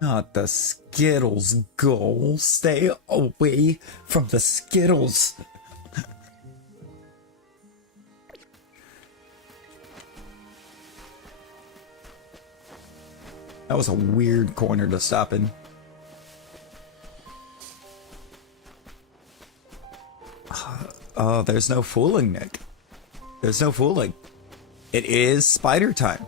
Not the Skittles goal. Stay away from the Skittles. That was a weird corner to stop in. Oh, there's no fooling, Nick. There's no fooling. It is spider time.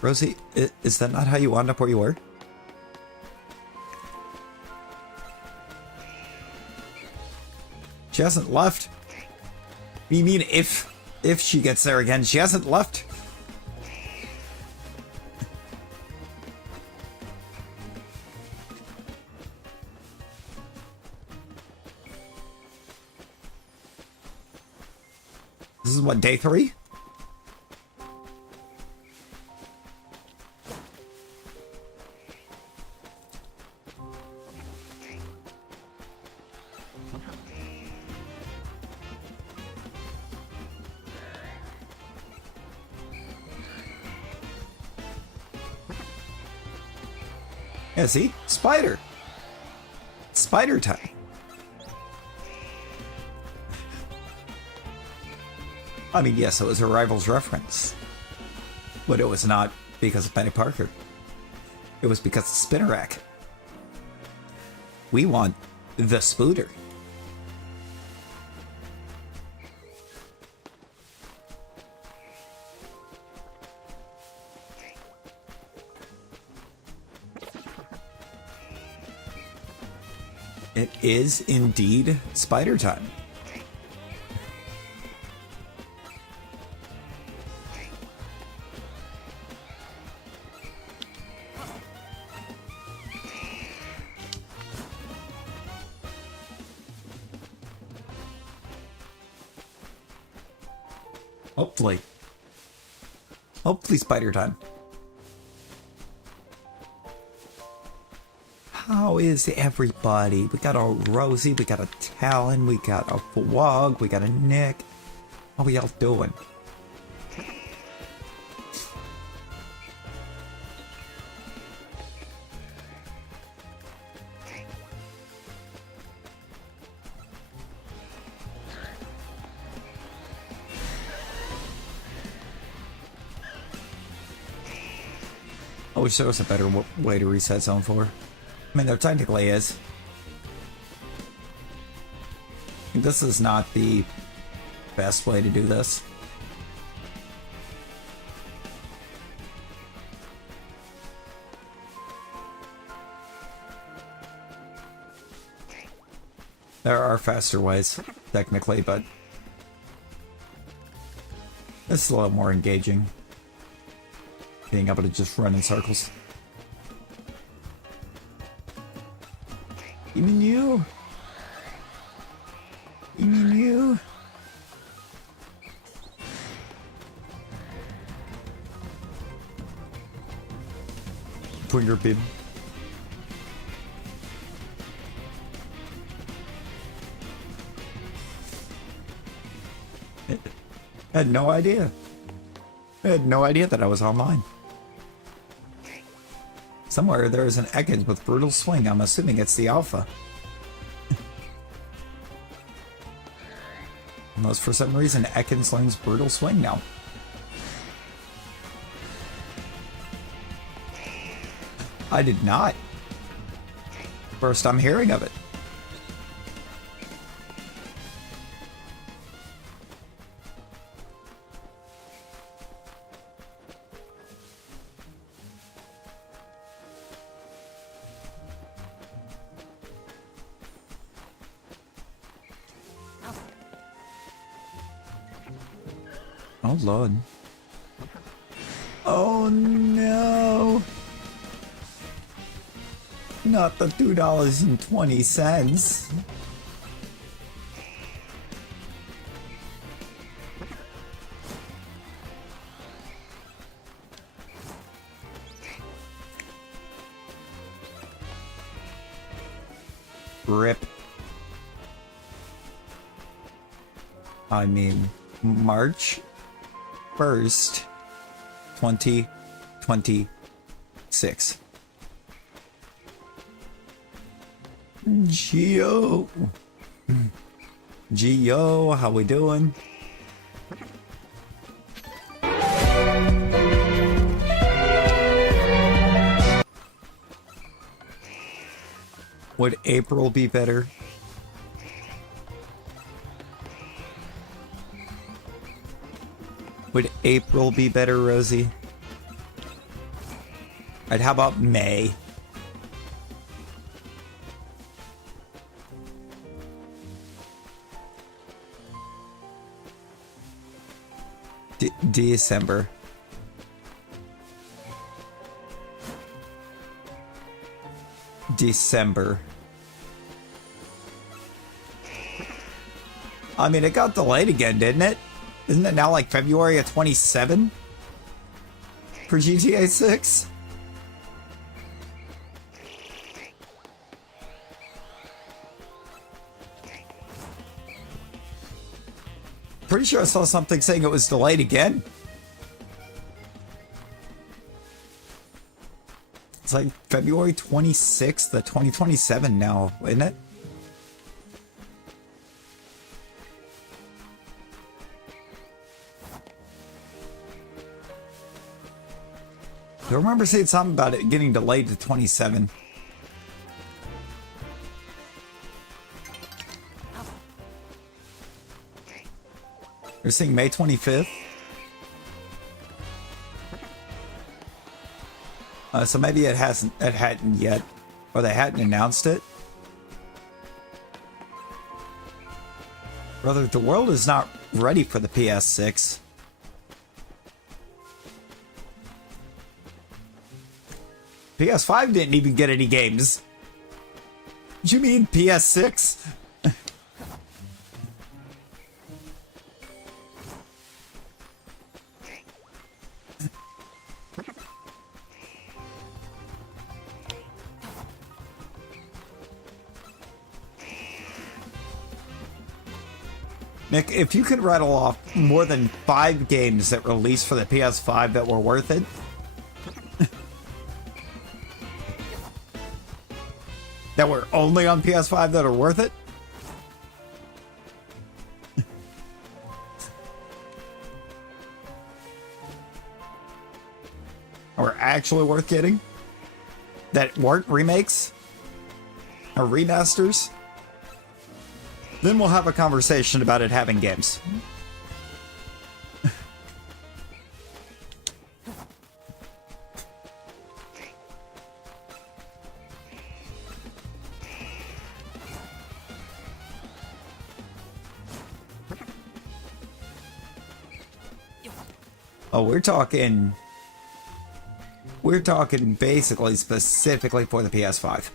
Rosie, is that not how you wound up where you were? She hasn't left. You mean if she gets there again, she hasn't left? This is what, day 3? Yeah, see? Spider! Spider time. I mean, yes, it was a Rivals reference. But it was not because of Penny Parker. It was because of Spinnerack. We want the Spooter. It is indeed spider time. Hopefully. Hopefully spider time. How is everybody? We got a Rosie, we got a Talon, we got a Wog, we got a Nick. How we all doing? I wish there was a better way to reset Zone 4. I mean, there technically is. This is not the best way to do this. There are faster ways, technically, but this is a lot more engaging. Being able to just run in circles. You mean you? You mean you? Put your bin. I had no idea. I had no idea that I was online. Somewhere there is an Ekans with brutal swing. I'm assuming it's the alpha. Unless for some reason Ekans learns brutal swing now. I did not. First I'm hearing of it. Oh Lord. Oh no. Not the $2.20. Rip. I mean, March 1st, 2026. Geo. Geo, how we doing? Would April be better? Would April be better, Rosie? Alright, how about May? December. December. I mean, it got delayed again, didn't it? Isn't it now like February of 27 for GTA 6? Pretty sure I saw something saying it was delayed again. It's like February 26th of 2027 now, isn't it? I remember seeing something about it getting delayed to 27. You're saying May 25th? So maybe it hadn't yet, or they hadn't announced it. Brother, the world is not ready for the PS6. PS5 didn't even get any games. What you mean PS6? Nick, if you could rattle off more than 5 games that released for the PS5 that were worth it, that were only on PS5 that are worth it, or actually worth getting, that weren't remakes or remasters, then we'll have a conversation about it having games. Oh, we're talking basically specifically for the PS5.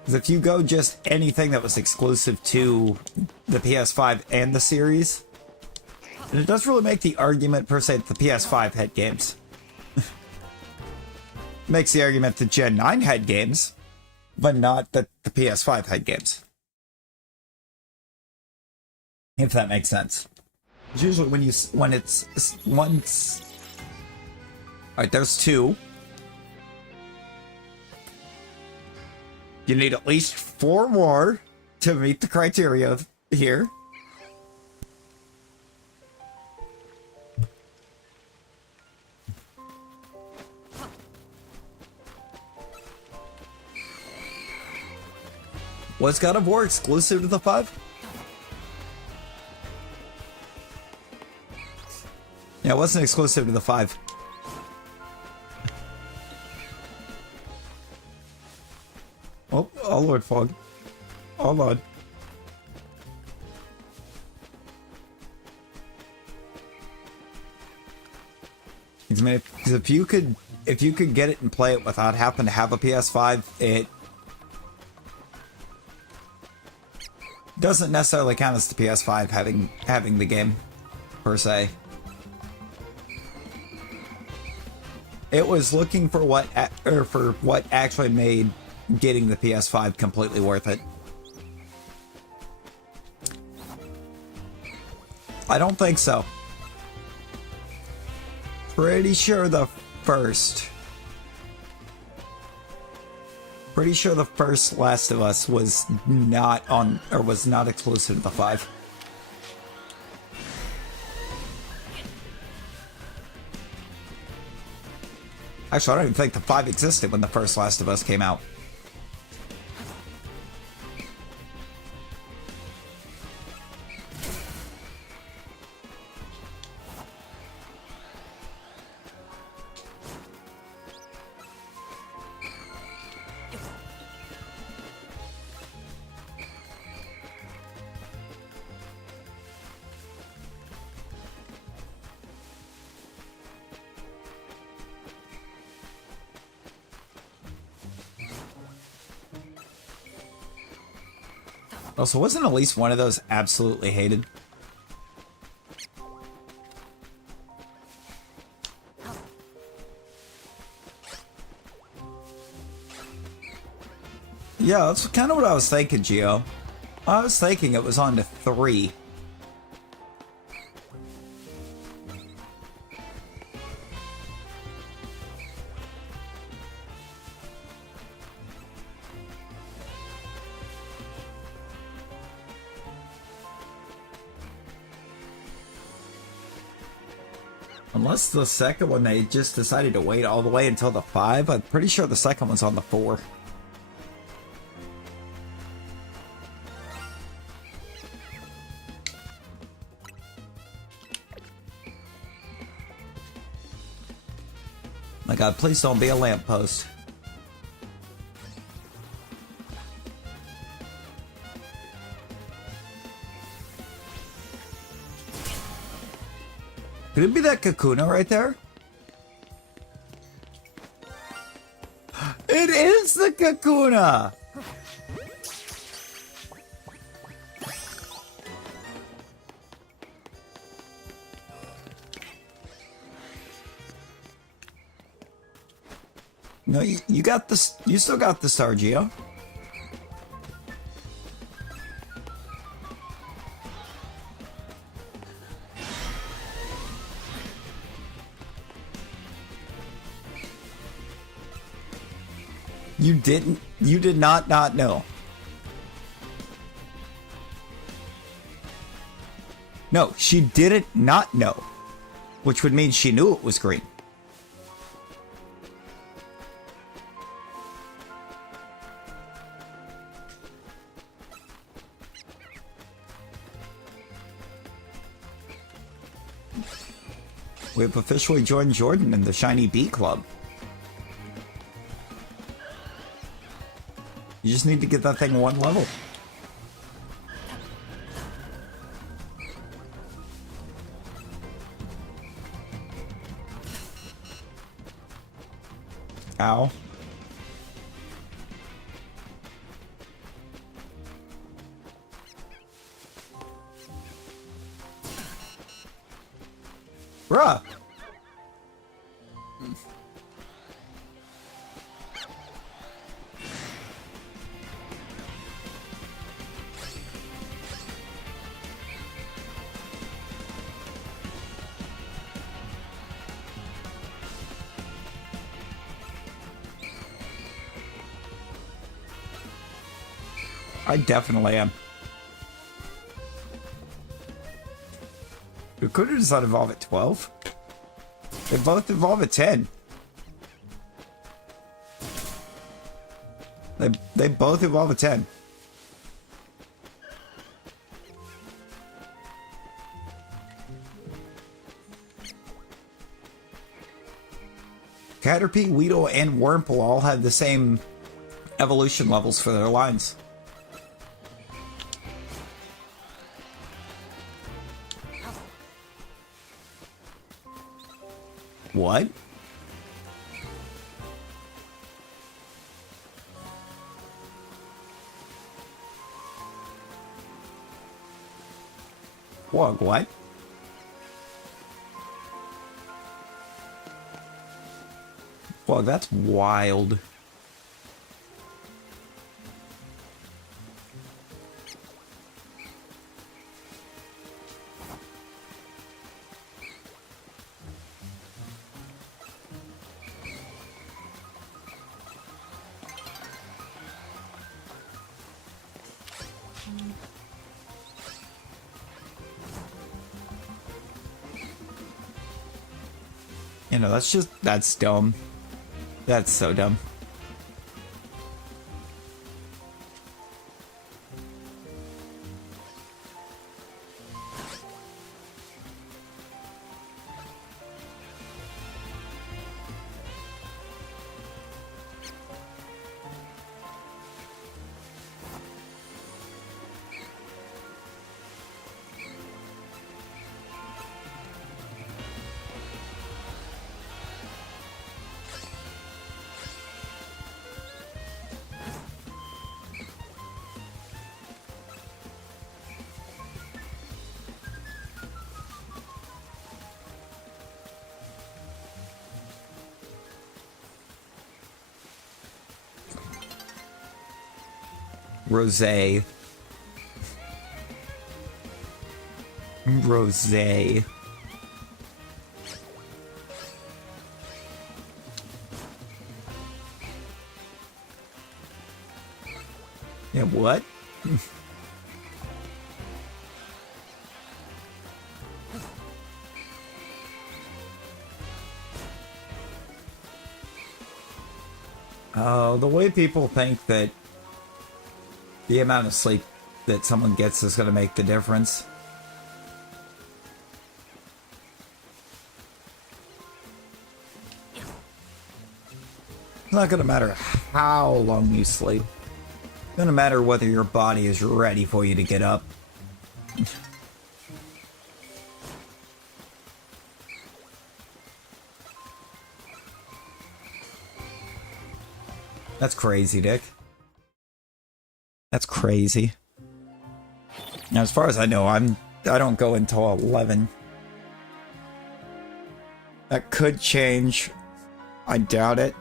Because if you go just anything that was exclusive to the PS5 and the series, and it doesn't really make the argument per se that the PS5 had games. Makes the argument that Gen 9 had games, but not that the PS5 had games. If that makes sense. It's usually when it's once. Alright, there's 2. You need at least 4 more to meet the criteria here. Was God of War exclusive to the 5? Yeah, it wasn't exclusive to the 5. Oh, Lord Fog. Oh, Lord. Because if you could get it and play it without having to have a PS5, it doesn't necessarily count as the PS5 having the game per se. It was looking for what actually made getting the PS5 completely worth it. I don't think so. Pretty sure the first. Pretty sure the first Last of Us was not on, or was not exclusive to the 5. Actually, I don't even think the 5 existed when the first Last of Us came out. Also, wasn't at least one of those absolutely hated? Yeah, that's kind of what I was thinking, Gio. I was thinking it was on to 3. Unless the second one, they just decided to wait all the way until the 5. I'm pretty sure the second one's on the 4. My god, please don't be a lamppost. Could it be that Kakuna right there? It is the Kakuna! No, you got this. You still got the star, Gio. You didn't. You did not know. No, she didn't not know, which would mean she knew it was green. We have officially joined Jordan in the Shiny Bee Club. You just need to get that thing 1 level. Ow. Bruh. I definitely am. Kakuna does not evolve at 12. They both evolve at 10. They both evolve at 10. Caterpie, Weedle, and Wurmple all have the same evolution levels for their lines. What? What? Whoa, that's wild. You know, that's dumb. That's so dumb. Rosé. Rosé. Yeah, what? Oh, the way people think that the amount of sleep that someone gets is going to make the difference. It's not going to matter how long you sleep. It's going to matter whether your body is ready for you to get up. That's crazy, Dick. That's crazy. Now, as far as I know, I don't go until 11. That could change. I doubt it.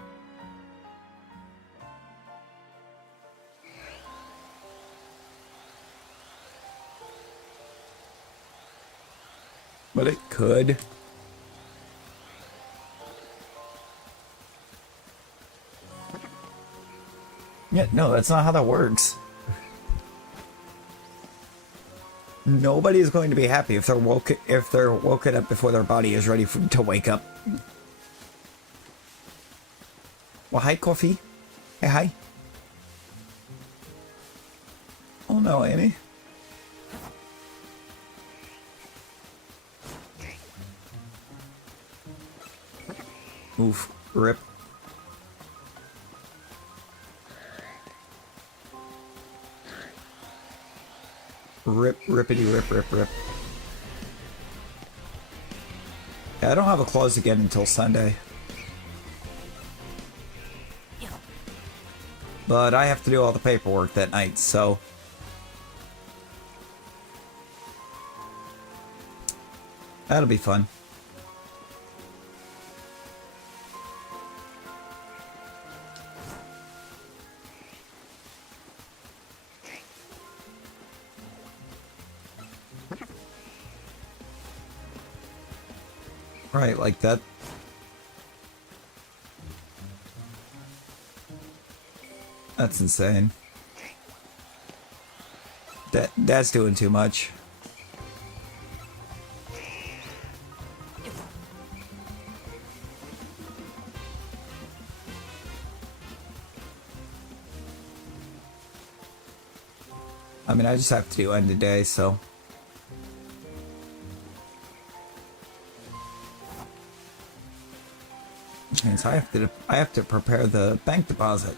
But it could. Yeah, no, that's not how that works. Nobody is going to be happy if they're woken up before their body is ready to wake up. Well, hi, Coffee. Hey, hi. Oh no, Amy. Oof, rip. Rip, rippity, rip, rip, rip. Yeah, I don't have a close again until Sunday. But I have to do all the paperwork that night, so... that'll be fun. Right, like that. That's insane. That's doing too much. I mean, I just have to do end of day, so... which means I have to prepare the bank deposit.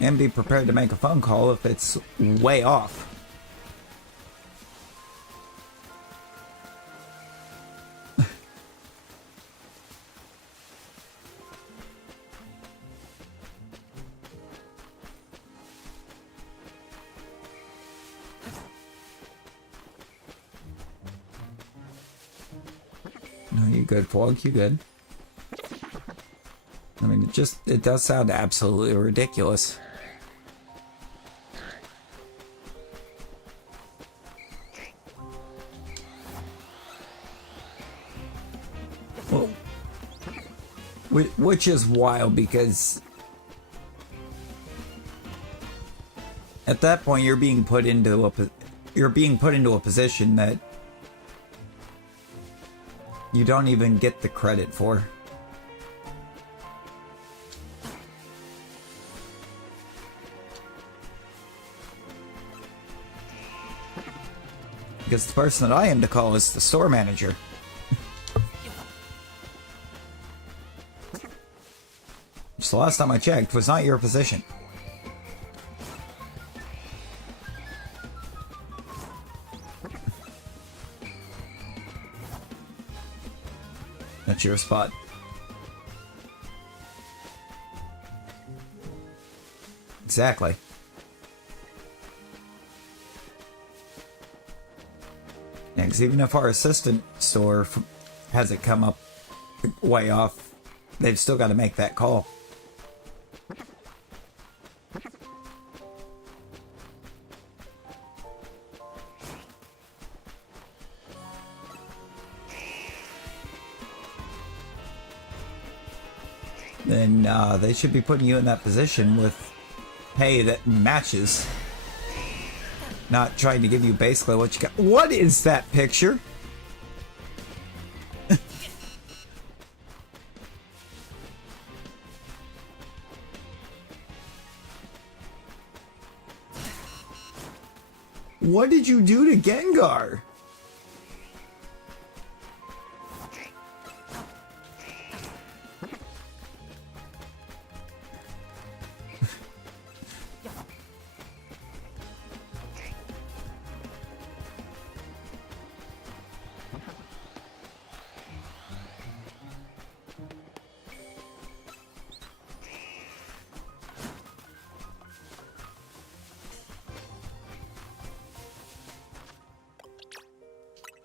And be prepared to make a phone call if it's way off. No, you good, Fog? You good? I mean, it does sound absolutely ridiculous. Whoa. Which is wild because at that point you're being put into a position that you don't even get the credit for. Because the person that I am to call is the store manager. Just the last time I checked was not your position. That's your spot. Exactly. Yeah, because even if our assistant store has it come up way off, they've still got to make that call. Then they should be putting you in that position with pay that matches. Not trying to give you basically what you got. What is that picture? What did you do to Gengar?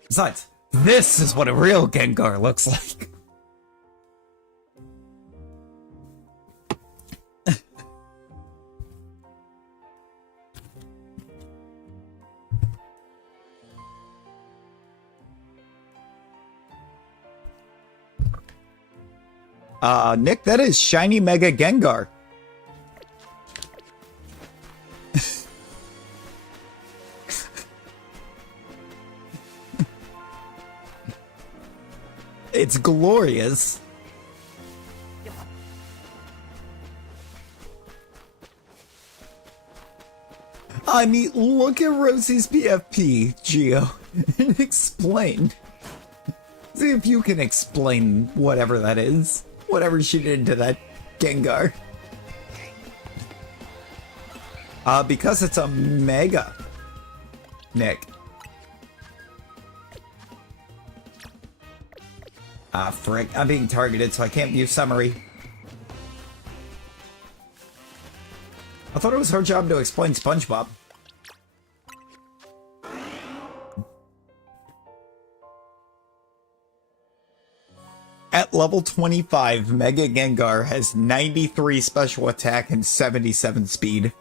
Besides, this is what a real Gengar looks like. Nick, that is Shiny Mega Gengar. It's glorious. I mean, look at Rosie's PFP, Geo, and explain. See if you can explain whatever that is. Whatever she did to that Gengar. Because it's a Mega, Nick. Ah, frick. I'm being targeted, so I can't view summary. I thought it was her job to explain SpongeBob. At level 25, Mega Gengar has 93 special attack and 77 speed.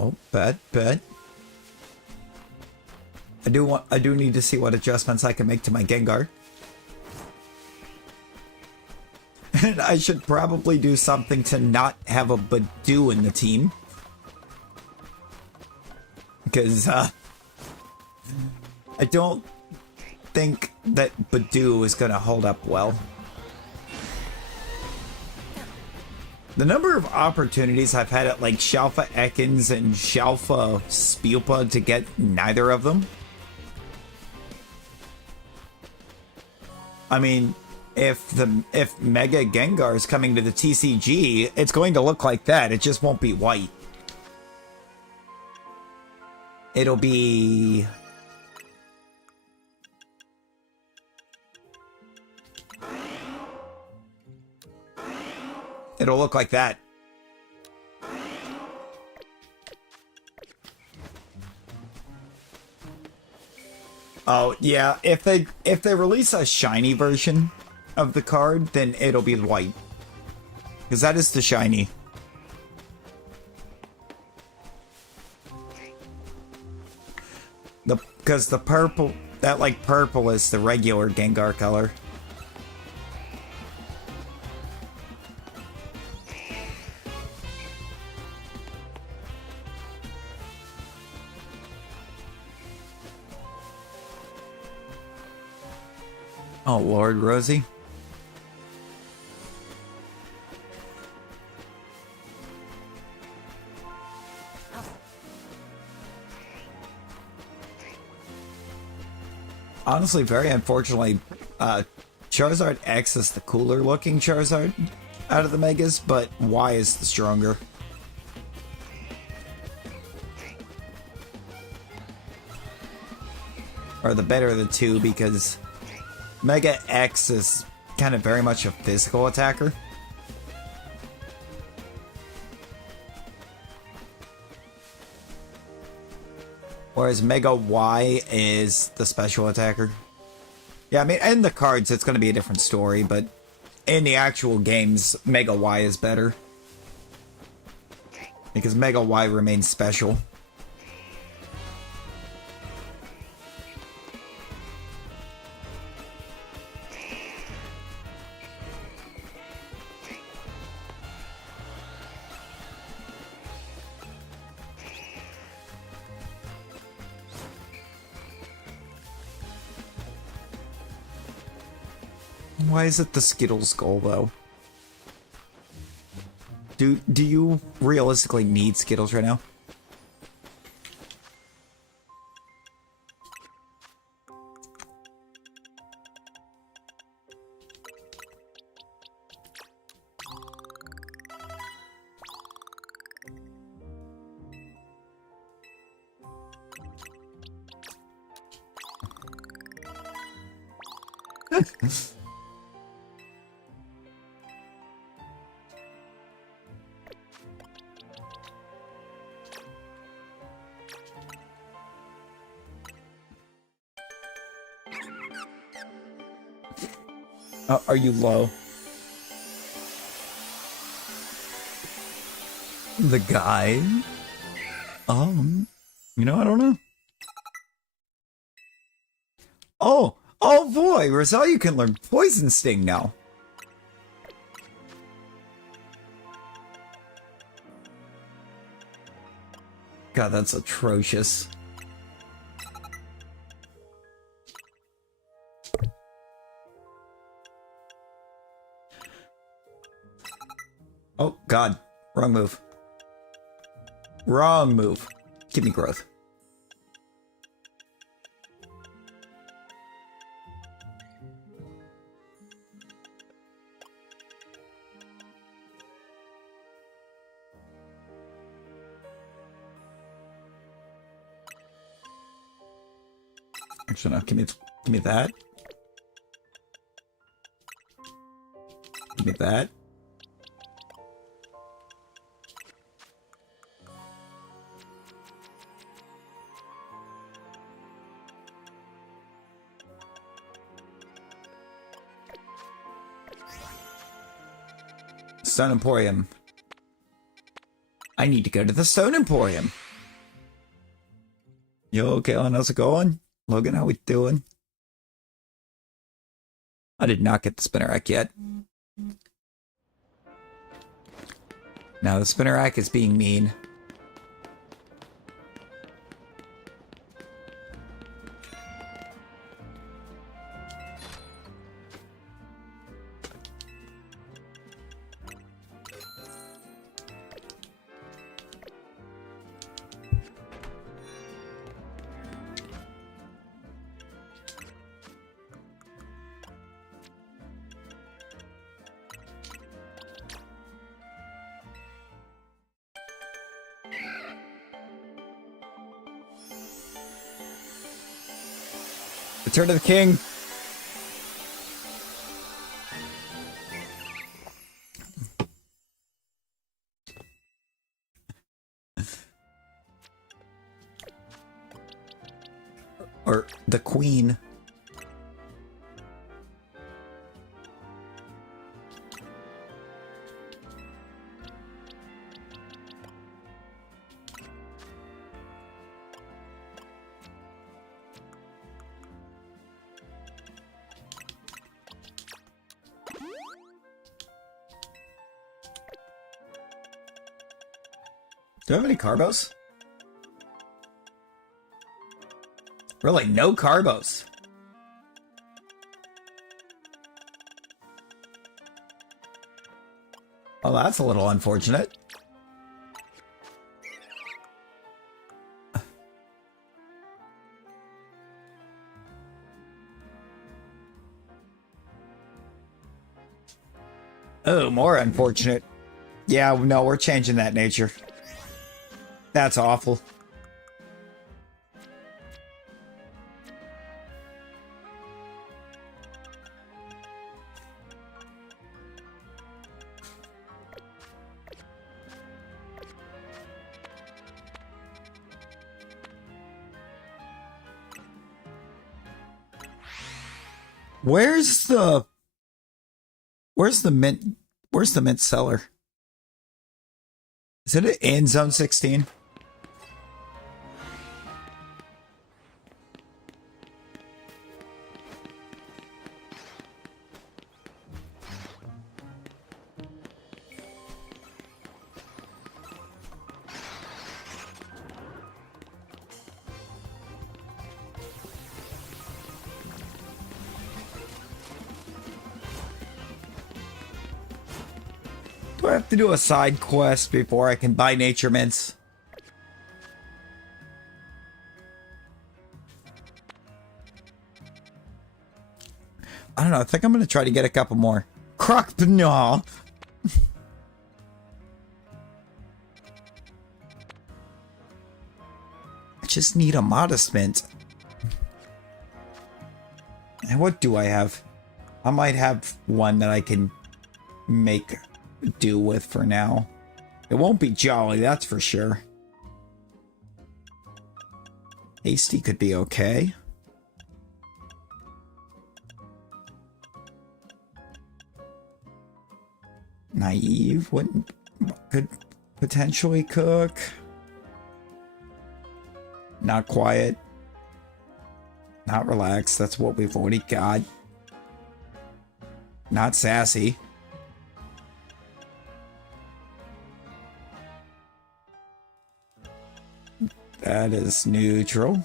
Oh, bad. I do need to see what adjustments I can make to my Gengar. And I should probably do something to not have a Badoo in the team. Because, I don't think that Badoo is going to hold up well. The number of opportunities I've had at like Shalfa Ekans and Shalfa Spewpa to get neither of them. I mean, if Mega Gengar is coming to the TCG, it's going to look like that. It just won't be white. It'll be... It'll look like that. Oh, yeah, if they release a shiny version of the card, then it'll be white. Because that is the shiny. Because the purple, that like purple is the regular Gengar color. Oh, Lord, Rosie. Honestly, very unfortunately, Charizard X is the cooler looking Charizard out of the Megas, but Y is the stronger. Or the better of the two, because Mega X is kind of very much a physical attacker. Whereas Mega Y is the special attacker. Yeah, I mean, in the cards, it's going to be a different story, but in the actual games, Mega Y is better. Because Mega Y remains special. Why is it the Skittles goal, though? Do you realistically need Skittles right now? Are you low? The guy? You know, I don't know. Oh boy, Rosalia can learn Poison Sting now. God, that's atrocious. Oh, God. Wrong move. Wrong move. Give me growth. Actually, no. Give me that. Give me that. Stone Emporium. I need to go to the Stone Emporium. Yo, Kalen, how's it going? Logan, how we doing? I did not get the Spinnerack yet. Now the Spinnerack is being mean. Return to the king. Or the queen. Do I have any carbos? Really, no carbos. Oh, that's a little unfortunate. Oh, more unfortunate. Yeah, no, we're changing that nature. That's awful. Where's the mint? Where's the mint cellar? Is it in zone 16? Do I have to do a side quest before I can buy nature mints? I don't know. I think I'm going to try to get a couple more. Croc no. I just need a modest mint. And what do I have? I might have one that I can make do with for now. It won't be jolly, that's for sure. Hasty could be okay. Naive wouldn't, could potentially cook. Not quiet. Not relaxed, that's what we've already got. Not sassy. That is neutral.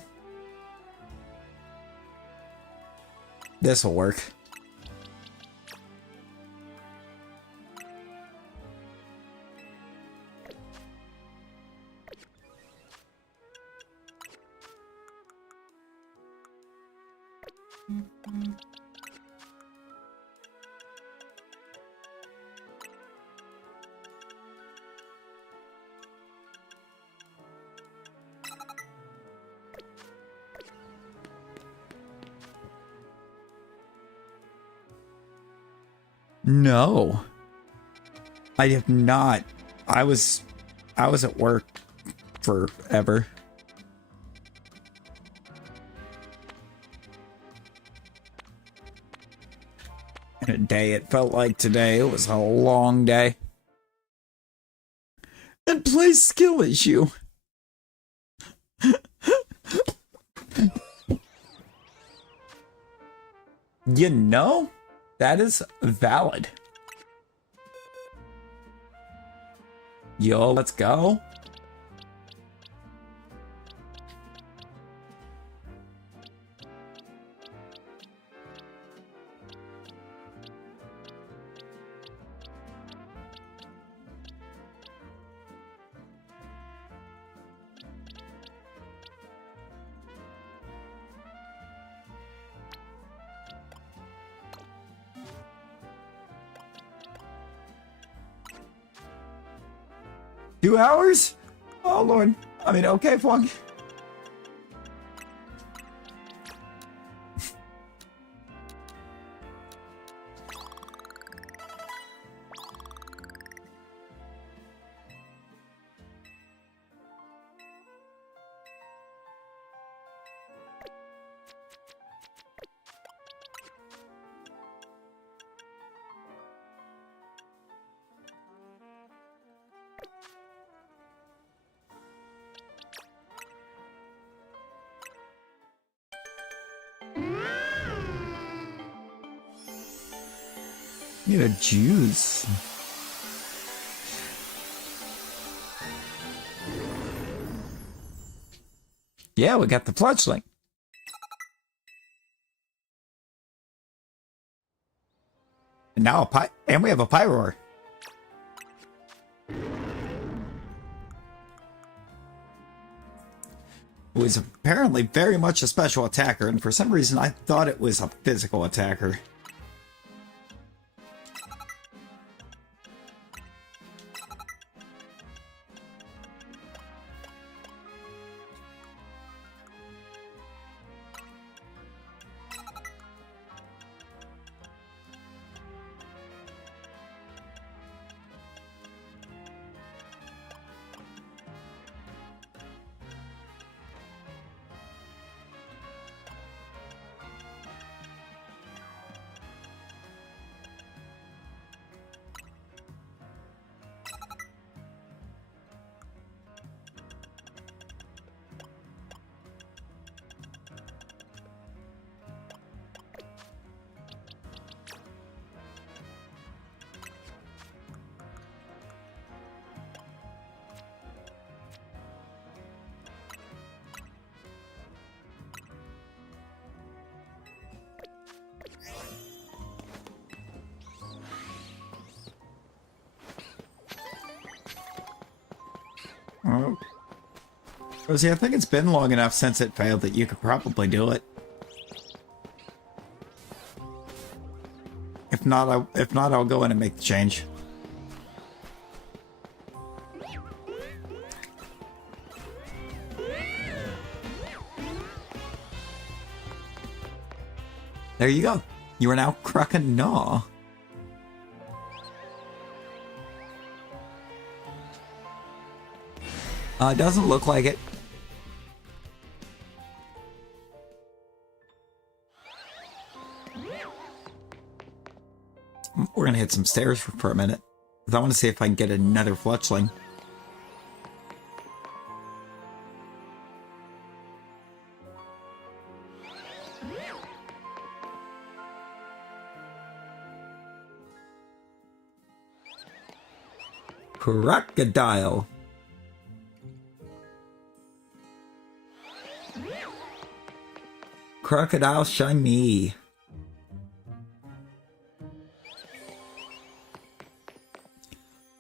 This will work. No. I have not. I was at work forever. And a day it felt like today. It was a long day. And play skill issue. You know? That is valid. Yo, let's go. Two hours? Oh, Lord. I mean, okay, Flunk. Need a juice. Yeah, we got the fledgling. And now and we have a pyroar. Who is apparently very much a special attacker, and for some reason I thought it was a physical attacker. Oh. Rosie, I think it's been long enough since it failed that you could probably do it. If not, I'll go in and make the change. There you go. You are now Krakenaw. It doesn't look like it. We're gonna hit some stairs for a minute. I want to see if I can get another fletchling. Crocodile. Crocodile shiny.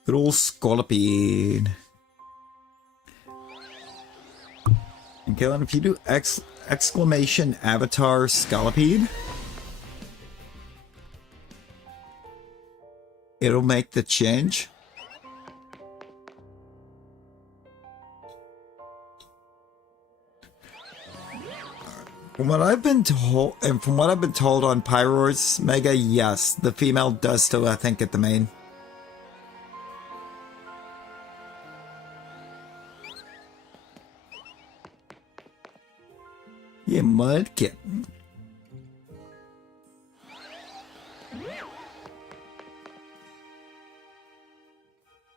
Good old Scolipede. And Kalen, if you do exclamation avatar Scolipede, it'll make the change. From what I've been told, and from what I've been told on Pyroar's Mega, yes, the female does still, I think, get the main. Yeah, Mudkip.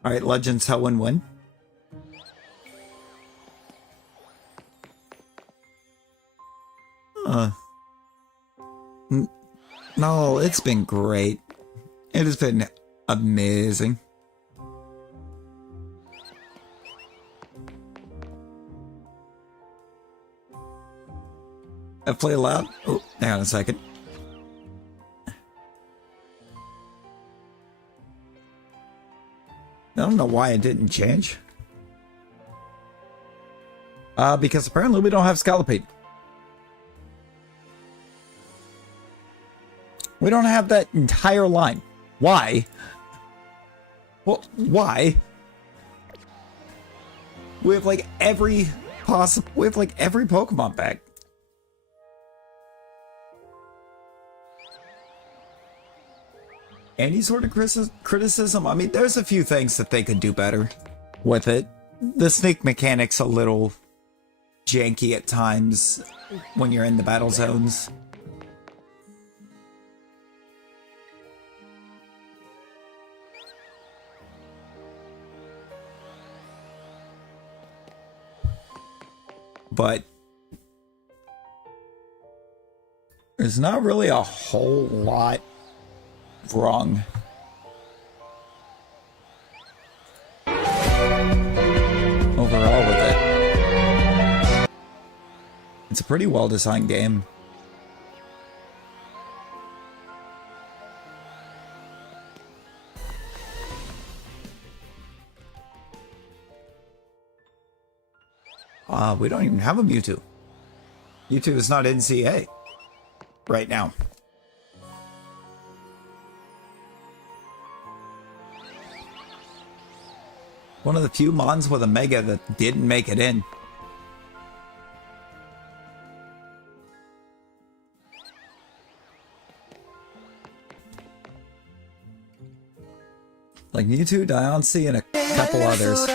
Alright, Legends Helen win. No, it's been great. It has been amazing. I play loud. Oh, hang on a second. I don't know why it didn't change. Because apparently we don't have Scolipede. We don't have that entire line. Why? Well, why? We have like every possible. We have like every Pokemon back. Any sort of criticism? I mean, there's a few things that they could do better with it. The sneak mechanic's a little janky at times when you're in the battle zones. But there's not really a whole lot wrong. Overall with it. It's a pretty well-designed game. We don't even have a Mewtwo. Mewtwo is not NCA right now. One of the few mons with a Mega that didn't make it in. Like Mewtwo, Diancie, and a couple others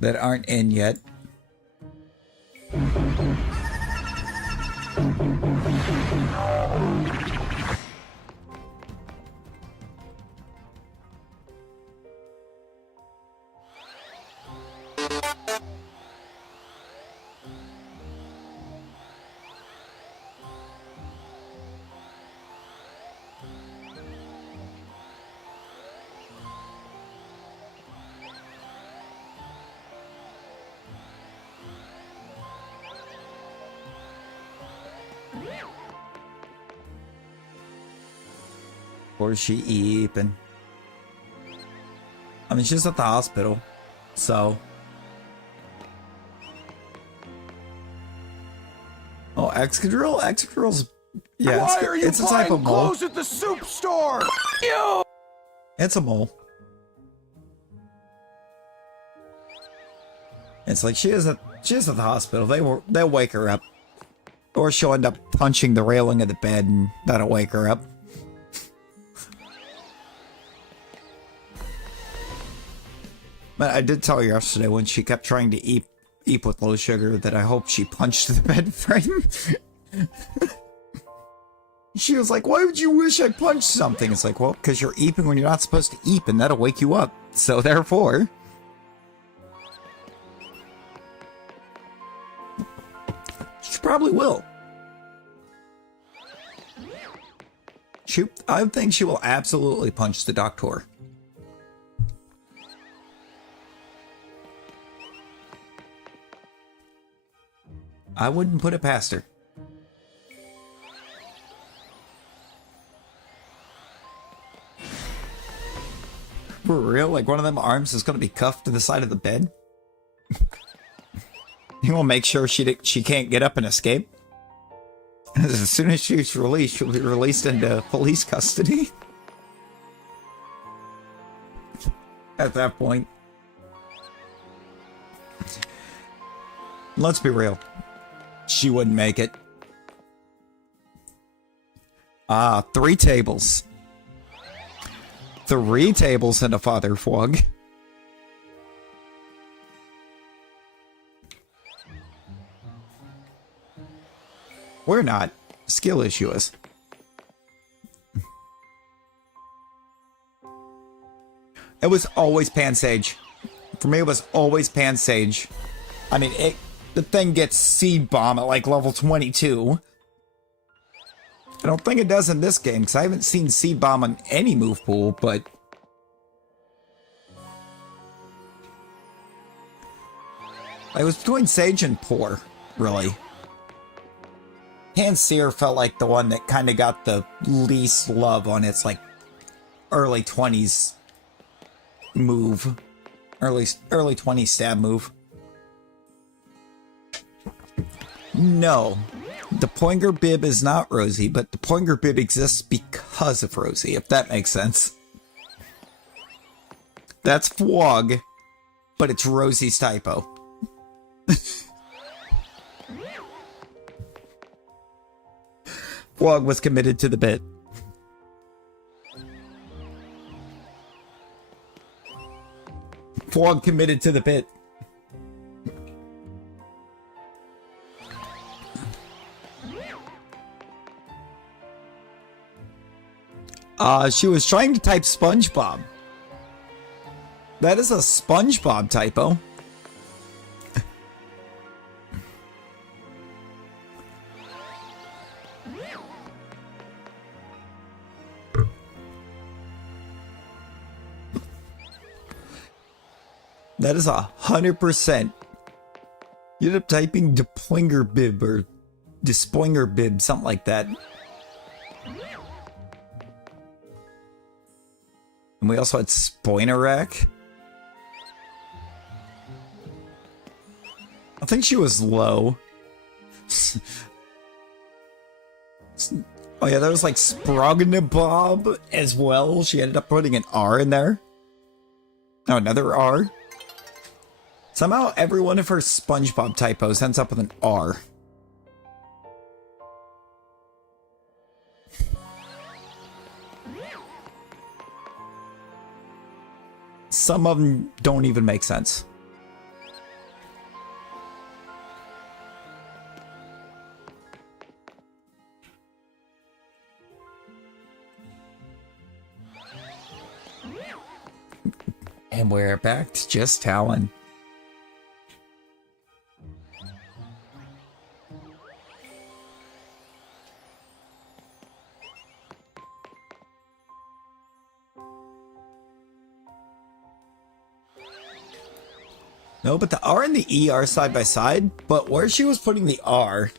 that aren't in yet. Or is she eeping? I mean, she's at the hospital, so. Oh, Excadrill? Excadrill's, yeah, it's a type of mole. Clothes at the soup store? It's a mole. It's like she is at the hospital. They'll wake her up, or she'll end up punching the railing of the bed, and that'll wake her up. But I did tell her yesterday when she kept trying to eat with low sugar that I hope she punched the bed frame. She was like, why would you wish I punched something? It's like, well, because you're eeping when you're not supposed to eep, and that'll wake you up. So therefore... she probably will. I think she will absolutely punch the doctor. I wouldn't put it past her. For real? Like one of them arms is going to be cuffed to the side of the bed? He will make sure she can't get up and escape. As soon as she's released, she'll be released into police custody. At that point. Let's be real. She wouldn't make it. 3 tables. 3 tables and a father fog. We're not. Skill issue is. It was always Pansage. For me, it was always Pansage. I mean, the thing gets Seed Bomb at like level 22. I don't think it does in this game, because I haven't seen Seed Bomb on any move pool, but... it was between Sage and Poor, really. Panseer felt like the one that kind of got the least love on its, like, early 20s move. Early 20s stab move. No. The Poinger Bib is not Rosie, but the Poinger Bib exists because of Rosie, if that makes sense. That's Fwog, but it's Rosie's typo. Fwog was committed to the bit. Fwog committed to the bit. She was trying to type SpongeBob. That is a SpongeBob typo. That is 100% You end up typing deploinger bib or despoinger bib, something like that. And we also had Spoinerak. I think she was low. Oh yeah, that was like Sprognabob as well. She ended up putting an R in there. Oh, another R. Somehow every one of her SpongeBob typos ends up with an R. Some of them don't even make sense. And we're back to just Talon. No, but the R and the E are side by side, but where she was putting the R...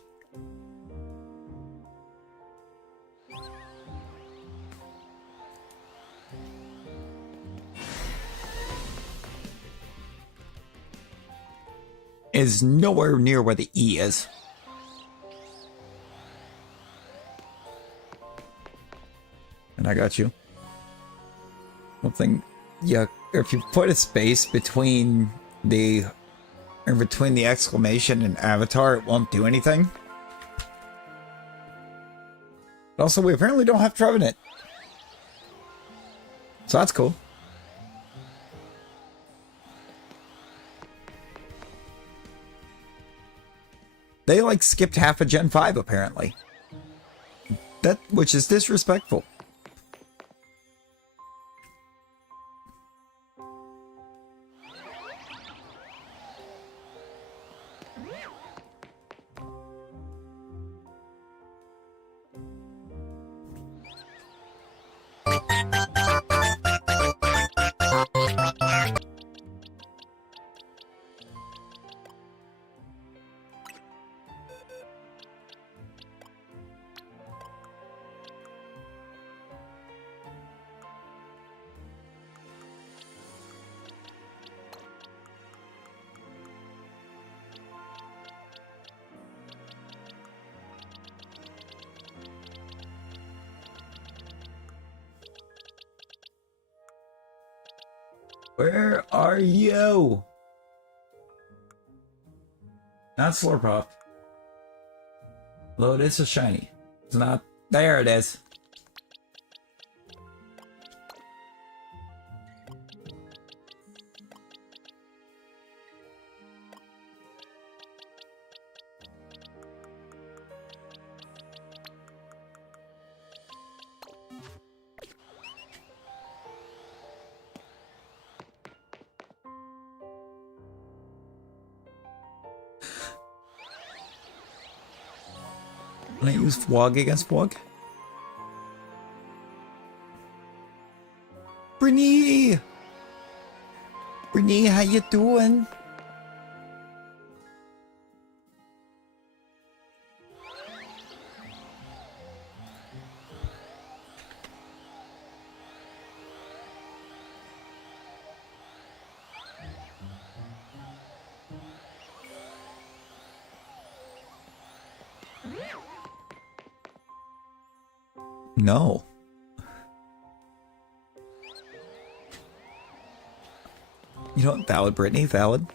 is nowhere near where the E is. And I got you. One thing, yeah, if you put a space between the exclamation and avatar, it won't do anything. But also, we apparently don't have Trevenant. So that's cool. They like skipped half of Gen 5 apparently. Which is disrespectful. Where are you? Not Slurpop. Though it is a shiny. It's not. There it is. Can I use Fwog against Fwog? Brittany! Brittany, how you doing? No. You know what? Valid, Brittany. Valid.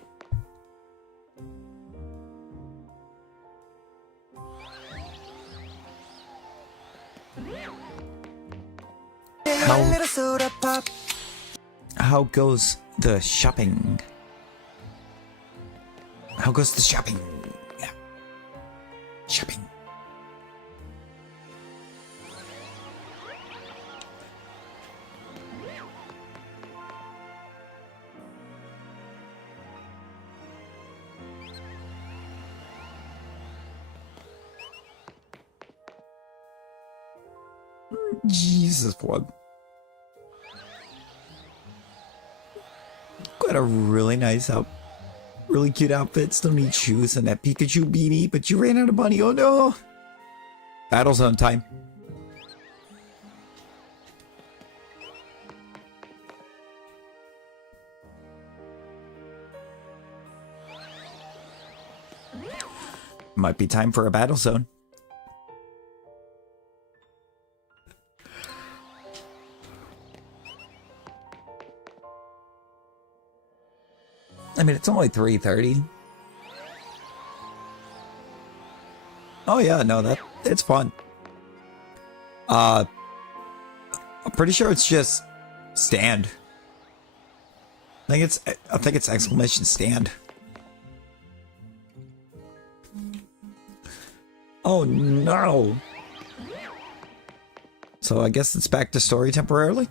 How goes the shopping? How goes the shopping? Shopping. Jesus, what? Got a really nice really cute outfits. Don't need shoes and that Pikachu beanie, but you ran out of money. Oh no! Battle zone time. Might be time for a battle zone. I mean, it's only 3:30. Oh yeah, no, it's fun. I'm pretty sure it's just stand. I think it's exclamation stand. Oh no. So I guess it's back to story temporarily.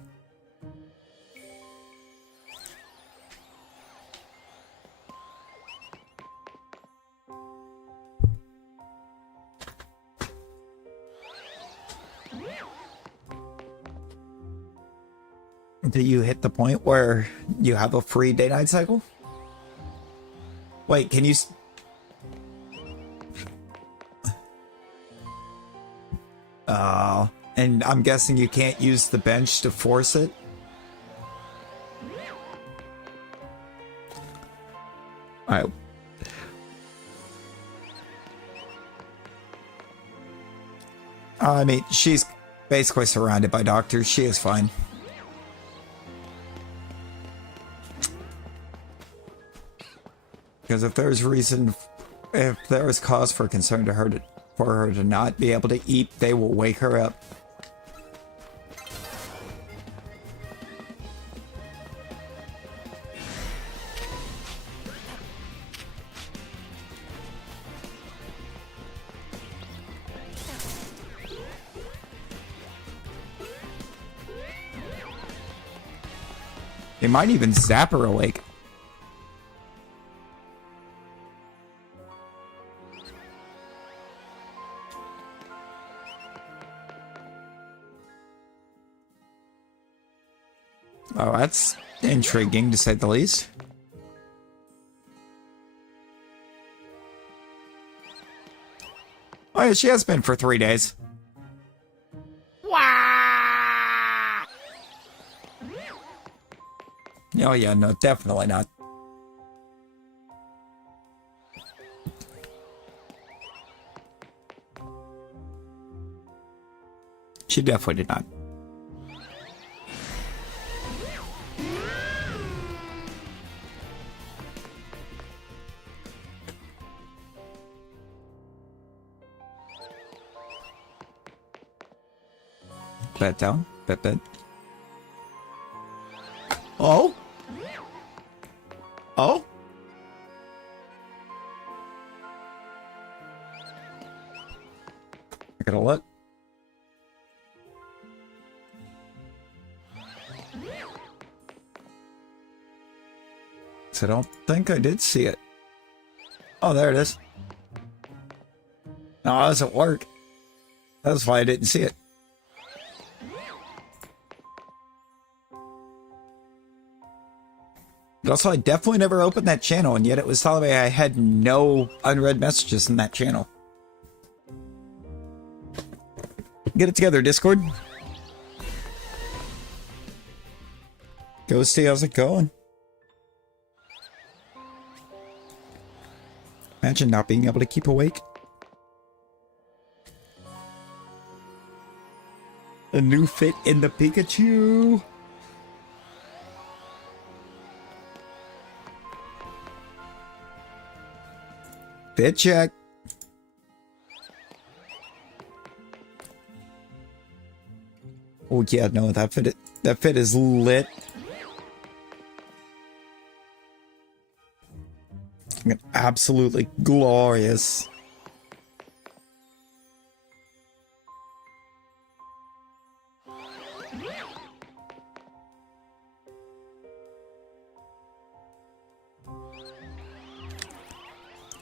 Do you hit the point where you have a free day-night cycle? Wait, can you... and I'm guessing you can't use the bench to force it? Alright. I mean, she's basically surrounded by doctors. She is fine. Because if there's cause for concern for her to not be able to eat, they will wake her up. They might even zap her awake. Oh, that's intriguing to say the least. Oh yeah, she has been for 3 days. Wah! Oh yeah, no, definitely not. She definitely did not. Bet down. Bet. Oh? Oh? I gotta look. So I don't think I did see it. Oh, there it is. No, it doesn't work. That's why I didn't see it. Also, I definitely never opened that channel, and yet it was telling me I had no unread messages in that channel. Get it together, Discord. Ghosty, how's it going? Imagine not being able to keep awake. A new fit in the Pikachu. Fit check. Oh yeah, no, that fit is lit. Absolutely glorious.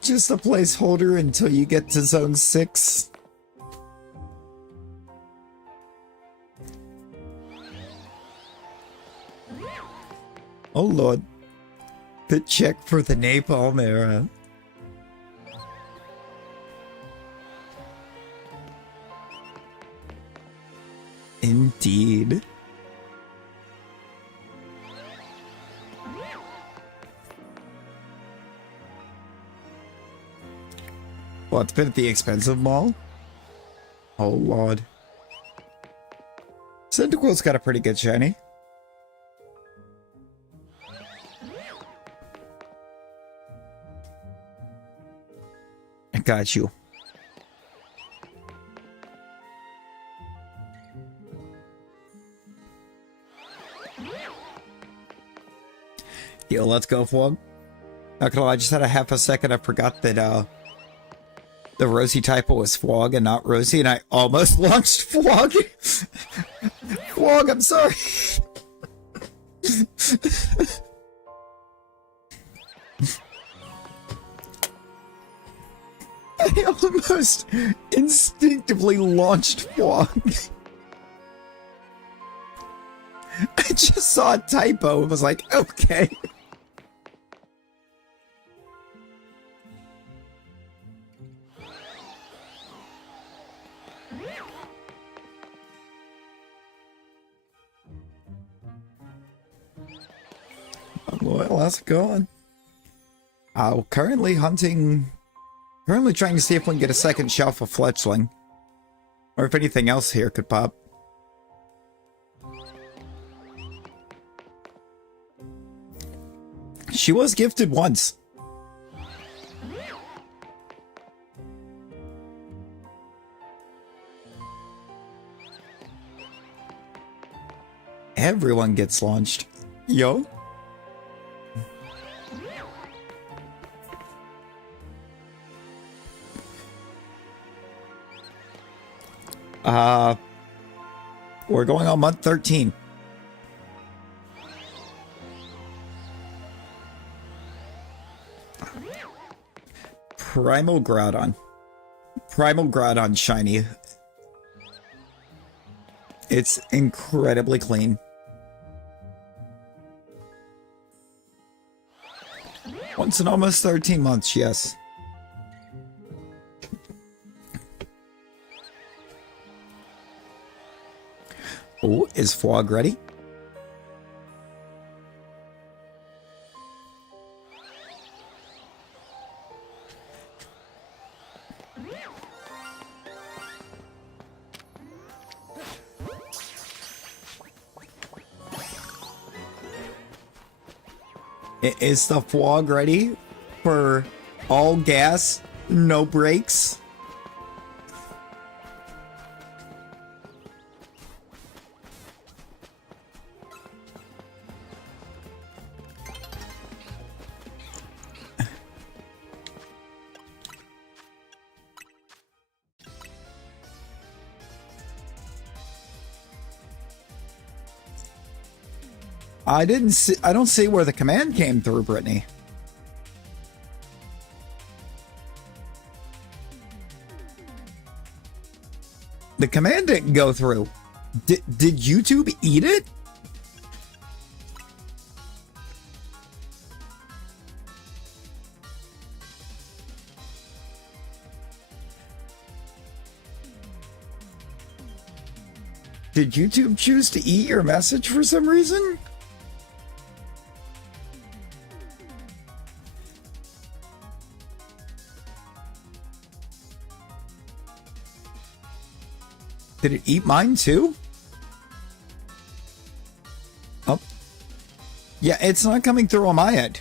Just a placeholder until you get to zone 6. Oh lord. The check for the napalm era. Indeed. Well, it's been at the expensive mall. Oh, Lord. Cyndaquil's got a pretty good shiny. I got you. Yo, let's go, Fwog. Not gonna lie, I just had a half a second. I forgot that the Rosie typo was Fwog and not Rosie, and I almost launched Fwog. Fwog, I'm sorry. I almost instinctively launched Fwog. I just saw a typo and was like, okay. Well, how's it going? Currently trying to see if we can get a second shelf of fletchling. Or if anything else here could pop. She was gifted once. Everyone gets launched. Yo. We're going on month 13. Primal Groudon. Primal Groudon shiny. It's incredibly clean. Once in almost 13 months, yes. Oh, is Fwog ready? Is the Fwog ready for all gas, no brakes? I don't see where the command came through, Brittany. The command didn't go through. Did YouTube eat it? Did YouTube choose to eat your message for some reason? Did it eat mine too? Oh. Yeah, it's not coming through on my end.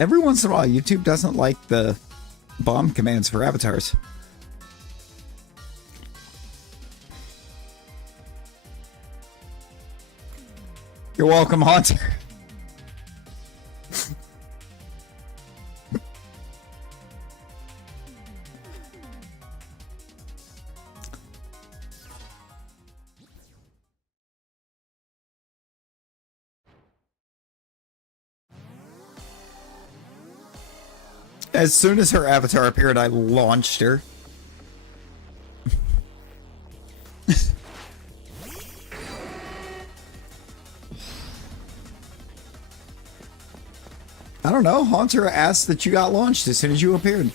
Every once in a while, YouTube doesn't like the bomb commands for avatars. You're welcome, Haunter. As soon as her avatar appeared, I launched her. I don't know. Haunter asked that you got launched as soon as you appeared.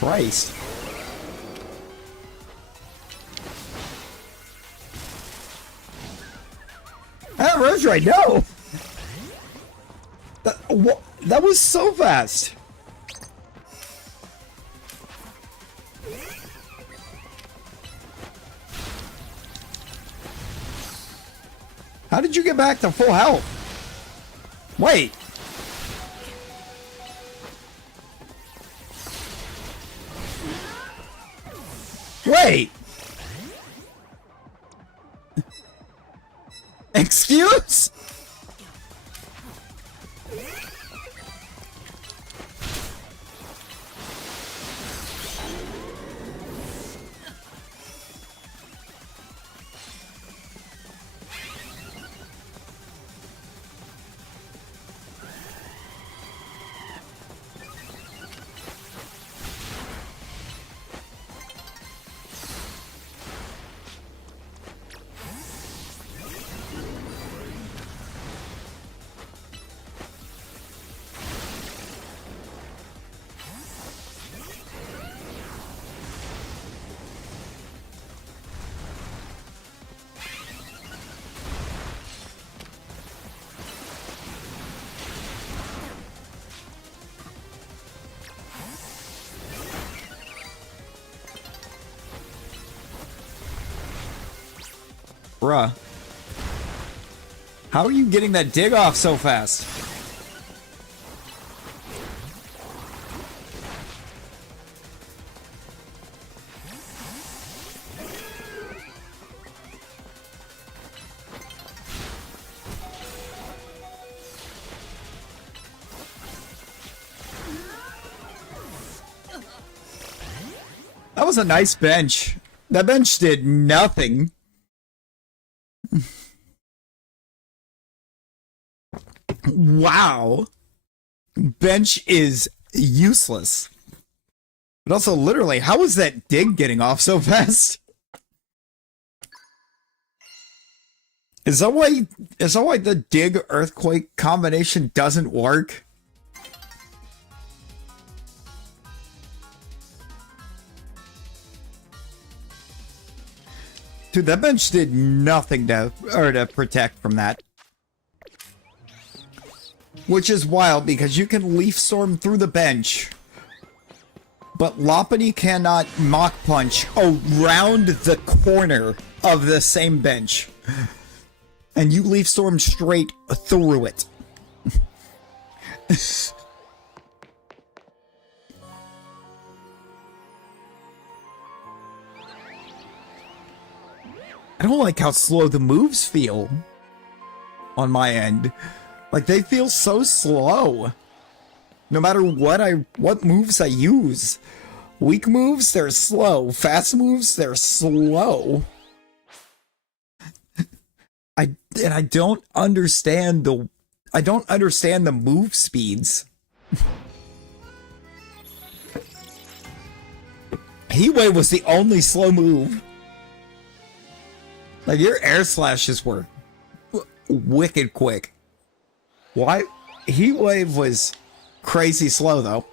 Christ. Ah, Rose right, no! That was so fast! How did you get back to full health? Wait! Wait! Excuse? Bruh. How are you getting that dig off so fast? That was a nice bench. That bench did nothing. Wow. Bench is useless. But also, literally, how was that dig getting off so fast? Is that why the dig earthquake combination doesn't work? Dude, that bench did nothing to protect from that. Which is wild because you can Leaf Storm through the bench, but Lopunny cannot Mach Punch around the corner of the same bench. And you Leaf Storm straight through it. I don't like how slow the moves feel on my end. Like, they feel so slow. No matter what moves I use. Weak moves, they're slow. Fast moves, they're slow. I don't understand the move speeds. Heat Wave was the only slow move. Like, your air slashes were wicked quick. Why? Heat Wave was crazy slow, though.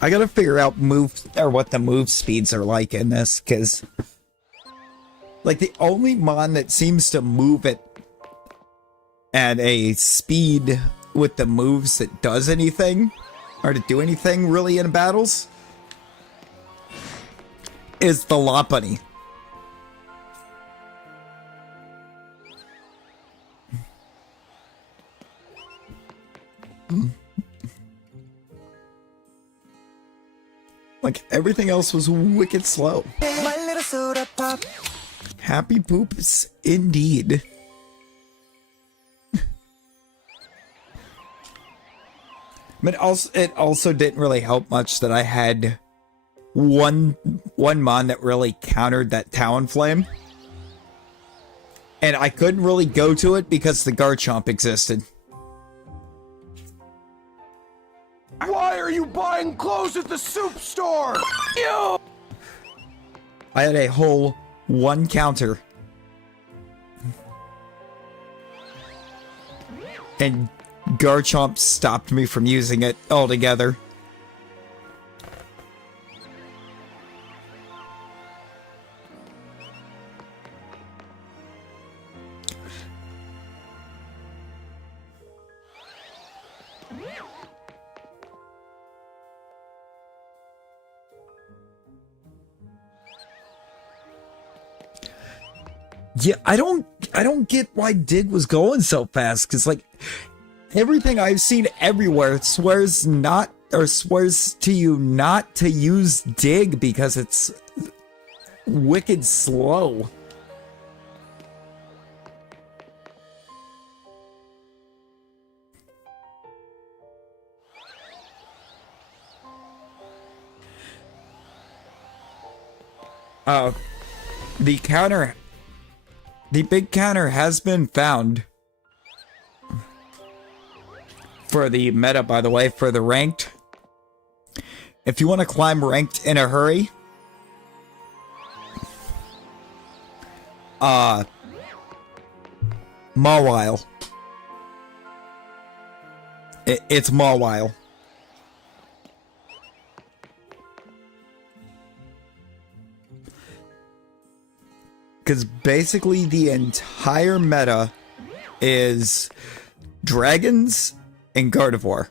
I gotta figure out what the move speeds are like in this, because like the only mon that seems to move at a speed with the moves that does anything, or to do anything really in battles, is the Lopunny. Like, everything else was wicked slow. My little soda pop. Happy poops, indeed. But it also didn't really help much that I had one mon that really countered that Talonflame. And I couldn't really go to it because the Garchomp existed. Why are you buying clothes at the soup store? You! I had a whole one counter. And Garchomp stopped me from using it altogether. Yeah, I don't get why Dig was going so fast, because like everything I've seen everywhere swears to you not to use Dig because it's wicked slow. The big counter has been found for the meta, by the way, for the ranked. If you want to climb ranked in a hurry, Mawile. It's Mawile. Because basically the entire meta is dragons and Gardevoir.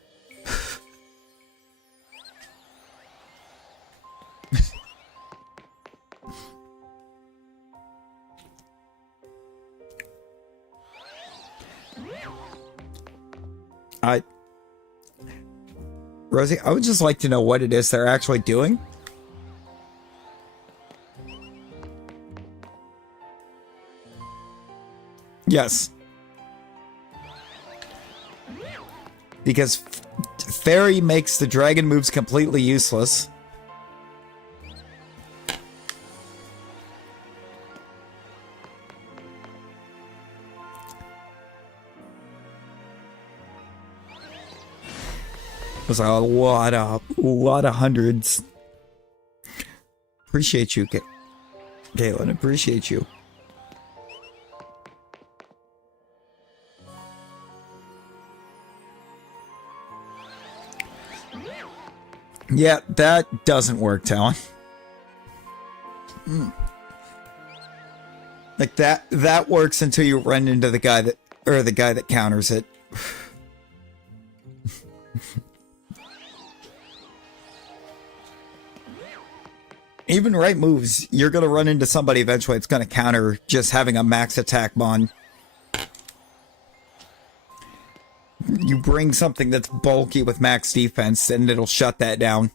Rosie, I would just like to know what it is they're actually doing. Yes. Because Fairy makes the dragon moves completely useless. It was a lot of hundreds. Appreciate you, Galen. Appreciate you. Yeah, that doesn't work, Talon. Like that works until you run into the guy that counters it. Even right moves, you're gonna run into somebody eventually. It's gonna counter just having a max attack mon. You bring something that's bulky with max defense, and it'll shut that down.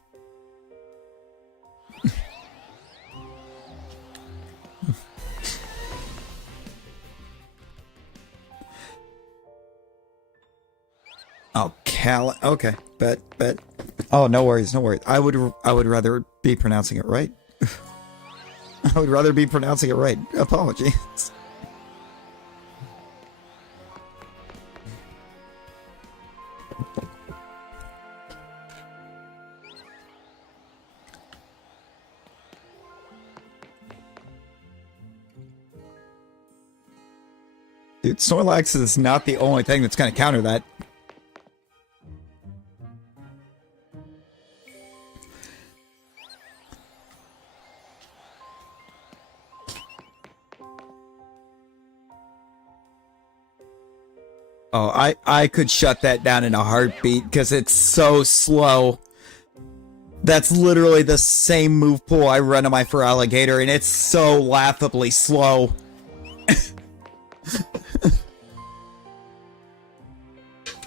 Oh, okay, bet. Oh, no worries. I would rather be pronouncing it right. I would rather be pronouncing it right. Apologies. Dude, Snorlax is not the only thing that's going to counter that. Oh, I could shut that down in a heartbeat because it's so slow. That's literally the same move pool I run on my Feraligatr, and it's so laughably slow.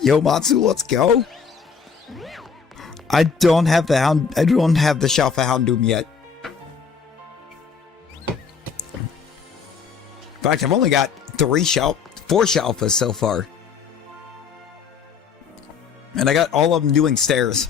Yo, Matsu, let's go. I don't have the Hound. I don't have the Shalfa Houndoom yet. In fact, I've only got 4 Shalfas so far. And I got all of them doing stairs.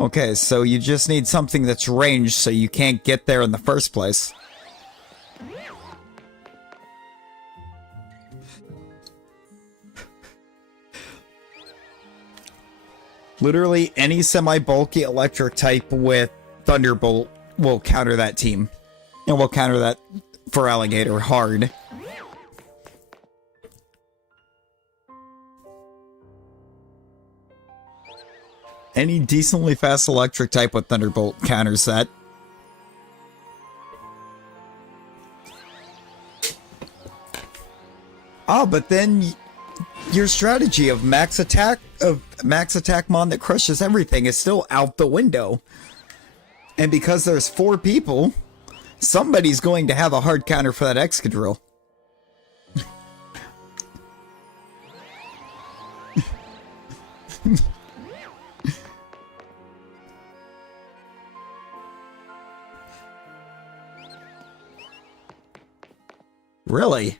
Okay, so you just need something that's ranged so you can't get there in the first place. Literally any semi-bulky electric type with Thunderbolt will counter that team. And will counter that Feraligatr hard. Any decently fast electric type with Thunderbolt counters that. Oh, but then your strategy of max attack mon that crushes everything is still out the window. And because there's 4 people, somebody's going to have a hard counter for that Excadrill. Really?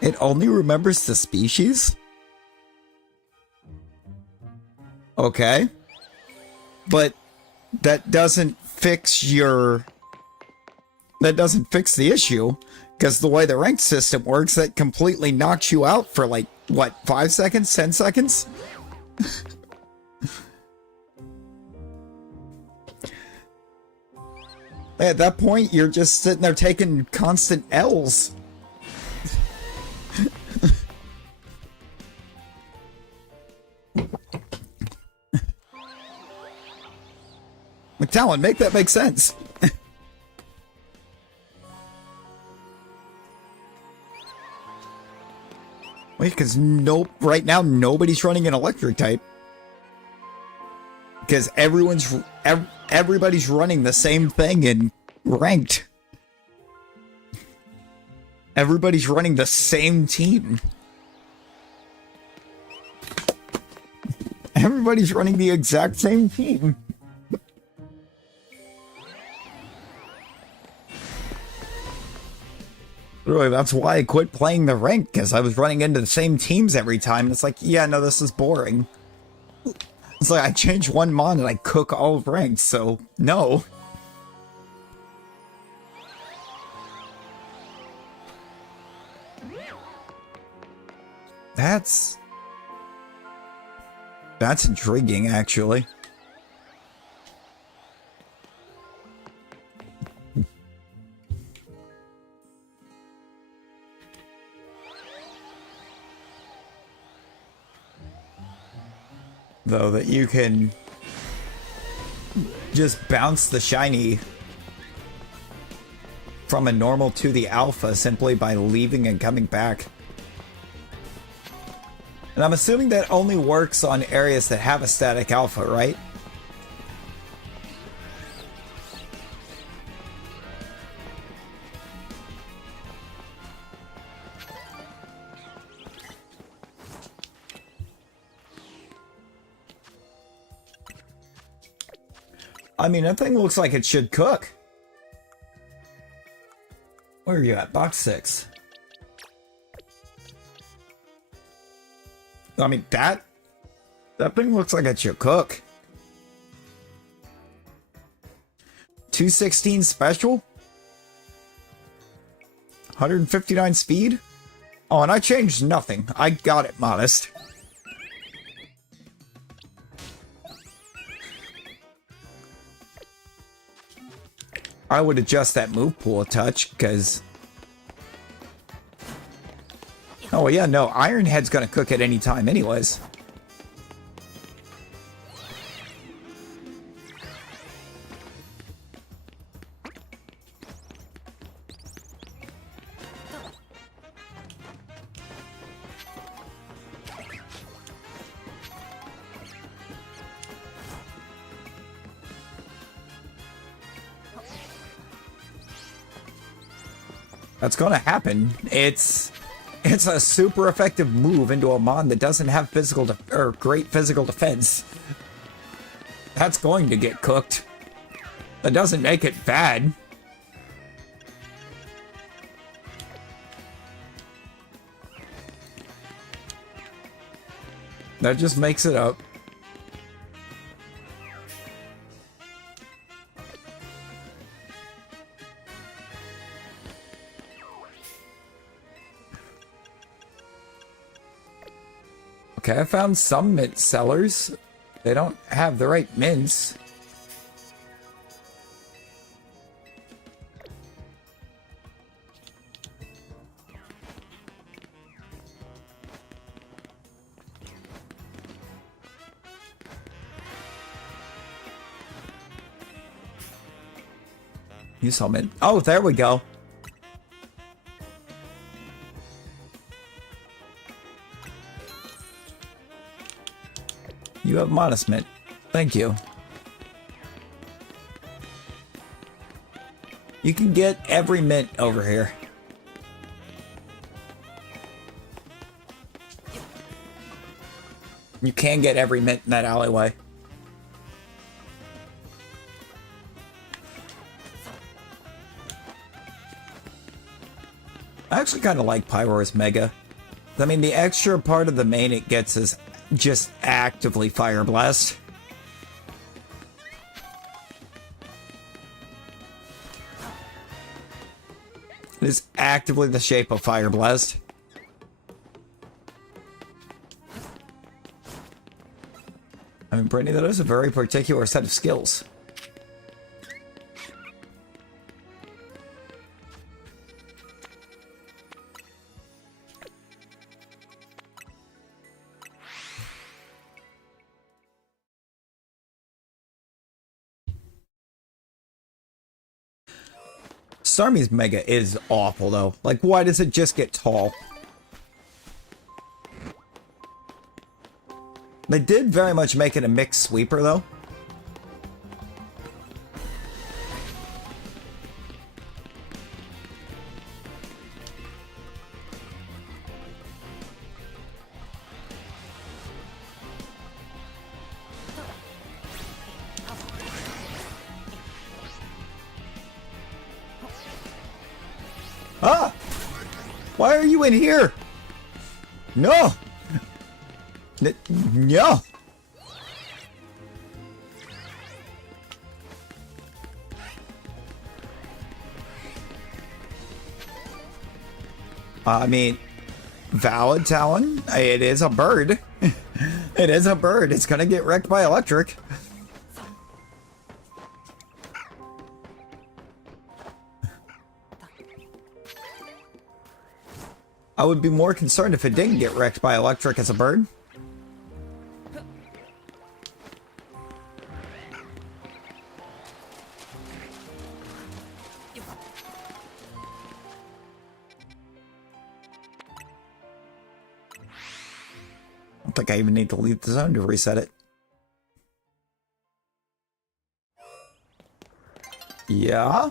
It only remembers the species? Okay. But that doesn't fix your... That doesn't fix the issue. Because the way the ranked system works, that completely knocks you out for like, what, 5 seconds? 10 seconds? At that point, you're just sitting there taking constant L's. McTalon, make that make sense. Wait, because right now nobody's running an electric type. Because everybody's running the same thing in ranked. Everybody's running the same team. Everybody's running the exact same team. Really, that's why I quit playing the rank, because I was running into the same teams every time. And it's like, yeah, no, this is boring. It's like I change one mon and I cook all of ranked, so no. That's intriguing, actually. Though, that you can just bounce the shiny from a normal to the alpha simply by leaving and coming back. And I'm assuming that only works on areas that have a static alpha, right? I mean, that thing looks like it should cook. Where are you at? Box 6. I mean, that thing looks like it should cook. 216 special? 159 speed? Oh, and I changed nothing. I got it modest. I would adjust that move pool a touch, because... Oh, yeah, no, Ironhead's gonna cook at any time anyways. That's gonna happen. It's a super effective move into a mon that doesn't have great physical defense. That's going to get cooked. That doesn't make it bad. That just makes it up. Okay, I found some mint sellers. They don't have the right mints. You saw mint. Oh, there we go. You have modest mint. Thank you. You can get every mint over here. You can get every mint in that alleyway. I actually kind of like Pyro's Mega. I mean, the extra part of the main it gets is just actively Fire Blast. It is actively the shape of Fire Blast. I mean, Brittany, that is a very particular set of skills. Starmie's Mega is awful, though. Like, why does it just get tall? They did very much make it a mixed sweeper, though. Ah! Why are you in here? No! No! I mean, valid, Talon. It is a bird. It is a bird. It's gonna get wrecked by electric. I would be more concerned if it didn't get wrecked by electric as a bird. I don't think I even need to leave the zone to reset it. Yeah?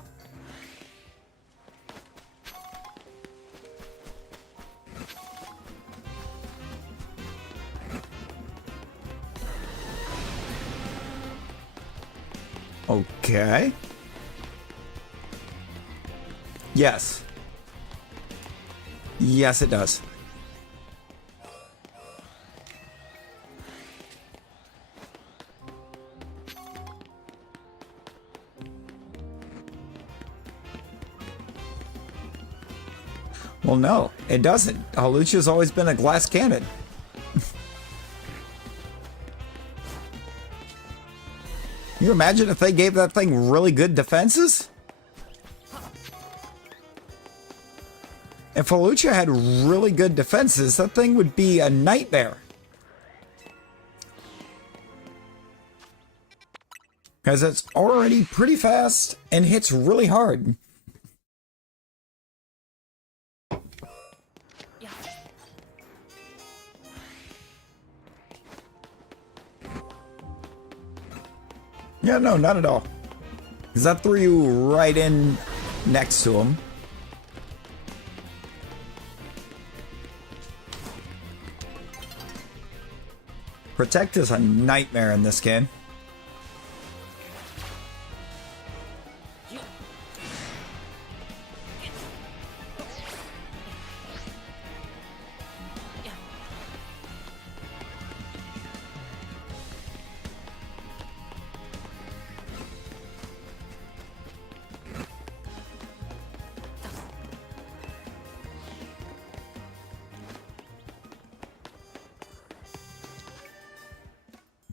Okay. Yes. Yes, it does. Well, no, it doesn't. Hawlucha's always been a glass cannon. You imagine if they gave that thing really good defenses? If Hawlucha had really good defenses, that thing would be a nightmare. Because it's already pretty fast and hits really hard. Yeah, no, not at all. Because that threw you right in next to him. Protect is a nightmare in this game.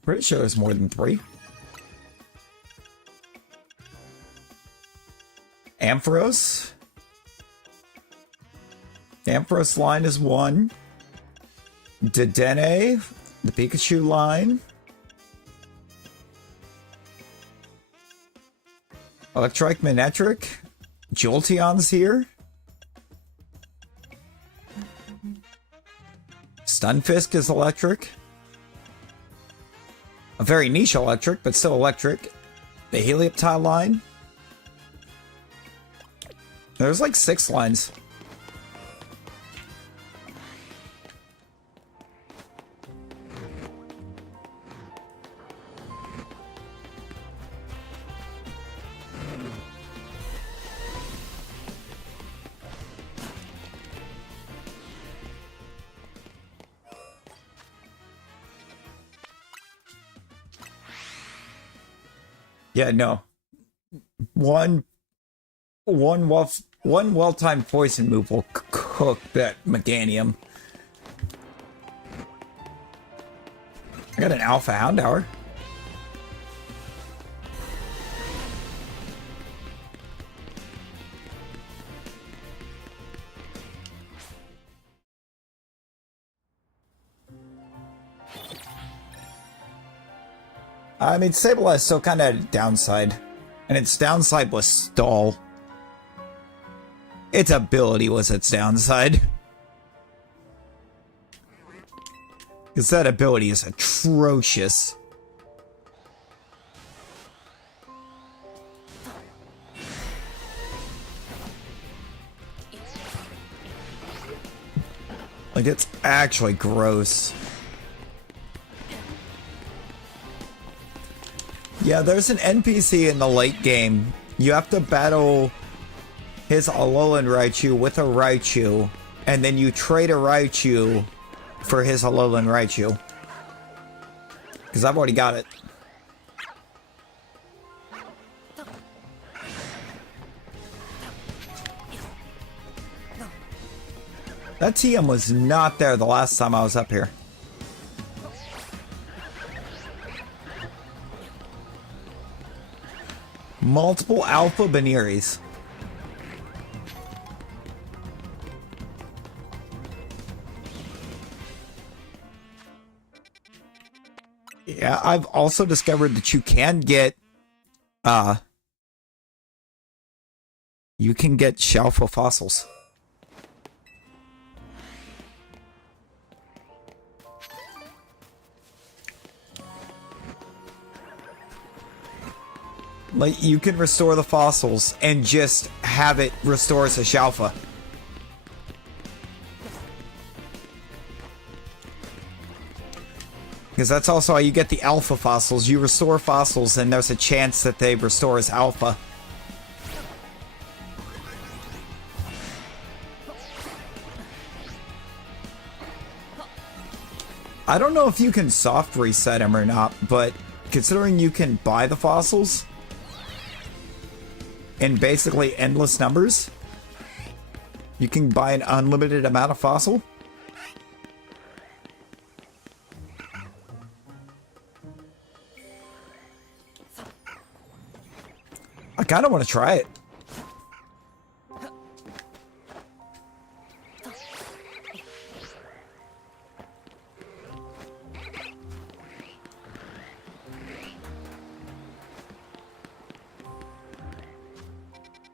Pretty sure there's more than 3. Ampharos. Ampharos line is 1. Dedenne, the Pikachu line. Electrike Manectric. Jolteon's here. Stunfisk is electric. A very niche electric, but still electric. The Helioptile line. There's like 6 lines. Yeah, no. One well-timed poison move will cook that Meganium. I got an Alpha Houndour. I mean, Sableye is still kind of downside. And its downside was stall. Its ability was its downside. Because that ability is atrocious. Like, it's actually gross. Yeah, there's an NPC in the late game. You have to battle his Alolan Raichu with a Raichu, and then you trade a Raichu for his Alolan Raichu. Because I've already got it. That TM was not there the last time I was up here. Multiple Alpha Beniris. Yeah, I've also discovered that you can get Shalfa fossils. Like, you can restore the fossils and just have it restore as a Shalfa. Because that's also how you get the Alpha fossils. You restore fossils and there's a chance that they restore as Alpha. I don't know if you can soft reset them or not, but considering you can buy the fossils in basically endless numbers, You can buy an unlimited amount of fossil? I kind of want to try it.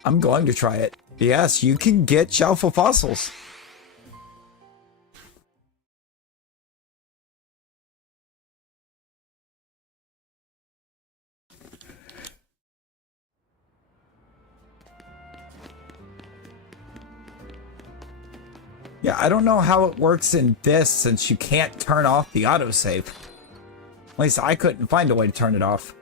I'm going to try it. Yes, you can get shellful fossils. Yeah, I don't know how it works in this since you can't turn off the autosave. At least I couldn't find a way to turn it off.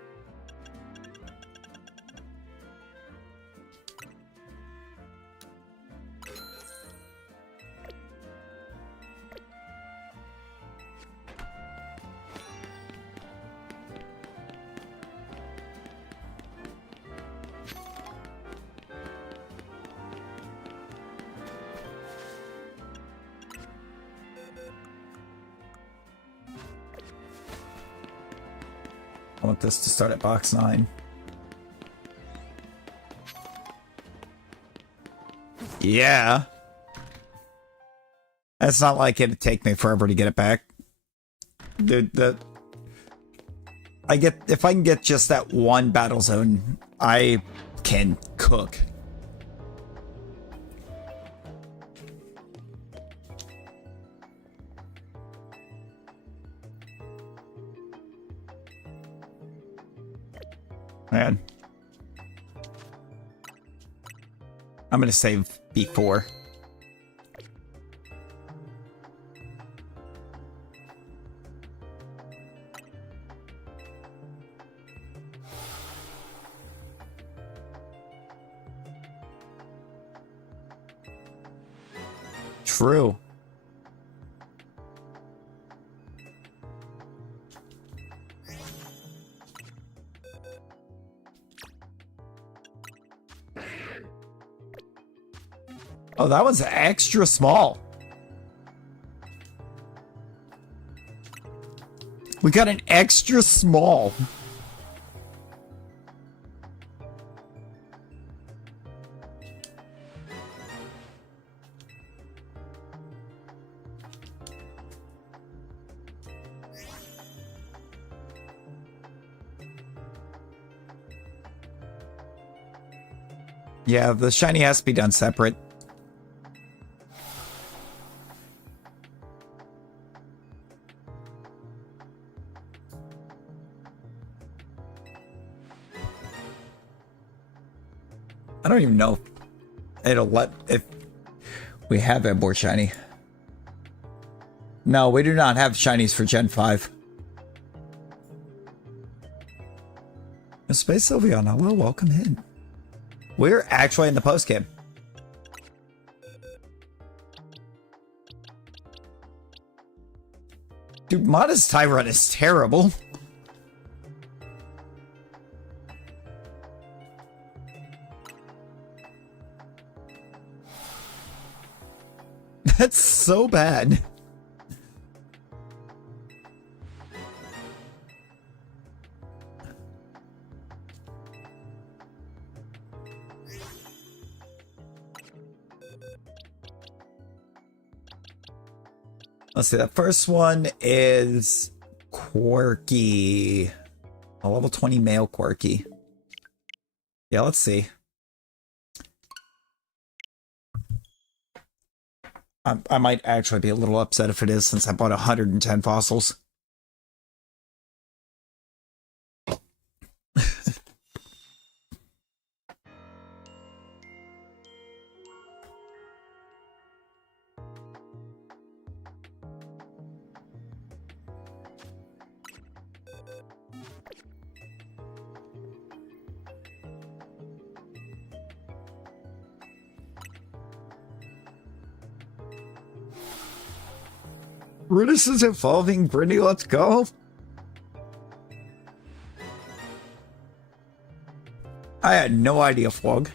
I want this to start at box 9. Yeah. It's not like it'd take me forever to get it back. Dude, if I can get just that one battle zone, I can cook. Man. I'm gonna save B4. True. Oh, that was extra small. We got an extra small. Yeah, the shiny has to be done separate. I don't even know if it'll let if we have that more shiny. No, we do not have shinies for Gen 5. Space Sylveon, hello, welcome in. We're actually in the post game. Dude, Modest Tyrant is terrible. That's so bad. Let's see, that first one is Quirky. A level 20 male Quirky. Yeah, let's see. I might actually be a little upset if it is, since I bought 110 fossils. Brutus is evolving. Brittany, let's go. I had no idea, Flog.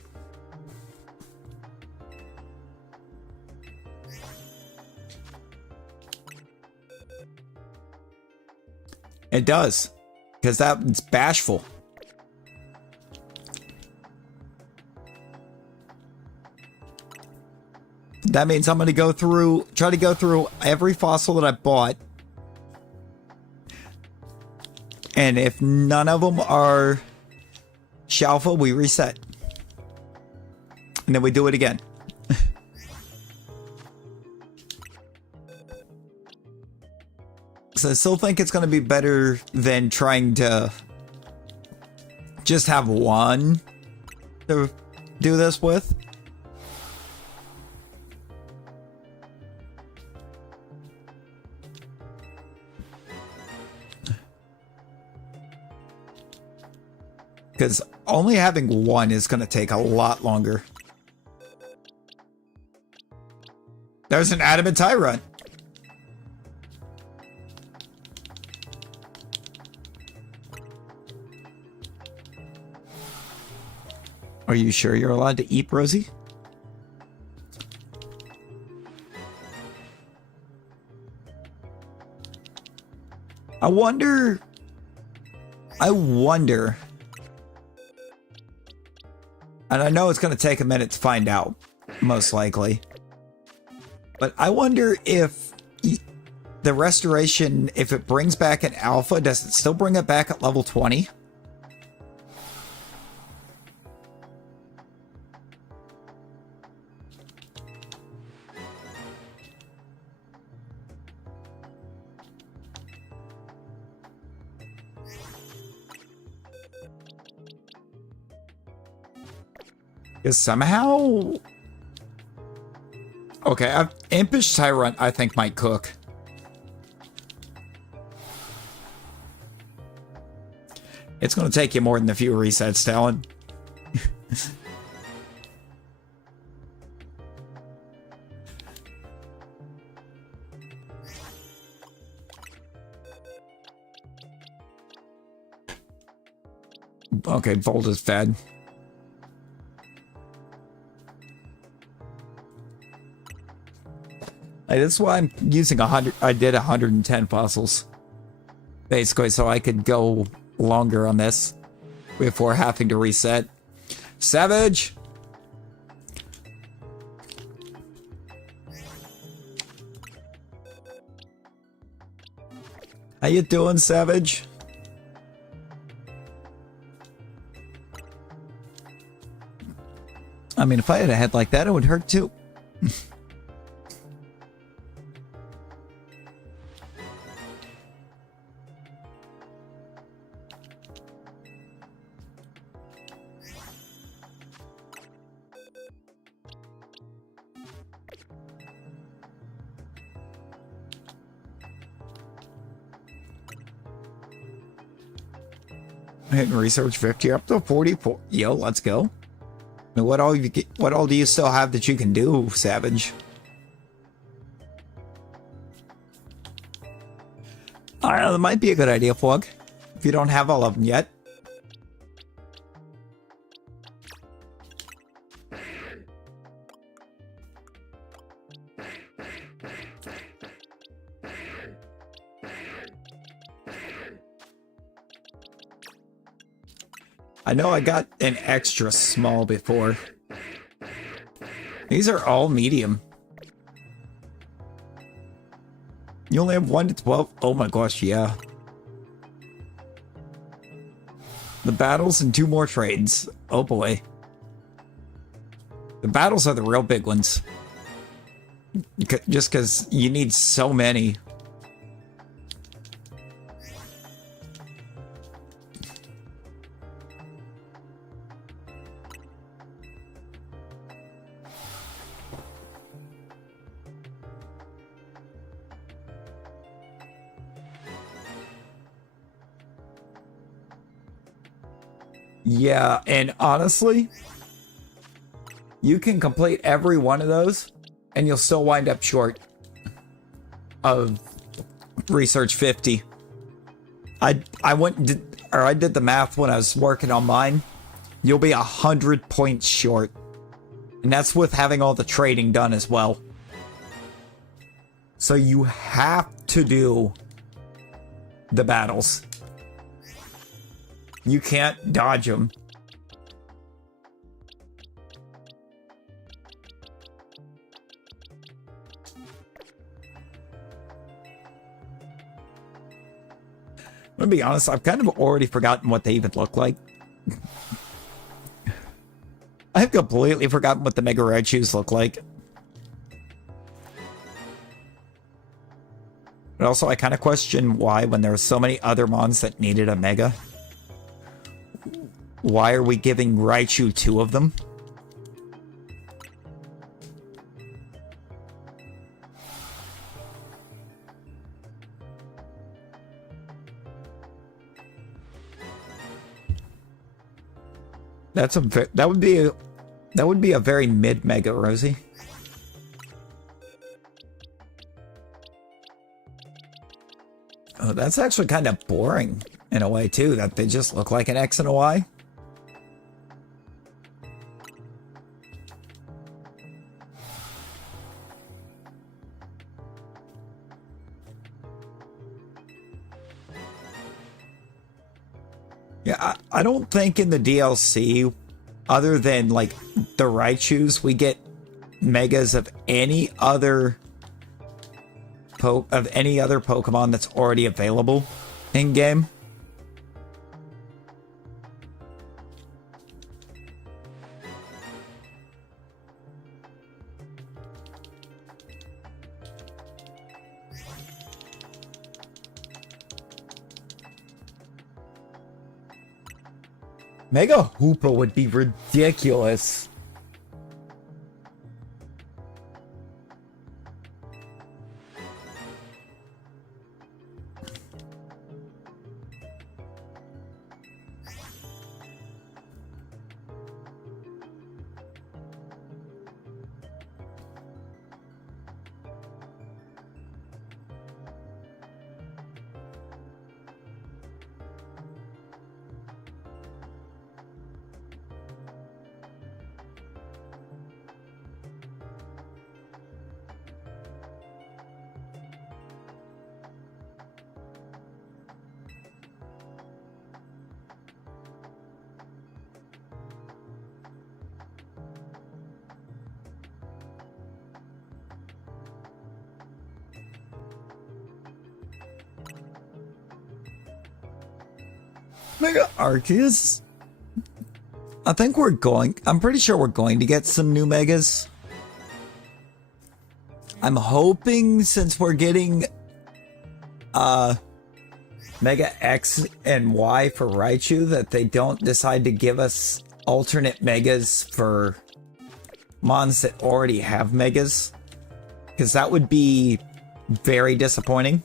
It does. Because that's bashful. That means I'm going to try to go through every fossil that I bought. And if none of them are Shalfa, we reset. And then we do it again. So I still think it's going to be better than trying to just have one to do this with. Because only having one is going to take a lot longer. There's an adamant tyrant. Are you sure you're allowed to eat, Rosie? I wonder... And I know it's going to take a minute to find out, most likely. But I wonder if the restoration, if it brings back an alpha, does it still bring it back at level 20? Is somehow... Okay, Impish Tyrant I think might cook. It's going to take you more than a few resets, Talon. Okay, Bolt is fed. That's why I'm using 100. I did 110 fossils, basically, so I could go longer on this before having to reset. Savage. How you doing, Savage? I mean, if I had a head like that, it would hurt too. Hitting research 50 up to 44. Yo, let's go. I mean, what all do you still have that you can do, Savage? I don't know, that might be a good idea, Flug. If you don't have all of them yet. I know I got an extra small before. These are all medium. You only have 1 to 12? Oh my gosh, yeah. The battles and 2 more trades. Oh boy. The battles are the real big ones. Just because you need so many. Yeah, and honestly, you can complete every one of those, and you'll still wind up short of Research 50. I did the math when I was working on mine. You'll be 100 points short, and that's with having all the trading done as well. So you have to do the battles. You can't dodge them. I'm gonna be honest, I've kind of already forgotten what they even look like. I've completely forgotten what the Mega Raichus look like. But also, I kind of question why, when there are so many other mons that needed a Mega, why are we giving Raichu 2 of them? That would be a very mid Mega, Rosie. Oh, that's actually kind of boring in a way too, that they just look like an X and a Y. Yeah, I don't think in the DLC, other than like the Raichus, we get Megas of any other Pokemon that's already available in game. Mega Hoopa would be ridiculous. Mega Arceus? I'm pretty sure we're going to get some new Megas. I'm hoping, since we're getting Mega X and Y for Raichu, that they don't decide to give us alternate Megas for mons that already have Megas, because that would be very disappointing.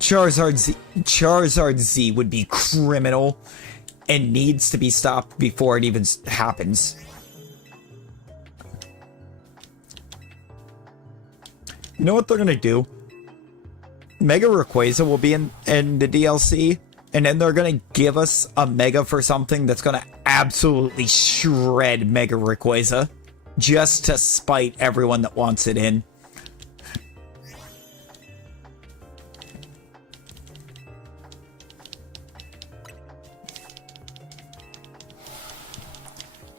Charizard Z would be criminal and needs to be stopped before it even happens. You know what they're gonna do? Mega Rayquaza will be in the DLC, and then they're gonna give us a Mega for something that's gonna absolutely shred Mega Rayquaza, just to spite everyone that wants it in.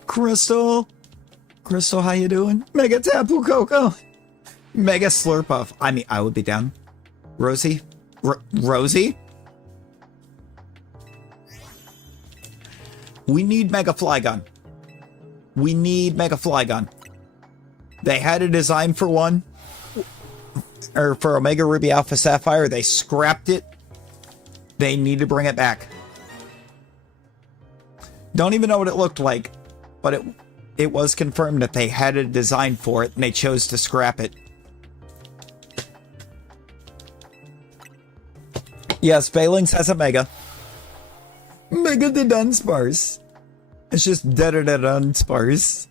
Crystal, how you doing? Mega Tapu Koko, Mega Slurpuff. I mean, I would be down. Rosie, Rosie. We need Mega Flygon. We need Mega Flygon. They had a design for one, or for Omega Ruby Alpha Sapphire. They scrapped it. They need to bring it back. Don't even know what it looked like. But it was confirmed that they had a design for it, and they chose to scrap it. Yes, Phalanx has a Mega. Mega the Dunsparce. It's just Dunsparce.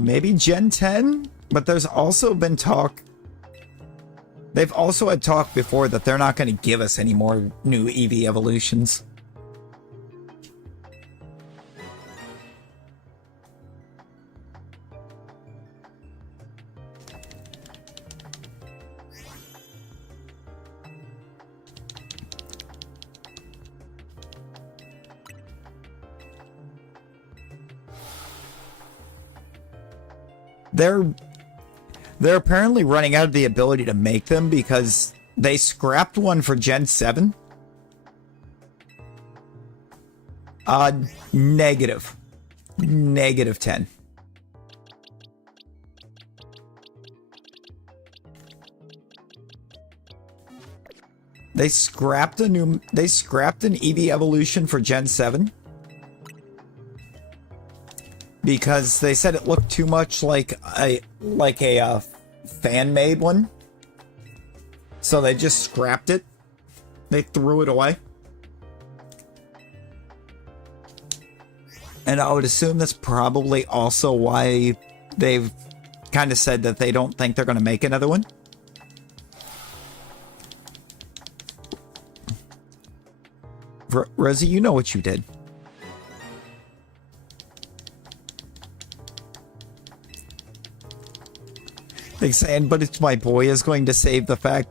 Maybe Gen 10? But there's also been talk They've also had talk before that they're not going to give us any more new EV evolutions. They're apparently running out of the ability to make them because they scrapped one for Gen 7. Negative. Negative 10. They scrapped an EV evolution for Gen 7. Because they said it looked too much like a fan-made one. So they just scrapped it. They threw it away. And I would assume that's probably also why they've kind of said that they don't think they're going to make another one. Rosie, you know what you did. They saying, but it's my boy is going to save the fact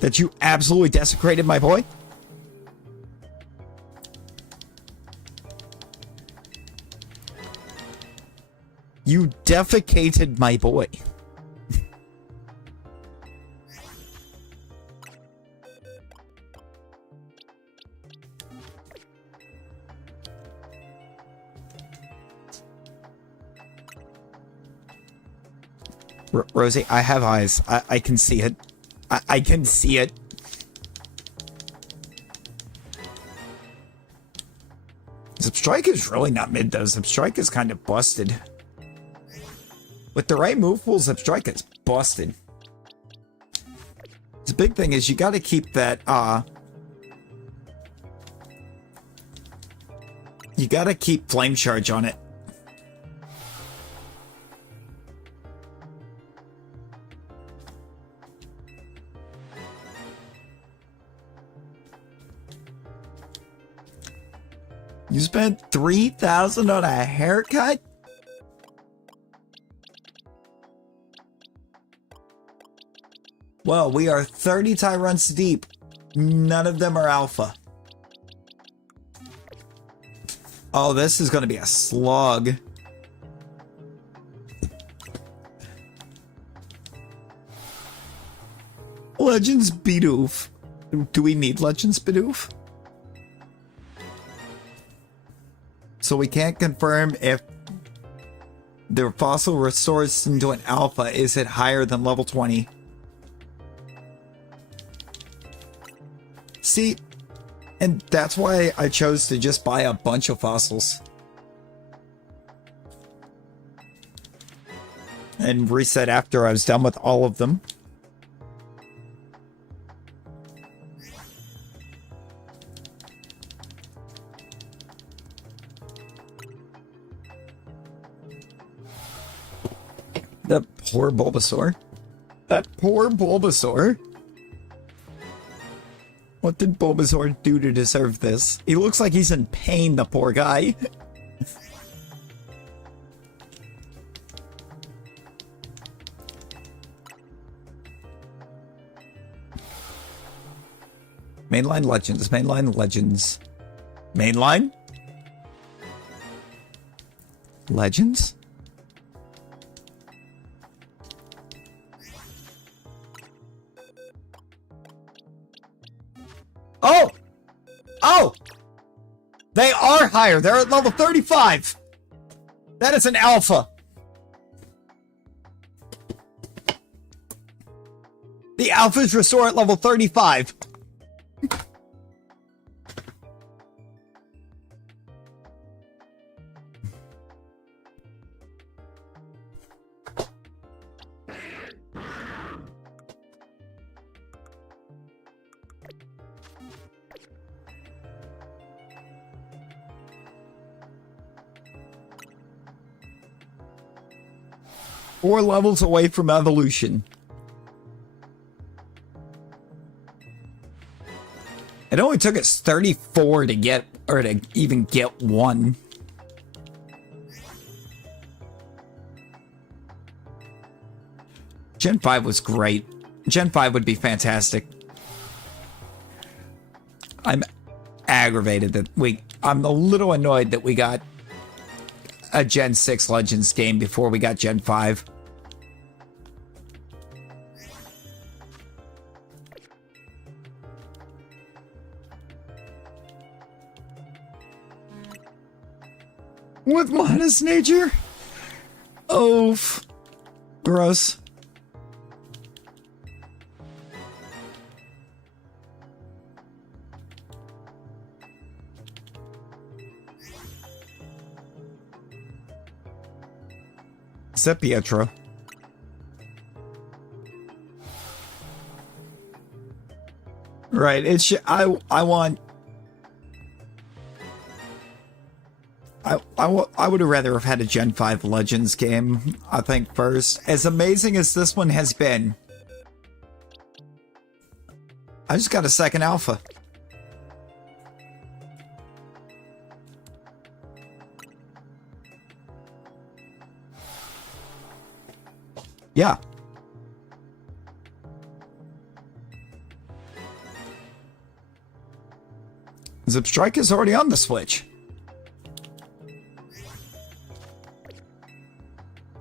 that you absolutely desecrated my boy? You defecated my boy. Rosie, I have eyes. I can see it. I can see it. Zipstrike is really not mid though. Zipstrike is kind of busted. With the right move pool, Zipstrike is busted. The big thing is you got to keep that, you got to keep Flame Charge on it. You spent $3,000 on a haircut? Well, we are 30 Tyrants deep. None of them are alpha. Oh, this is going to be a slug. Legends Bidoof. Do we need Legends Bidoof? So we can't confirm if the fossil restores into an alpha. Is it higher than level 20? See, and that's why I chose to just buy a bunch of fossils. And reset after I was done with all of them. That poor Bulbasaur. That poor Bulbasaur. What did Bulbasaur do to deserve this? He looks like he's in pain, the poor guy. Mainline Legends, mainline Legends. Mainline? Legends? Oh! Oh! They are higher. They're at level 35. That is an alpha. The alphas restore at level 35. 4 levels away from evolution. It only took us 34 to get, or to even get 1. Gen 5 was great. Gen 5 would be fantastic. I'm aggravated that I'm a little annoyed that we got a Gen 6 Legends game before we got Gen 5. With modest nature? Oof. Gross. Except Pietro. Right, it's I would have rather have had a Gen 5 Legends game, I think, first. As amazing as this one has been, I just got a second alpha. Yeah. Zip Strike is already on the Switch.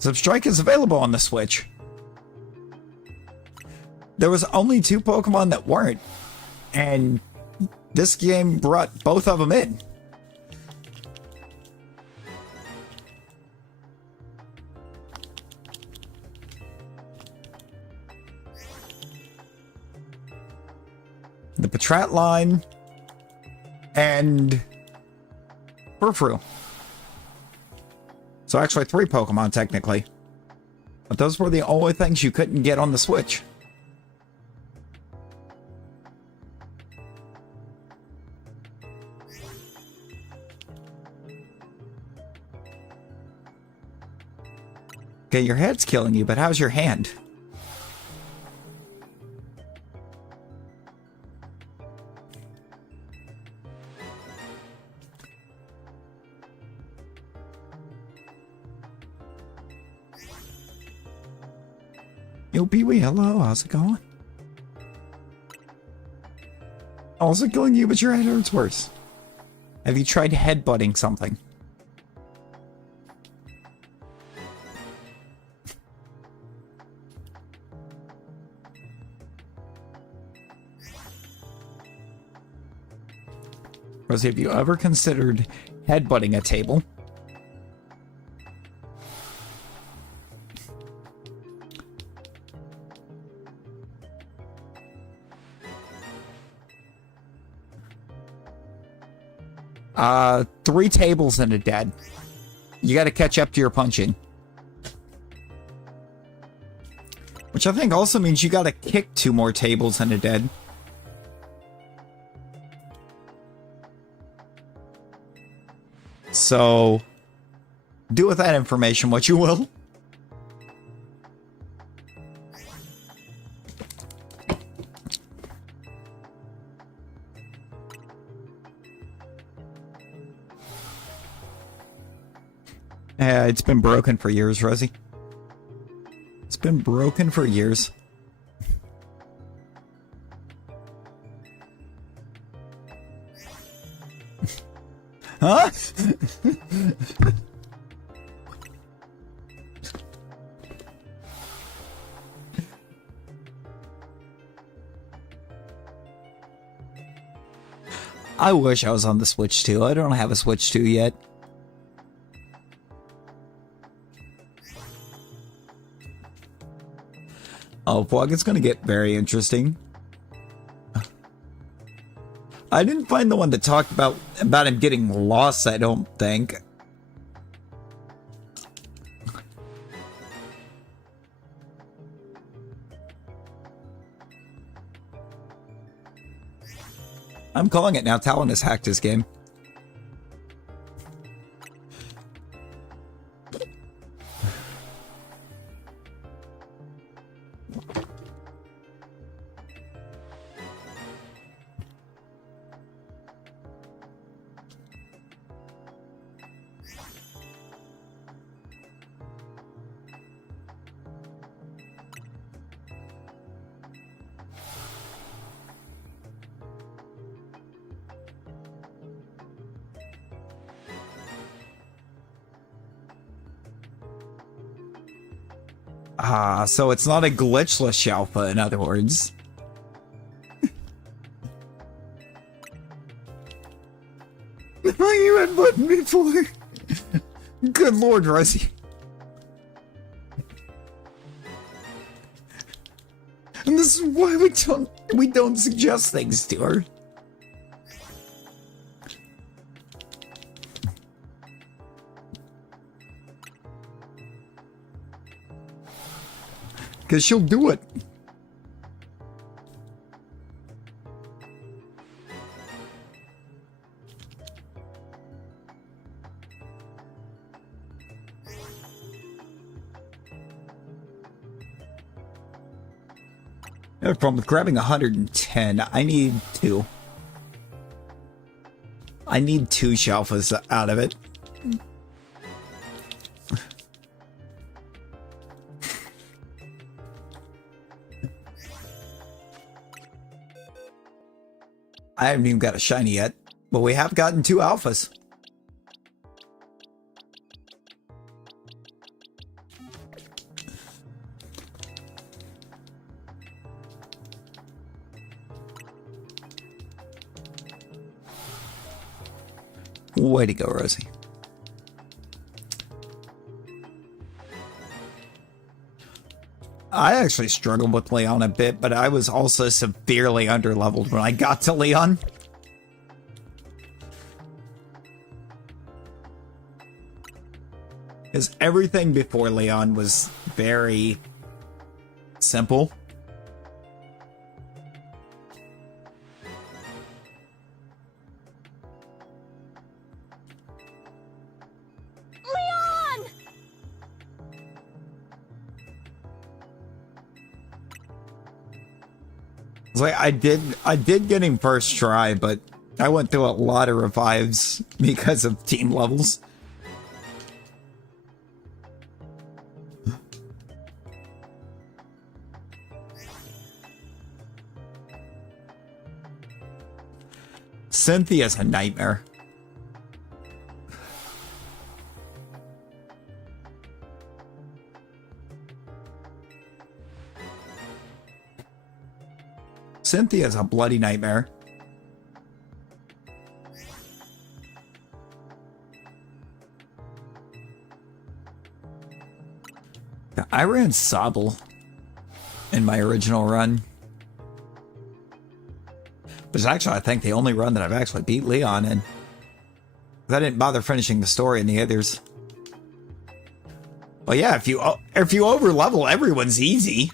Zip Strike is available on the Switch. There was only 2 Pokemon that weren't, and this game brought both of them in. The Patrat line and Furfrou. So actually 3 Pokemon technically. But those were the only things you couldn't get on the Switch. Okay, your head's killing you, but how's your hand? Yo, Pee-wee, hello, how's it going? Also killing you, but your head hurts worse. Have you tried headbutting something? Rosie, have you ever considered headbutting a table? Three tables and a dead. You gotta catch up to your punching. Which I think also means you gotta kick 2 more tables and a dead. So, do with that information what you will. It's been broken for years, Rosie. It's been broken for years. Huh? I wish I was on the Switch 2. I don't have a Switch 2 yet. Oh, Plug, it's going to get very interesting. I didn't find the one that talked about him getting lost, I don't think. I'm calling it now. Talon has hacked his game. Ah, so it's not a glitchless alpha, in other words. You had button before. Good lord, Rosie. And this is why we don't suggest things to her. Because she'll do it. I have a problem with grabbing 110. I need 2. I need 2 Shalfas out of it. I haven't even got a shiny yet, but we have gotten 2 alphas. Way to go, Rosie. I actually struggled with Leon a bit, but I was also severely underleveled when I got to Leon. Because everything before Leon was very simple. It's like I did get him first try, but I went through a lot of revives because of team levels. Cynthia's a nightmare. Cynthia's a bloody nightmare. I ran Sobble in my original run. But it's actually, I think, the only run that I've actually beat Leon in. I didn't bother finishing the story in the others. Well, yeah, if you over level, everyone's easy.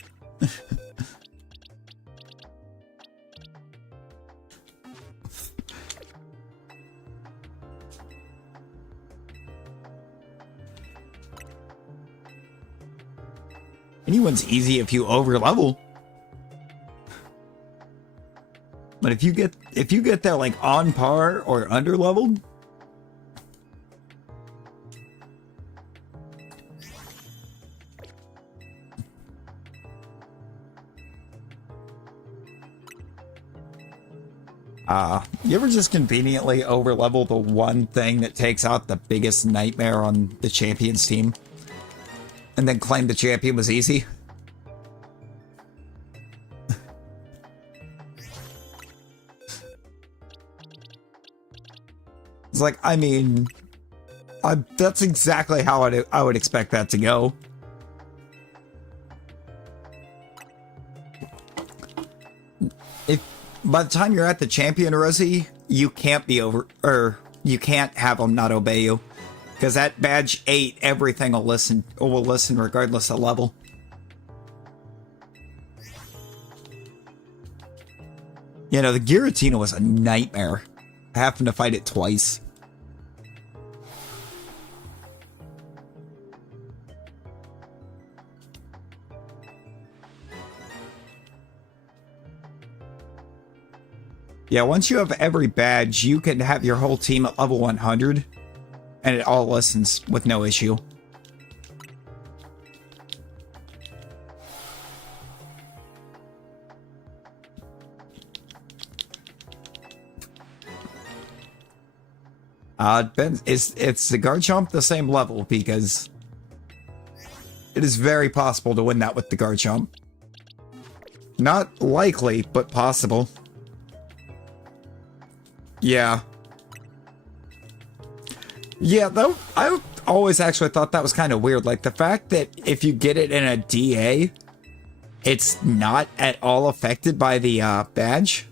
Anyone's easy if you over level. But if you get there like on par or under leveled, you ever just conveniently over level the one thing that takes out the biggest nightmare on the champions team and then claim the champion was easy? It's like, I mean, that's exactly how I would expect that to go. If by the time you're at the champion, Rosie, you can't be over, or you can't have them not obey you, because at badge 8, everything will listen regardless of level. You know, the Giratina was a nightmare. Having to fight it twice. Yeah, once you have every badge, you can have your whole team at level 100, and it all listens with no issue. Is the Garchomp the same level? Because It is very possible to win that with the Garchomp. Not likely, but possible. Yeah. Yeah, though, I always actually thought that was kind of weird. Like, the fact that if you get it in a DA, it's not at all affected by the badge.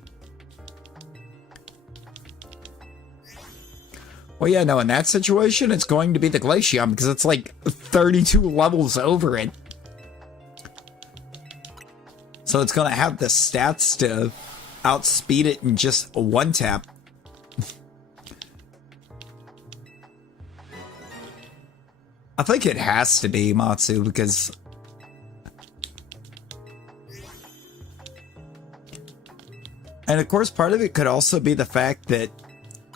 Well, yeah, no, in that situation, it's going to be the Glaceon because it's like 32 levels over it. So it's going to have the stats to outspeed it in just one tap. I think it has to be Matsu because... And of course, part of it could also be the fact that,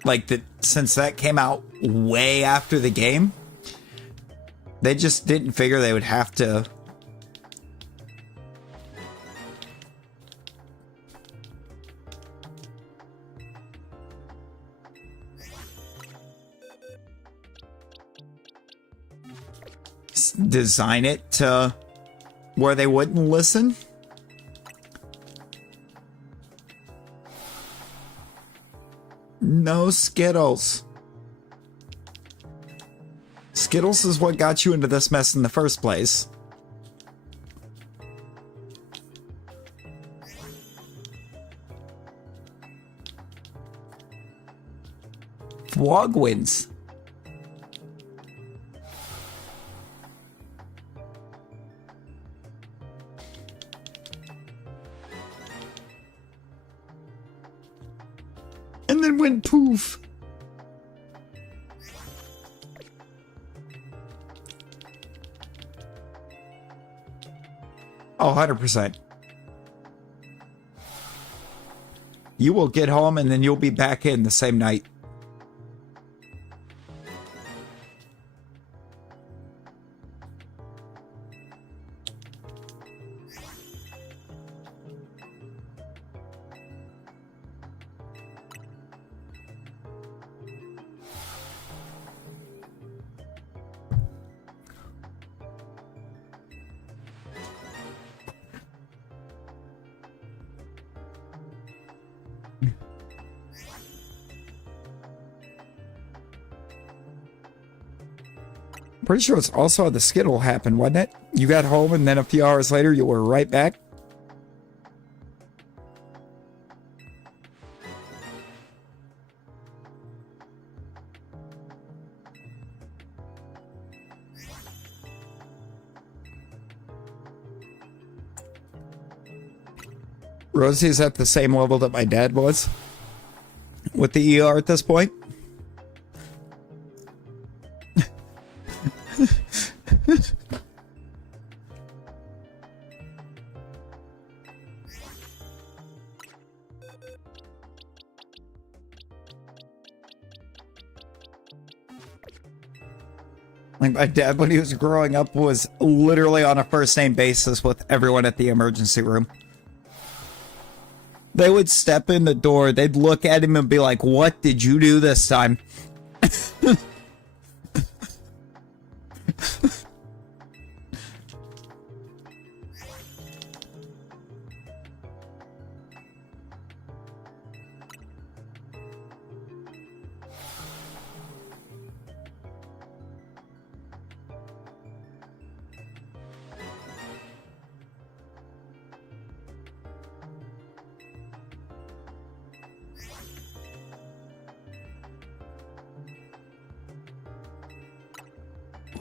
like, that since that came out way after the game, they just didn't figure they would have to... design it to where they wouldn't listen. No Skittles. Skittles is what got you into this mess in the first place. Frogwins. And then went poof. Oh, 100%. You will get home and then you'll be back in the same night. Pretty sure it's also how the Skittle happened, wasn't it? You got home and then a few hours later you were right back. Rosie's at the same level that my dad was with the ER at this point. Like, my dad, when he was growing up, was literally on a first-name basis with everyone at the emergency room. They would step in the door, they'd look at him and be like, "What did you do this time?"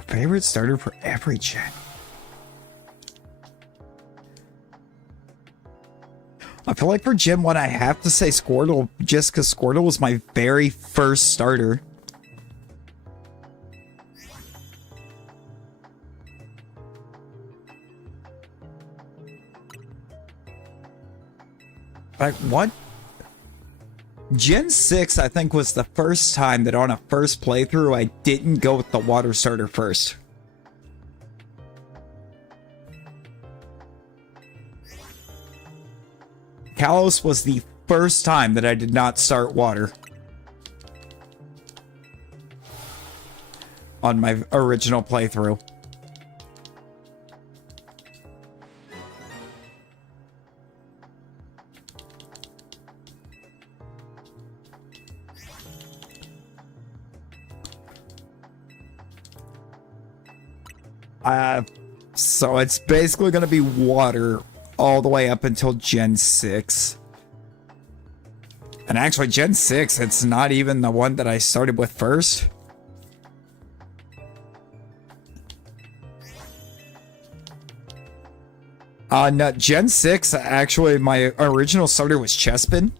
Favorite starter for every gen. I feel like for Gen 1 I have to say Squirtle just because Squirtle was my very first starter. Like, what? Gen 6, I think, was the first time that on a first playthrough I didn't go with the water starter first. Kalos was the first time that I did not start water on my original playthrough. So it's basically going to be water all the way up until Gen 6. And actually, Gen 6, it's not even the one that I started with first. No, Gen 6, actually, my original starter was Chespin.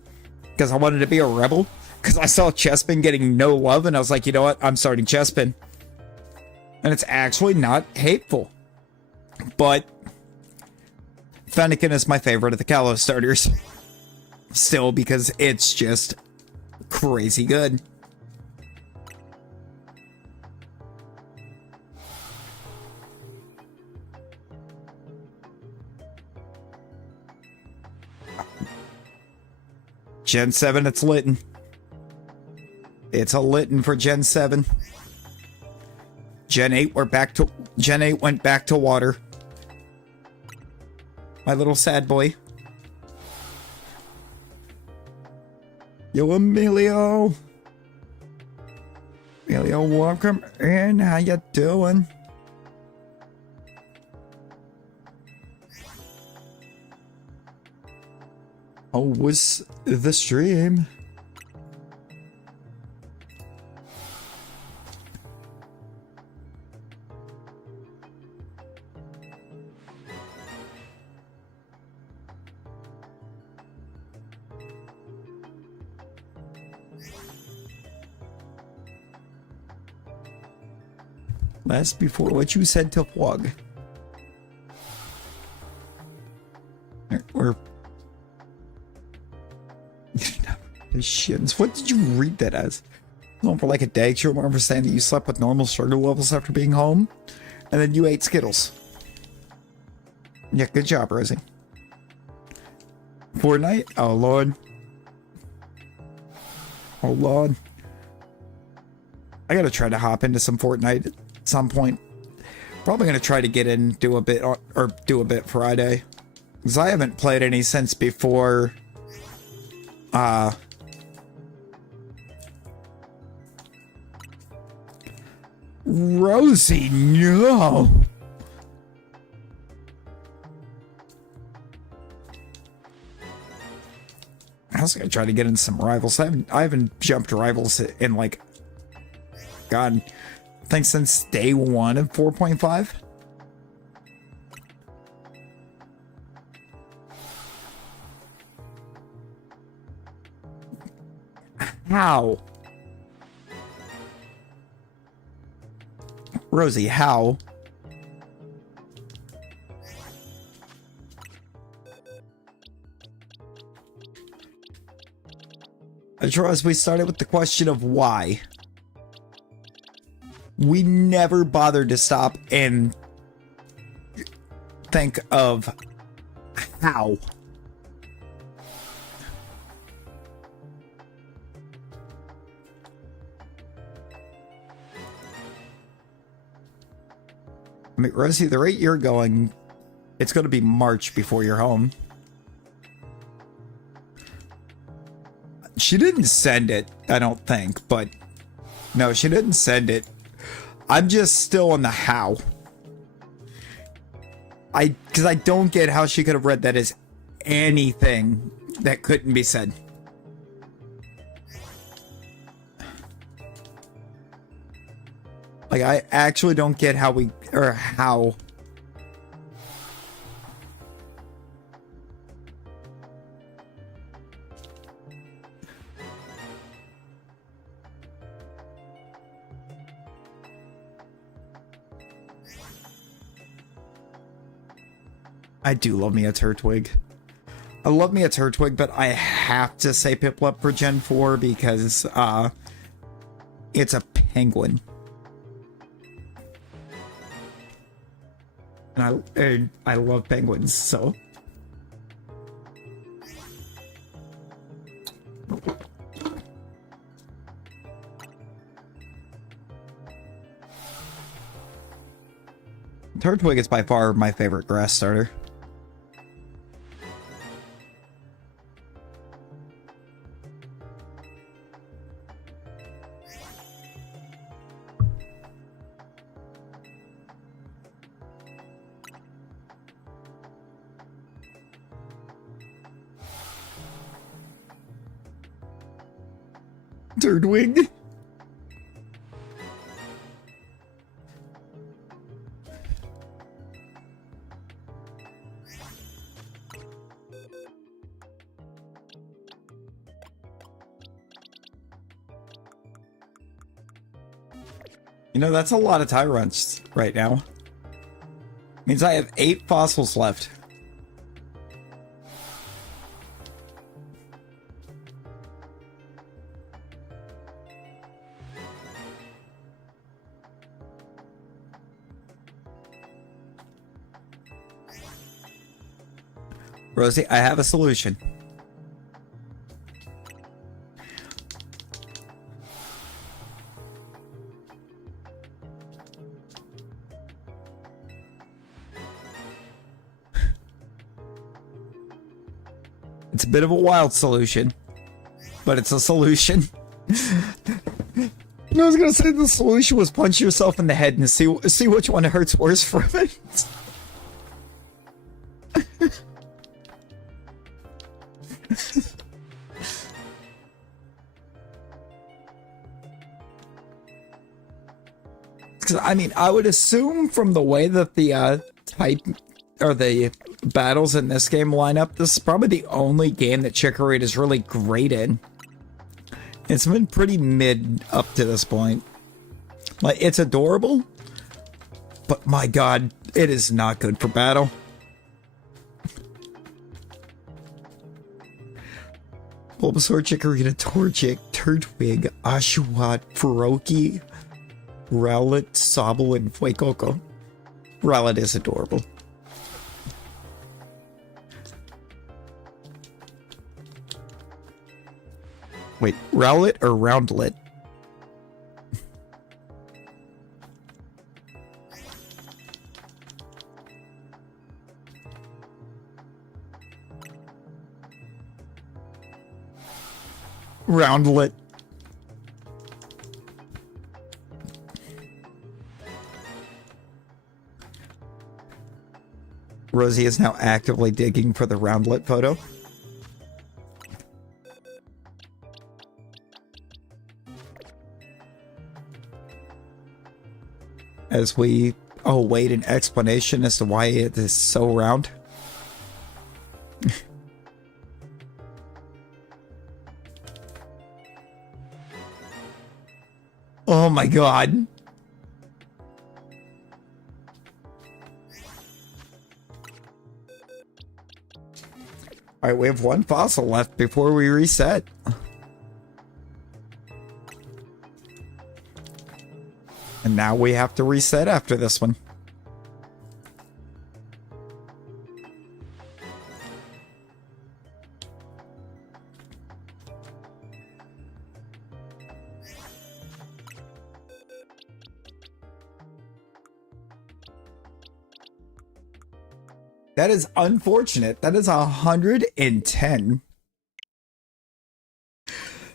Because I wanted to be a rebel. Because I saw Chespin getting no love, and I was like, you know what? I'm starting Chespin. And it's actually not hateful. But Fennekin is my favorite of the Kalos starters. Still, because it's just crazy good. Gen 7, it's Litten. It's a Litten for Gen 7. Gen 8, Gen 8 went back to water. My little sad boy. Yo, Emilio. Emilio, welcome in. How you doing? How was the stream? Last before what you said to Flog. Or the shins. What did you read that as? Known for like a day, you remember saying that you slept with normal sugar levels after being home, and then you ate Skittles. Yeah, good job, Rosie. Fortnite? Oh lord. Oh lord. I gotta try to hop into some Fortnite at some point. Probably gonna try to get in, do a bit Friday, because I haven't played any since before. Rosie, no. I was gonna try to get in some rivals. I haven't jumped rivals in like, God, I think since day one of 4.5. How? Rosie, how? Atros, we started with the question of why. We never bothered to stop and think of how. I mean, Rosie, the rate you're going, it's going to be March before you're home. She didn't send it, I don't think, but no, she didn't send it. I'm just still on the how. Because I don't get how she could have read that as anything that couldn't be said. Like, I actually don't get how how. I do love me a Turtwig. I love me a Turtwig, but I have to say Piplup for Gen 4 because it's a penguin. And I love penguins, so. Turtwig is by far my favorite grass starter. Turdwig. You know, that's a lot of Tyrants right now. Means I have 8 fossils left. Rosie, I have a solution. It's a bit of a wild solution, but it's a solution. I was gonna say the solution was punch yourself in the head and see which one hurts worse from it. Because I mean, I would assume from the way that the type or the battles in this game line up, this is probably the only game that Chikorita is really great in. It's been pretty mid up to this point. Like, it's adorable, but my god, it is not good for battle. Bulbasaur, Chikorita, Torchic, Turtwig, Oshawott, Feroki, Rowlet, Sobble, and Fuecoco. Rowlet is adorable. Wait, Rowlet or Roundlet? Roundlet. Rosie is now actively digging for the Roundlet photo. As we await an explanation as to why it is so round. Oh my god. Alright, we have 1 fossil left before we reset. And now we have to reset after this one. That is unfortunate. That is 110.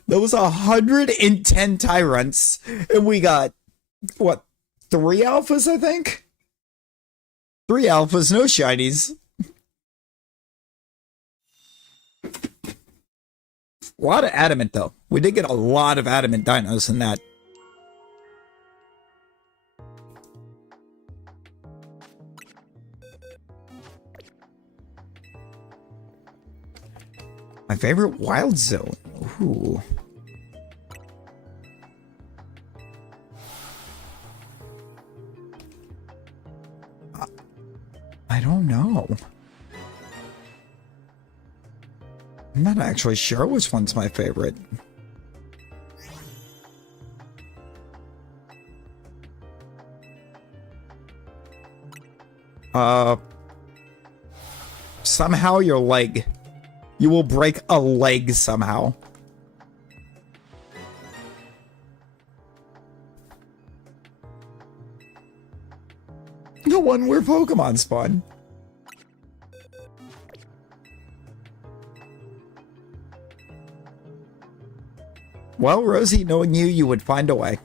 That was 110 Tyrants. And we got, what, 3 alphas, I think? 3 alphas, no shinies. A lot of adamant, though. We did get a lot of adamant dinos in that. My favorite wild zone. Ooh. I don't know. I'm not actually sure which one's my favorite. Somehow your leg. You will break a leg somehow. The one where Pokemon spawn. Well, Rosie, knowing you, you would find a way.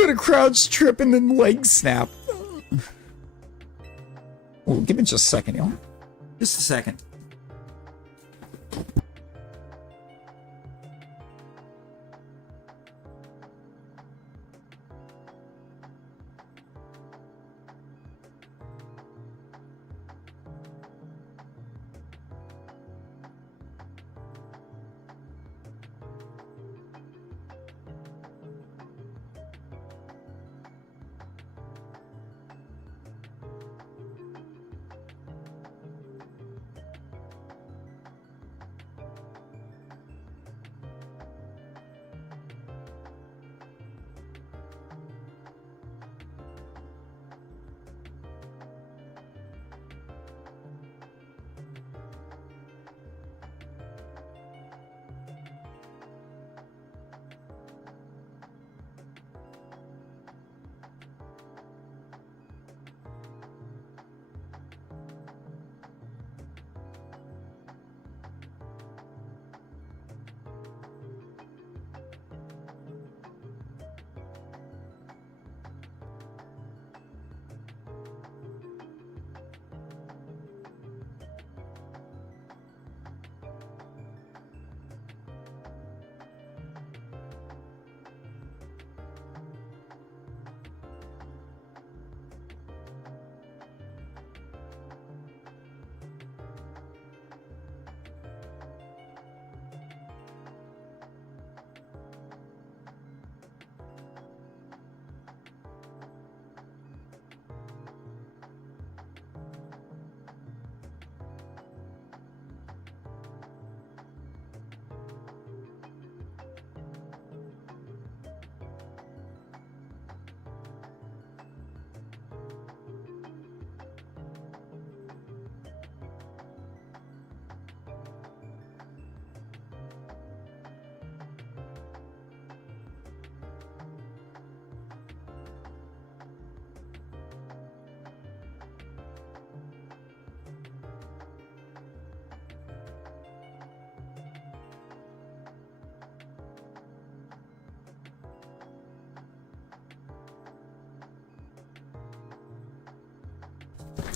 gonna crouch, trip, and then leg snap. Oh, give me just a second, y'all. Just a second.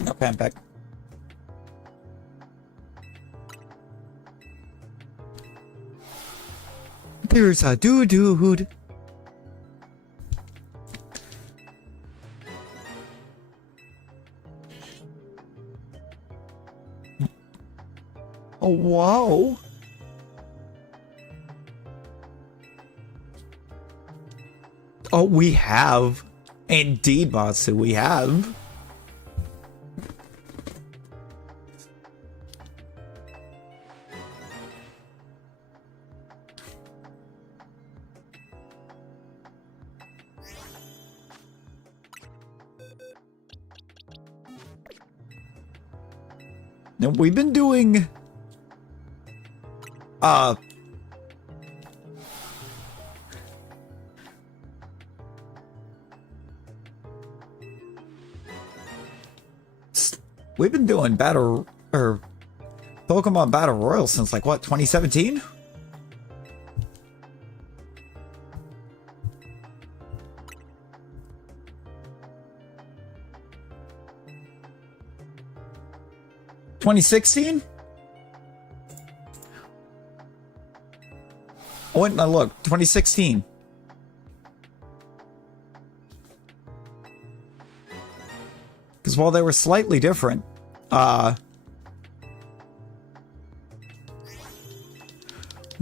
Okay, I'm back. There's a dude. Oh, wow. Oh, we have. Indeed, Matsu, we have. Now, we've been doing we've been doing battle or Pokemon Battle Royale since like what, 2017? $2016? I went and I looked. 2016. Because while they were slightly different,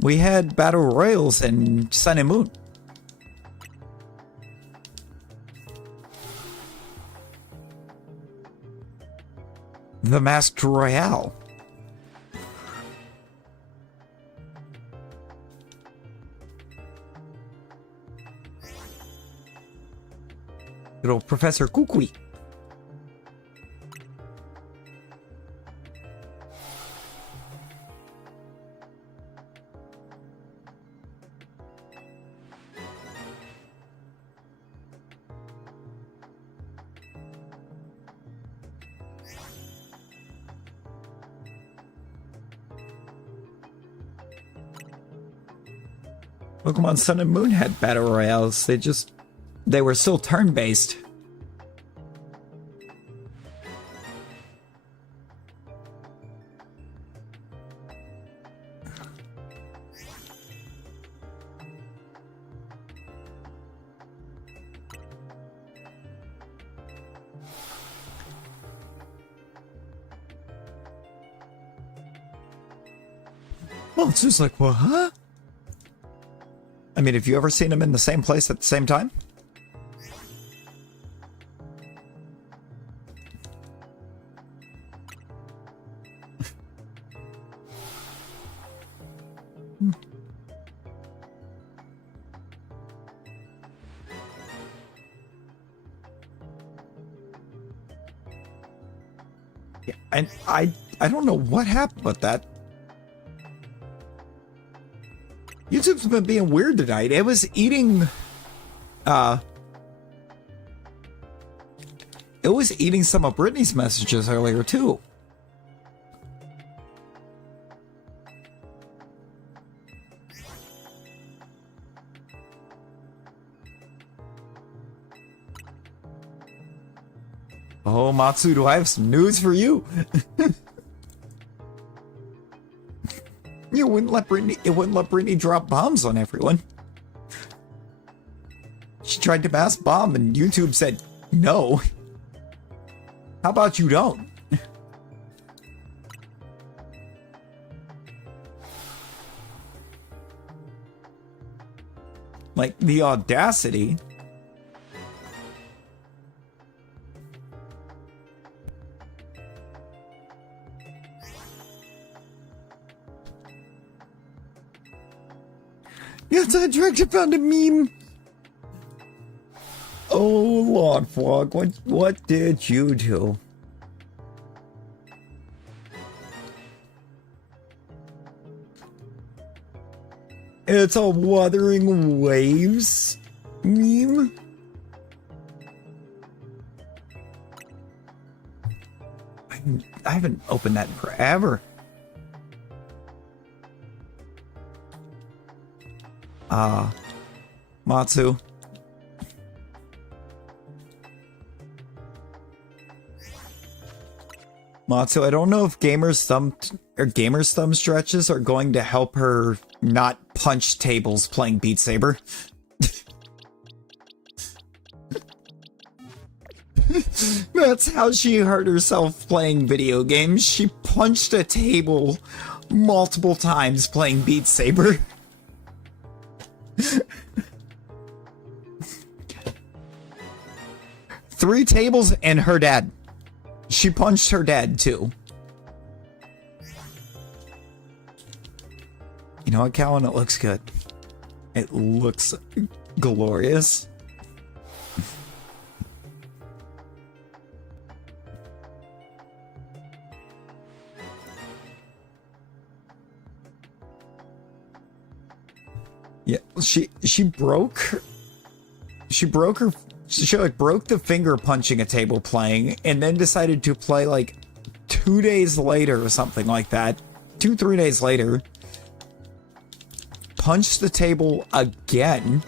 we had Battle Royales in Sun and Moon. The Masked Royale. Little Professor Kukui. Pokemon Sun and Moon had battle royales. They just they were still turn-based. Well, it's just like, what? Huh? I mean, have you ever seen them in the same place at the same time? Yeah, and I don't know what happened with that. YouTube's been being weird tonight. It was eating some of Brittany's messages earlier too. Oh, Matsu, do I have some news for you? It wouldn't let Brittany drop bombs on everyone. She tried to mass bomb and YouTube said no. How about you don't? Like, the audacity. Yes, I directly found a meme. Oh, Lord Frog, what did you do? It's a Wuthering Waves meme? I haven't opened that in forever. Matsu. Matsu, I don't know if Gamer's thumb stretches are going to help her not punch tables playing Beat Saber. That's how she hurt herself playing video games. She punched a table multiple times playing Beat Saber. Three tables and her dad. She punched her dad too. You know what, Calvin? It looks good. It looks glorious. Yeah, she broke the finger punching a table playing, and then decided to play like 2 days later or something like that. 2-3 days later, punched the table again.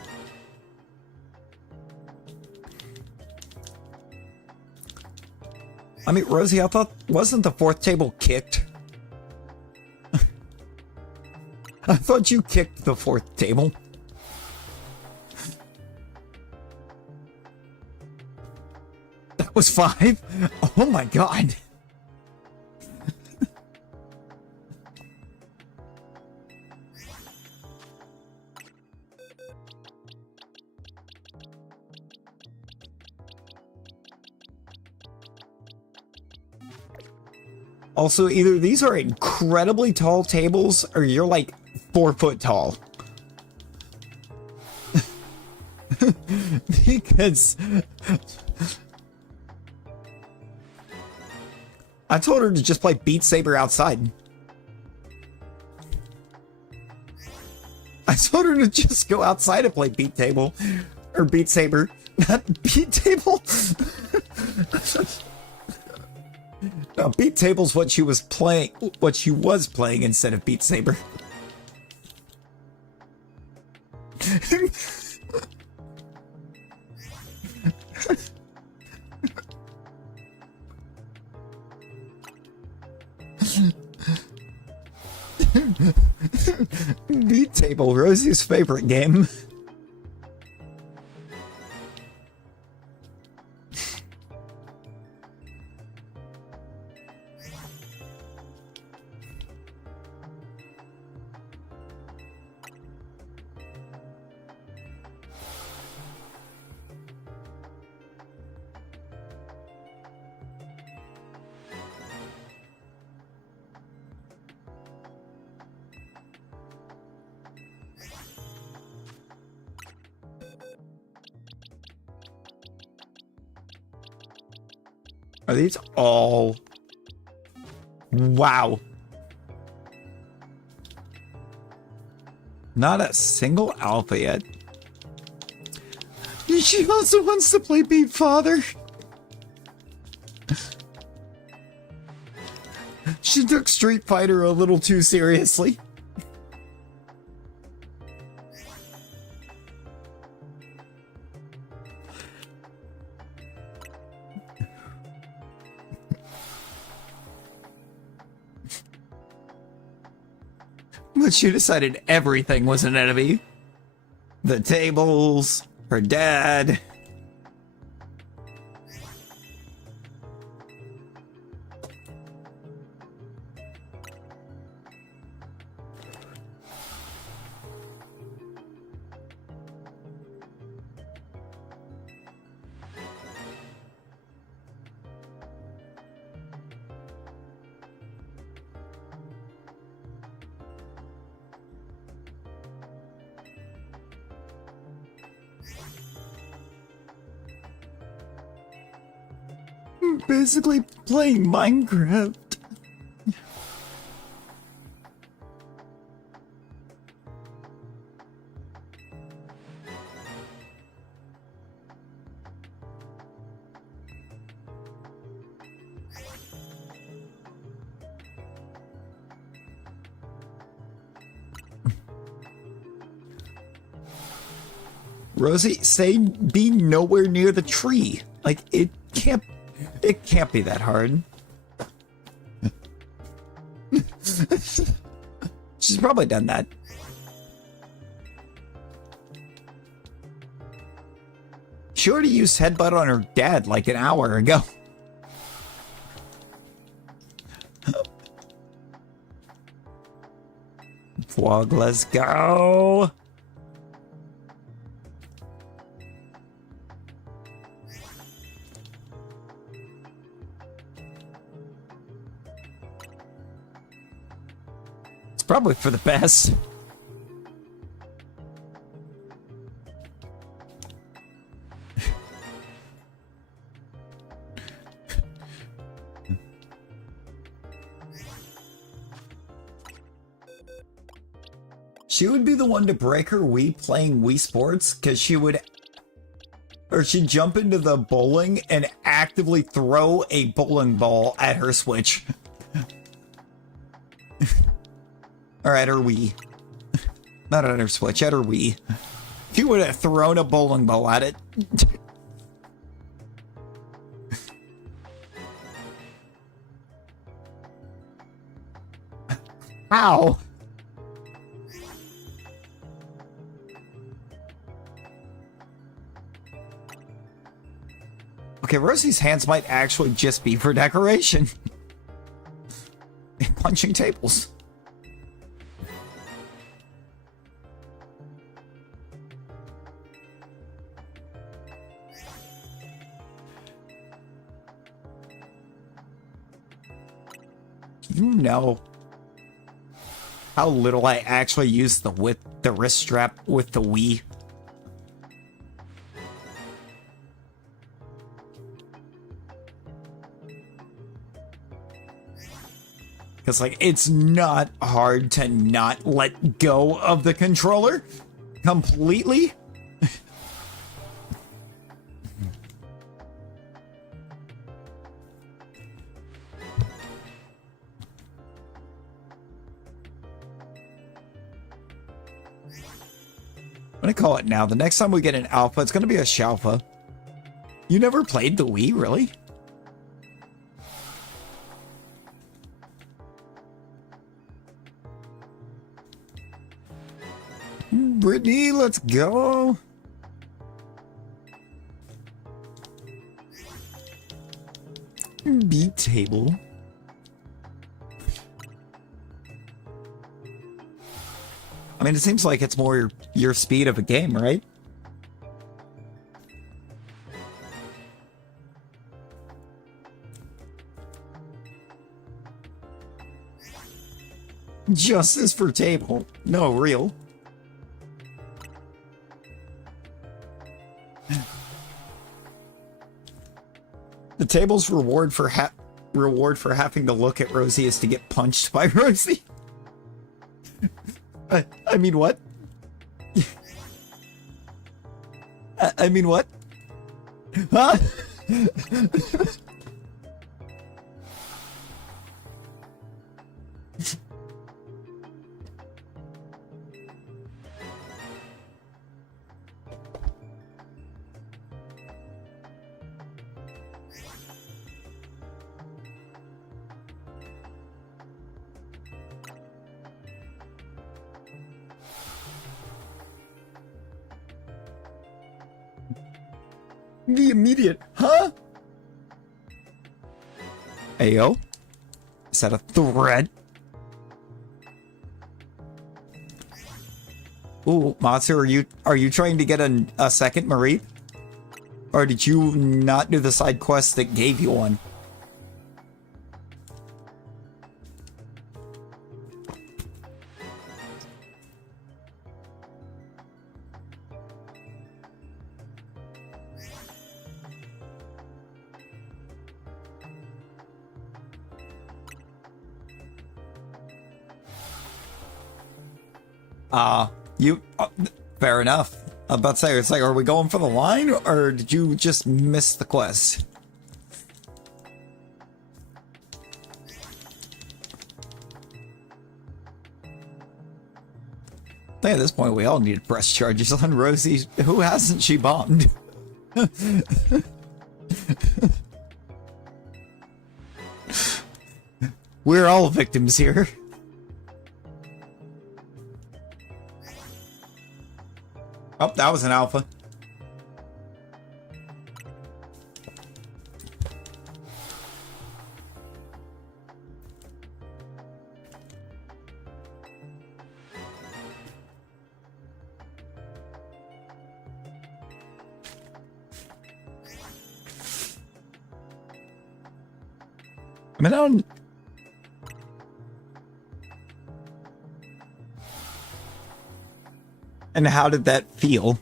I mean, Rosie, I thought, wasn't the fourth table kicked? I thought you kicked the fourth table. That was 5? Oh my god. Also, either these are incredibly tall tables, or you're like 4 foot tall. Because I told her to just play Beat Saber outside. I told her to just go outside and play Beat Table. Or Beat Saber. Not Beat Table? No, Beat Table's what she was playing instead of Beat Saber. table, Rosie's favorite game. Are these all... Wow. Not a single alpha yet. She also wants to play Beat Father. She took Street Fighter a little too seriously. But she decided everything was an enemy. The tables, her dad. Basically playing Minecraft. Rosie, be nowhere near the tree. Like, it can't be that hard. She's probably done that. She already used headbutt on her dad like an hour ago. Vlog, let's go. Probably for the best. She would be the one to break her Wii playing Wii Sports, because she'd jump into the bowling and actively throw a bowling ball at her Switch. Or at her Wii. Not at her Switch, at her Wii. She would have thrown a bowling ball at it. Ow! Okay, Rosie's hands might actually just be for decoration. And punching tables. You know how little I actually use the wrist strap with the Wii. Because, like, it's not hard to not let go of the controller completely. I'm gonna call it now. The next time we get an alpha, it's gonna be a shalpha. You never played the Wii, really? Brittany, let's go. Beat table. I mean, it seems like it's more your speed of a game, right? Justice for table. No, real. The table's reward for having to look at Rosie is to get punched by Rosie. I mean, what? I mean, what? Huh? The immediate, huh? Ayo? Is that a threat? Ooh, Matsu, are you trying to get a second Marie? Or did you not do the side quest that gave you one? Fair enough. I'm about to say, it's like, are we going for the line, or did you just miss the quest? I think at this point we all need to press charges on Rosie. Who hasn't she bombed? We're all victims here. Oh, that was an alpha. I mean, I don't... And how did that feel?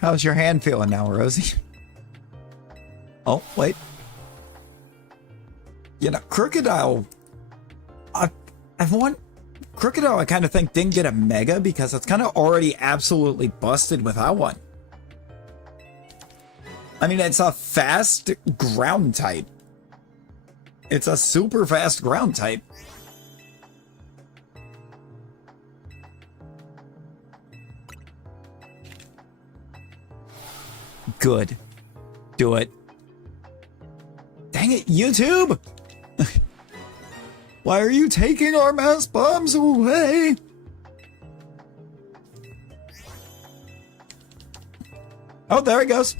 How's your hand feeling now, Rosie? Oh, wait. You know, Crocodile... I've won... Crocodile, I kind of think, didn't get a mega because it's kind of already absolutely busted without one. I mean, it's a fast ground type. It's a super fast ground type. Good. Do it. Dang it, YouTube! Why are you taking our mass bombs away? Oh, there it goes.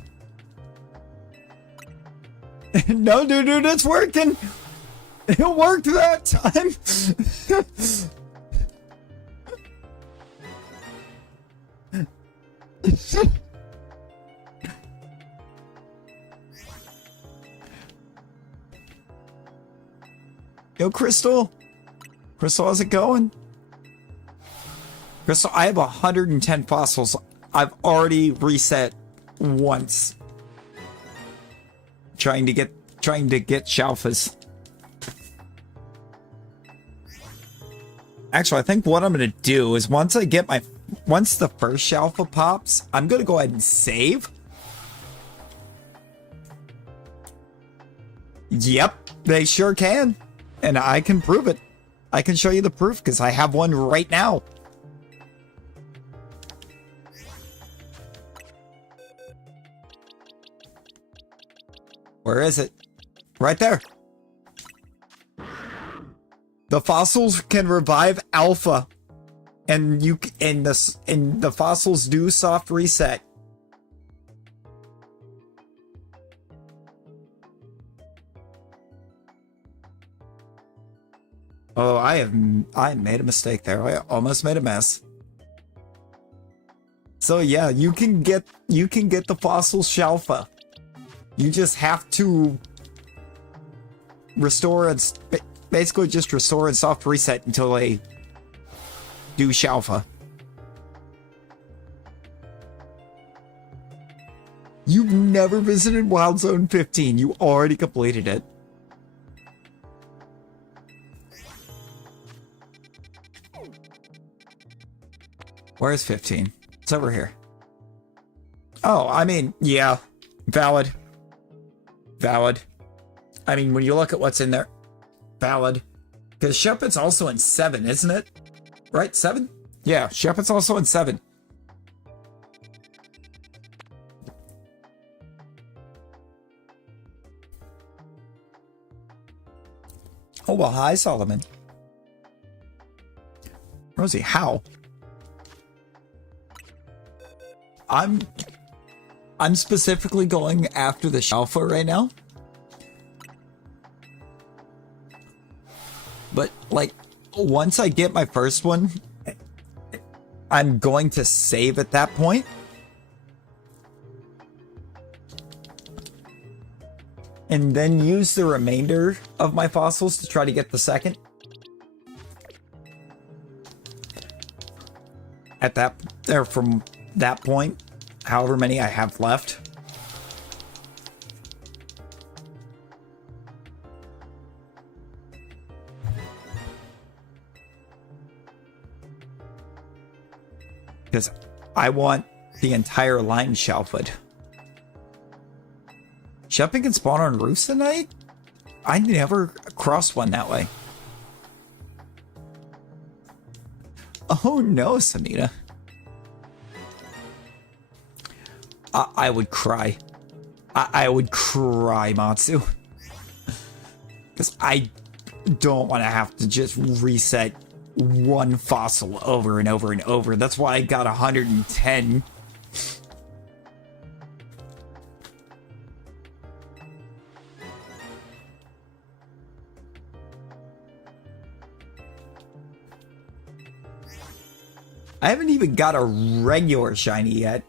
No, dude, it's working. It worked that time. Yo, Crystal. Crystal, how's it going? Crystal, I have 110 fossils. I've already reset once. Trying to get Shalfas. Actually, I think what I'm gonna do is once the first Shalfa pops, I'm gonna go ahead and save. Yep, they sure can. And I can prove it. I can show you the proof because I have one right now. Where is it? Right there. The fossils can revive alpha, and the fossils do soft reset. Oh, I made a mistake there. I almost made a mess. So yeah, you can get the fossil shalfa. You just have to restore and basically just restore and soft reset until they do shalfa. You've never visited Wild Zone 15. You already completed it. Where's 15? It's over here. Oh, I mean, yeah. Valid. Valid. I mean, when you look at what's in there, valid. Because Shepard's also in 7, isn't it? Right? 7? Yeah, Shepard's also in 7. Oh, well, hi, Solomon. Rosie, how? I'm specifically going after the Shalfa right now. But, like, once I get my first one, I'm going to save at that point. And then use the remainder of my fossils to try to get the second. At that, or from that point, however many I have left. Because I want the entire line shelfed. Shopping can spawn on roofs tonight? I never crossed one that way. Oh no, Samita. I would cry. I would cry, Matsu. Because I don't want to have to just reset one fossil over and over and over. That's why I got 110. I haven't even got a regular shiny yet.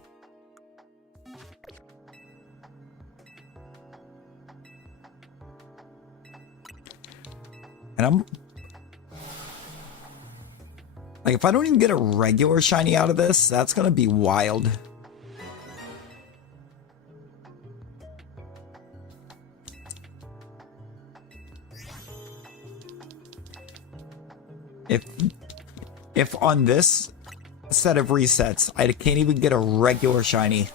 And I'm like, if I don't even get a regular shiny out of this, that's gonna be wild. If on this set of resets, I can't even get a regular shiny.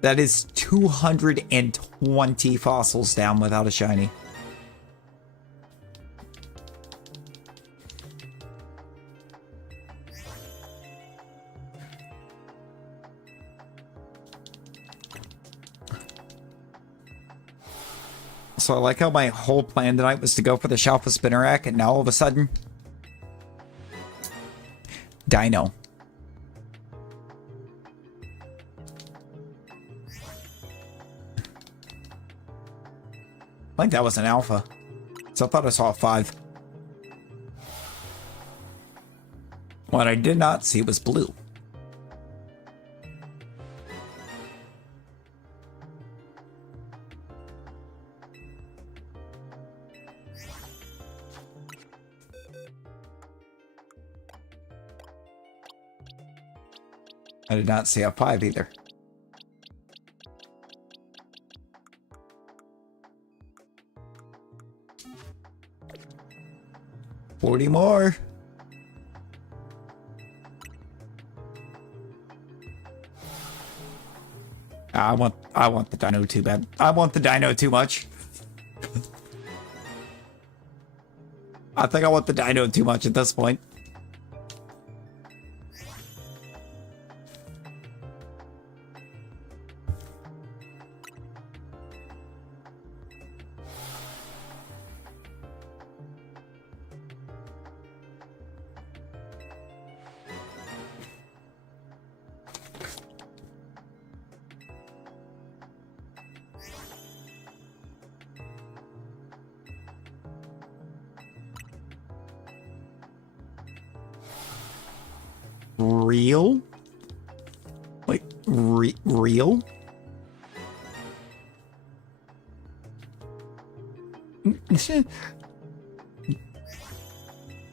That is 220 fossils down without a shiny. So I like how my whole plan tonight was to go for the Shalfa Spinnerack, and now all of a sudden, Dino. I think that was an alpha. So I thought I saw a 5. What I did not see was blue. I did not see a 5 either. $40 more. I want the dino too bad. I want the dino too much. I think I want the dino too much at this point. real? Like, real?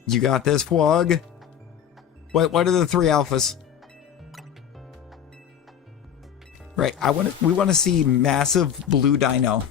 You got this, Pwog? What are the 3 alphas? Right, we want to see massive blue dino.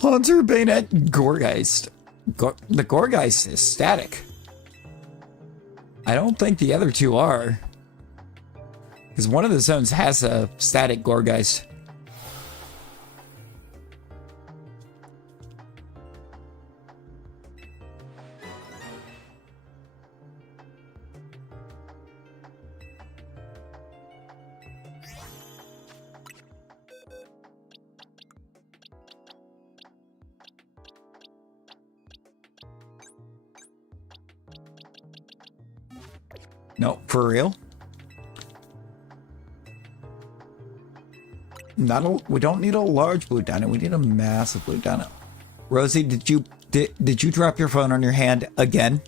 Hunter, Bayonet, Gorgeist. The Gorgeist is static. I don't think the other 2 are. Because one of the zones has a static Gorgeist. No, for real? We don't need a large blue dino. We need a massive blue dino. Rosie, did you drop your phone on your hand again?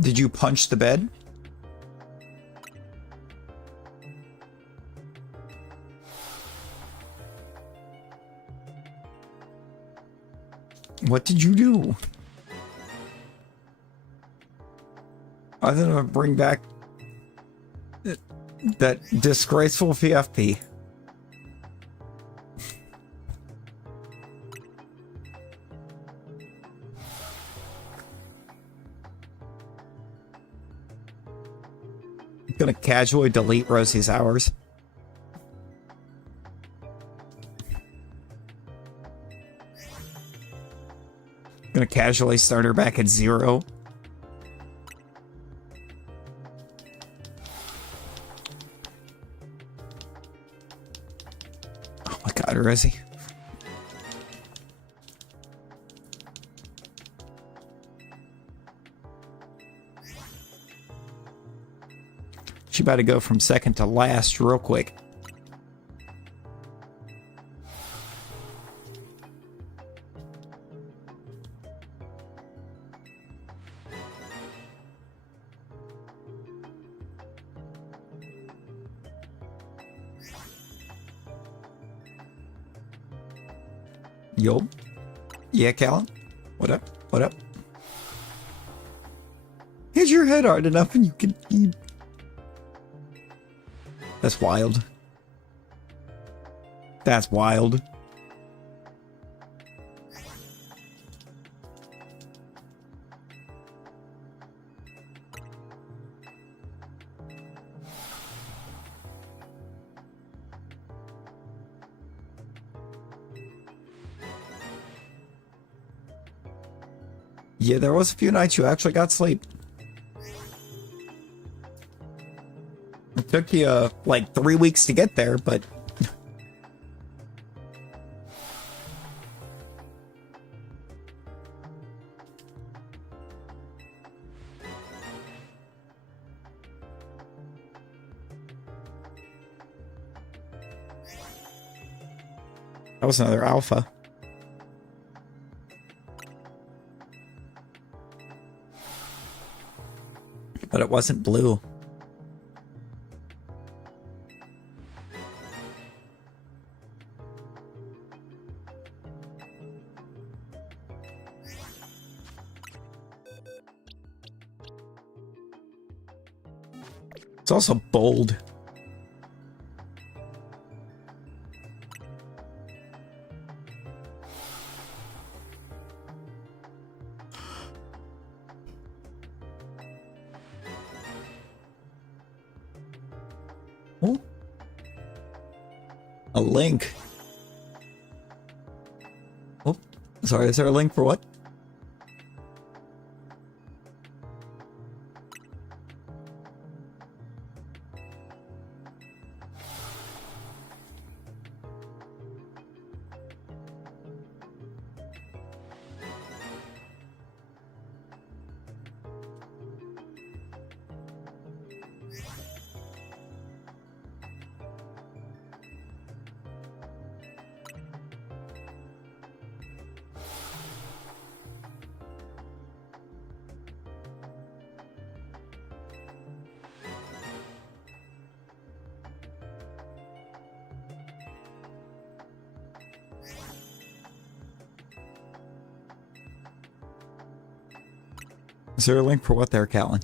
Did you punch the bed? What did you do? Other than bring back that disgraceful VFP. I'm gonna casually delete Rosie's hours. Gonna casually start her back at 0. Oh my god, Rosie. She about to go from second to last real quick. Yo. Yeah, Callan? What up? What up? Hit your head hard enough and you can eat. That's wild. That's wild. Yeah, there was a few nights you actually got sleep. It took you like 3 weeks to get there, but that was another alpha. But it wasn't blue. It's also bold. Oh. A link. Oh, Sorry, is there a link for what? Is there a link for what there, Callan?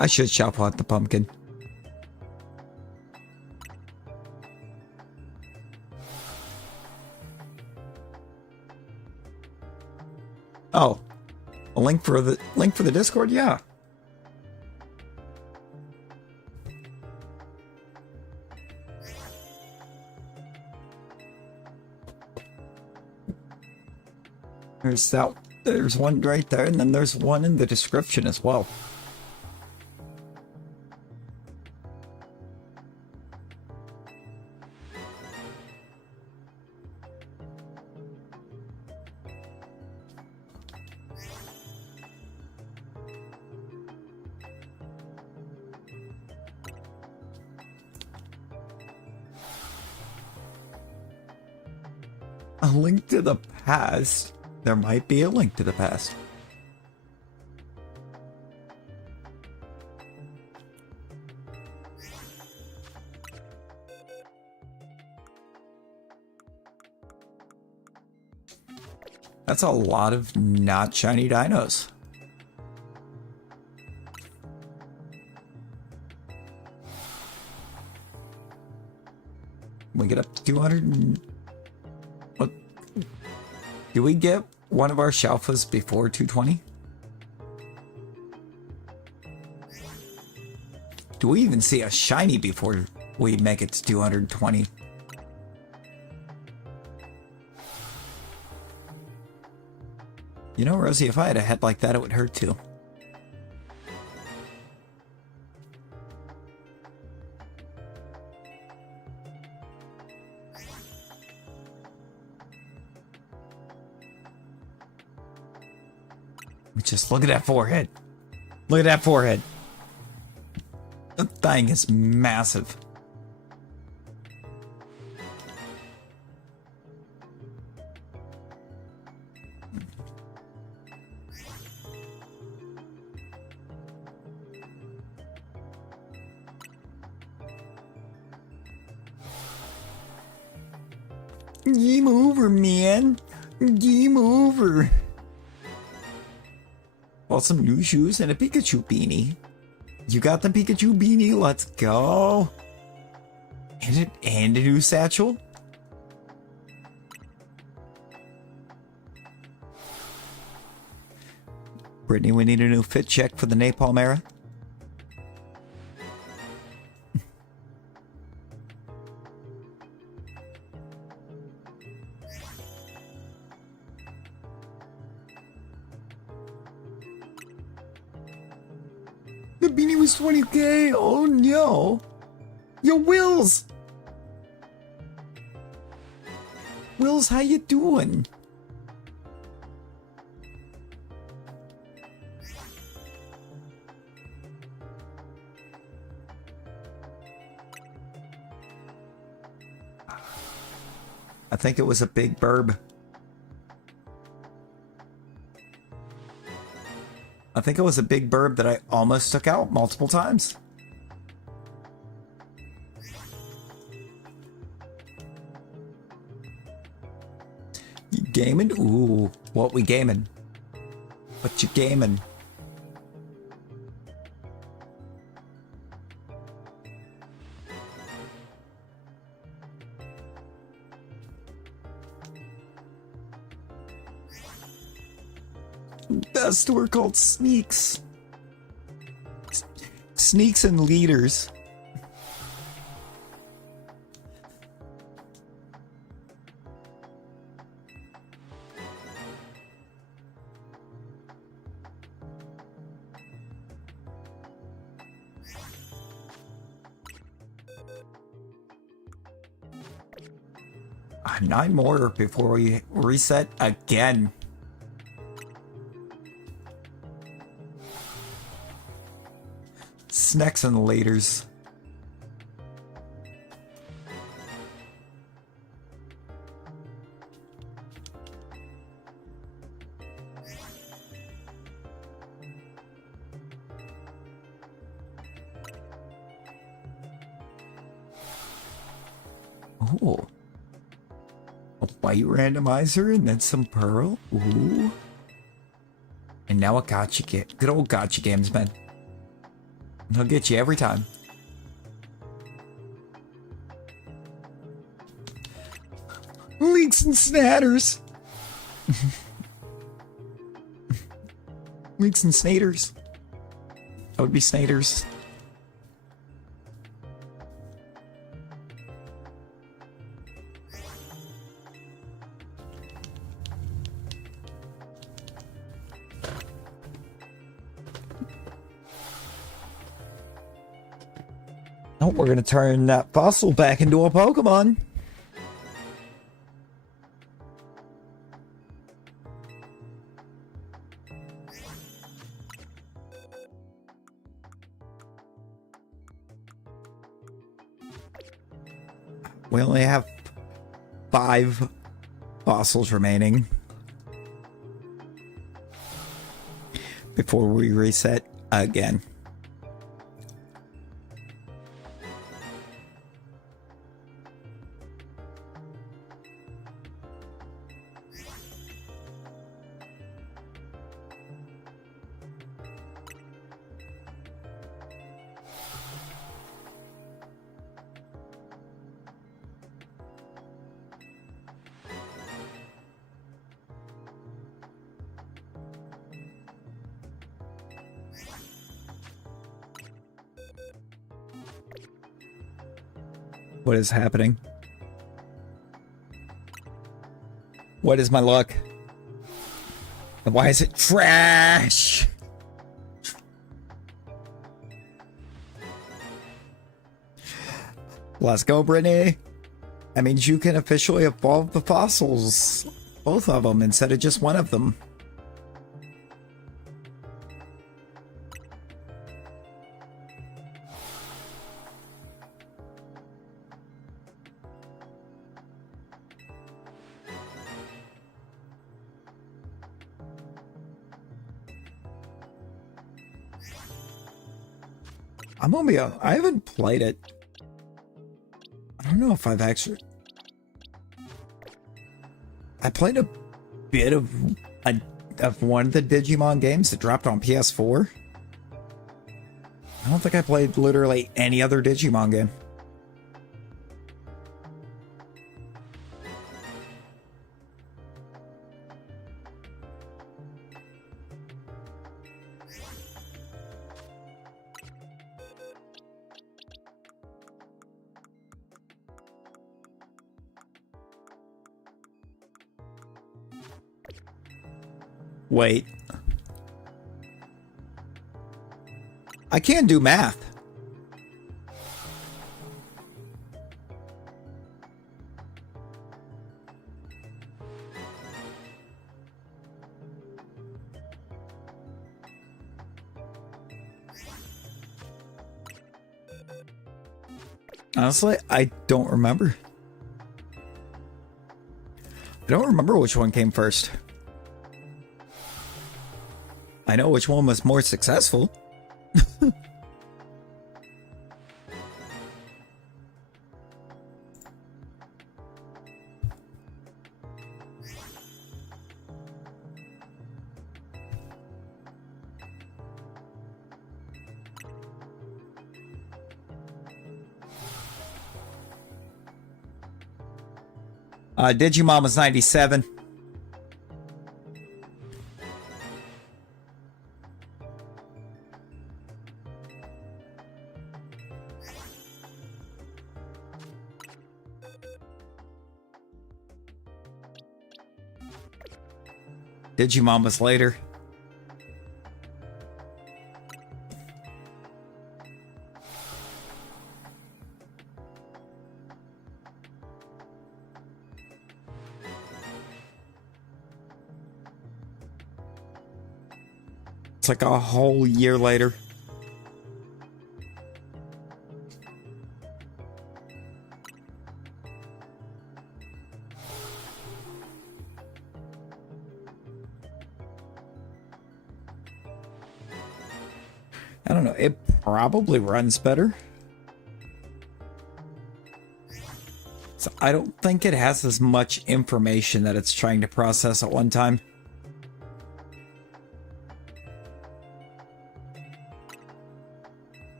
I should shop out the pumpkin. Oh, a link for the Discord? Yeah. There's one right there, and then there's one in the description as well. A link to the past? There might be a link to the past. That's a lot of not shiny dinos. We get up to 200. What? Do we get one of our Shalfas before 220? Do we even see a shiny before we make it to 220? You know, Rosie, if I had a head like that, it would hurt too. Just look at that forehead. Look at that forehead. The thing is massive. Game over, man. Game over. Well, some new shoes and a Pikachu beanie. You got the Pikachu beanie? Let's go. And a new satchel? Brittany, we need a new fit check for the Napalm era. The beanie was 20k. Oh no. Yo, Wills. Wills, how you doing? I think it was a big burb. I think it was a big burb that I almost took out multiple times. You gaming? Ooh, what we gaming? What you gaming? best were called sneaks. Sneaks and leaders. Nine more before we reset again. Snacks and laters. Oh. A white randomizer and then some pearl. Ooh. And now a gotcha game. Good old gotcha games, man. He'll get you every time. Leaks and snatters. Leaks and snaters. That would be snaters. Oh, we're gonna turn that fossil back into a Pokemon. We only have 5 fossils remaining before we reset again. What is happening? What is my luck? And why is it trash? Let's go, Brittany. That means you can officially evolve the fossils. Both of them instead of just one of them. I'm gonna be honest, I haven't played it. I don't know if I've actually... I played a bit of one of the Digimon games that dropped on PS4. I don't think I played literally any other Digimon game. Wait. I can do math. Honestly, I don't remember. I don't remember which one came first. I know which one was more successful. Digimon was 97. Digimon was later. It's like a whole year later. I don't know, it probably runs better. So I don't think it has as much information that it's trying to process at one time.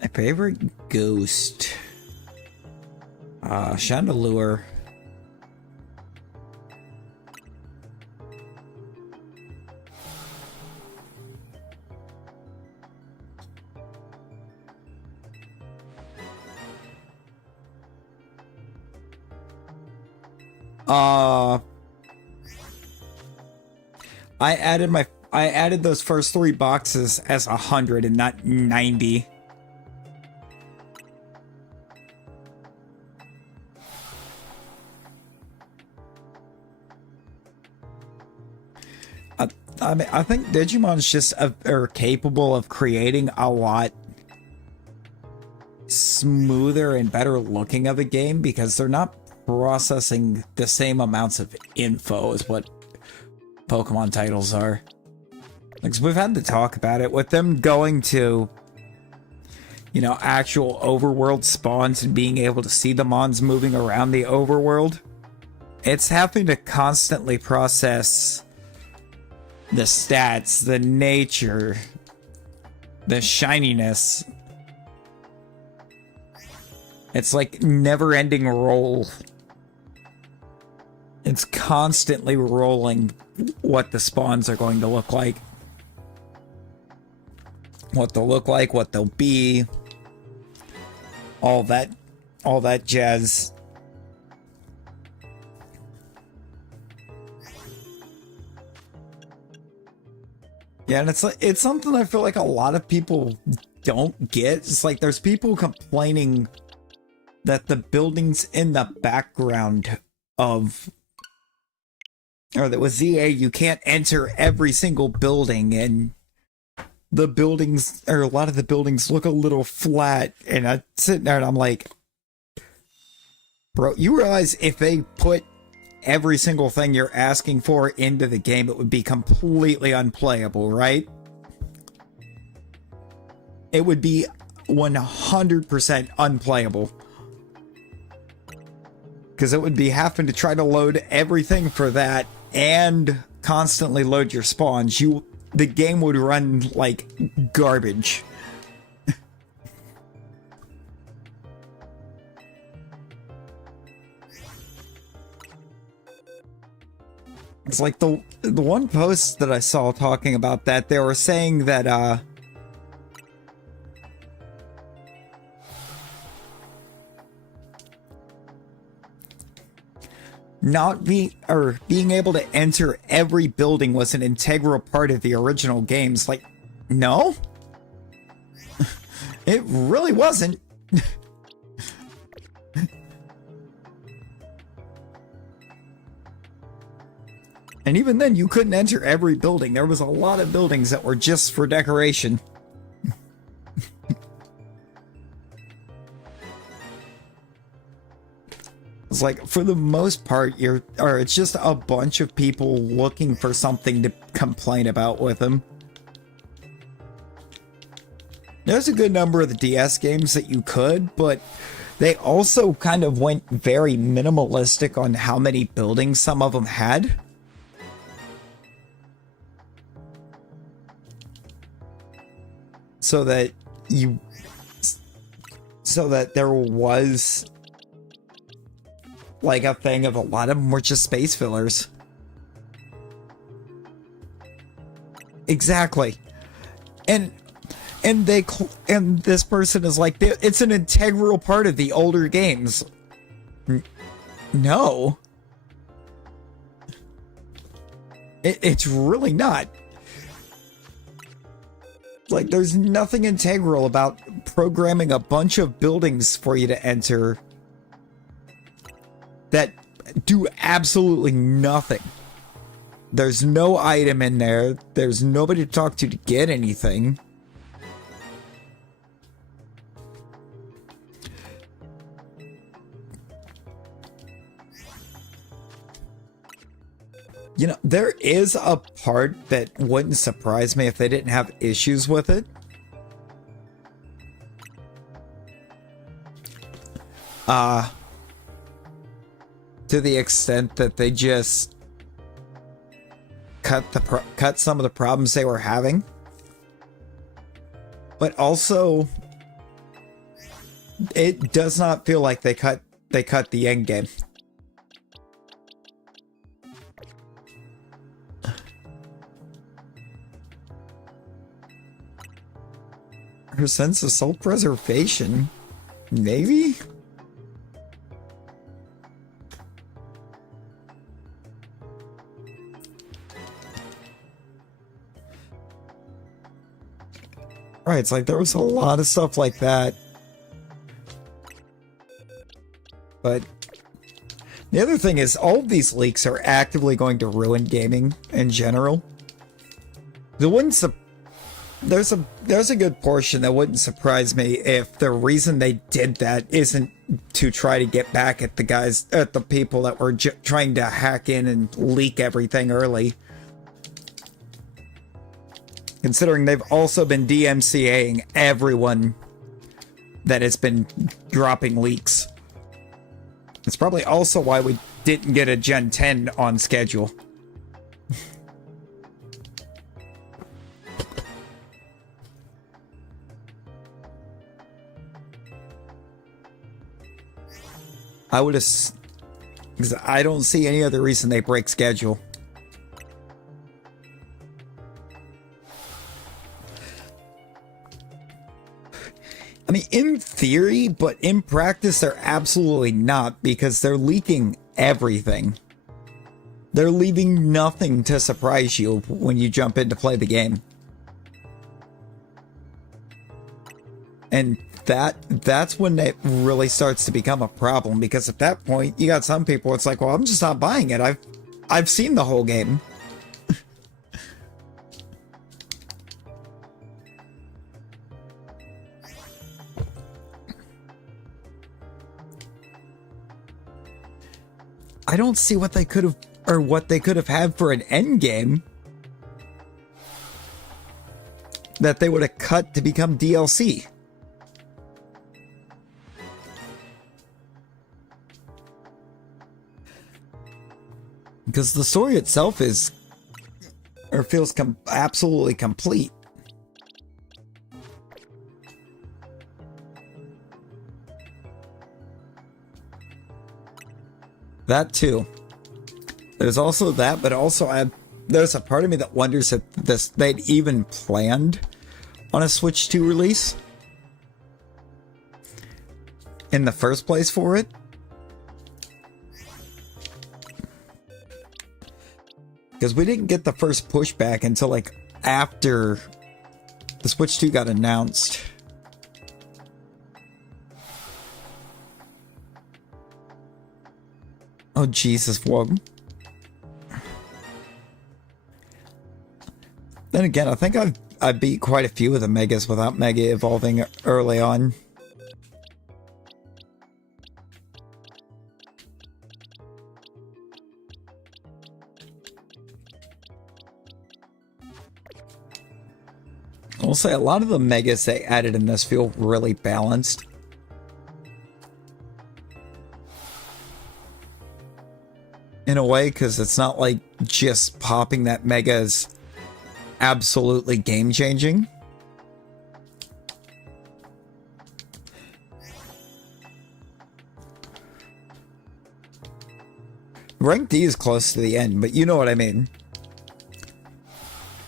My favorite ghost. Chandelure. I added those first 3 boxes as 100 and not 90. I mean, I think Digimon's just are capable of creating a lot smoother and better looking of a game because they're not processing the same amounts of info as what Pokemon titles are. Like, we've had to talk about it with them going to, you know, actual overworld spawns and being able to see the mons moving around the overworld. It's having to constantly process the stats, the nature, the shininess. It's like never-ending roll. It's constantly rolling what the spawns are going to look like. What they'll look like, what they'll be. All that jazz. Yeah, and it's something I feel like a lot of people don't get. It's like there's people complaining that the buildings in the background of, or that with ZA you can't enter every single building, and the buildings, or a lot of the buildings, look a little flat, and I sit there and I'm like, bro, you realize if they put every single thing you're asking for into the game, it would be completely unplayable, right? It would be 100% unplayable. Because it would be having to try to load everything for that and constantly load your spawns. The game would run like garbage. It's like the one post that I saw talking about that, they were saying that being able to enter every building was an integral part of the original games. Like, no, it really wasn't. And even then, you couldn't enter every building. There was a lot of buildings that were just for decoration. It's like, for the most part, it's just a bunch of people looking for something to complain about with them. There's a good number of the DS games that you could, but they also kind of went very minimalistic on how many buildings some of them had. So that there was like a thing of a lot of them were just space fillers. Exactly. and and this person is like, it's an integral part of the older games. No, it's really not. Like, there's nothing integral about programming a bunch of buildings for you to enter that do absolutely nothing. There's no item in there. There's nobody to talk to get anything. You know, there is a part that wouldn't surprise me if they didn't have issues with it. To the extent that they just cut some of the problems they were having. But also, it does not feel like they cut the end game. Her sense of self-preservation? Maybe? Right, it's like there was a lot of stuff like that. But the other thing is, all of these leaks are actively going to ruin gaming in general. There's a good portion that wouldn't surprise me if the reason they did that isn't to try to get back at the people that were trying to hack in and leak everything early. Considering they've also been DMCAing everyone that has been dropping leaks. It's probably also why we didn't get a Gen 10 on schedule. I would have... because I don't see any other reason they break schedule. I mean, in theory, but in practice, they're absolutely not, because they're leaking everything. They're leaving nothing to surprise you when you jump in to play the game. And that's when it really starts to become a problem, because at that point, you got some people, it's like, well, I'm just not buying it. I've seen the whole game. I don't see what they could have had for an end game that they would have cut to become DLC. Because the story itself feels absolutely complete. That too. There's also that, but also there's a part of me that wonders if they'd even planned on a Switch 2 release in the first place for it. Because we didn't get the first pushback until like after the Switch 2 got announced. Oh, Jesus, whoa. Then again, I think I beat quite a few of the Megas without Mega evolving early on. I'll say a lot of the Megas they added in this feel really balanced. In a way, because it's not like just popping that Mega is absolutely game-changing. Rank D is close to the end, but you know what I mean.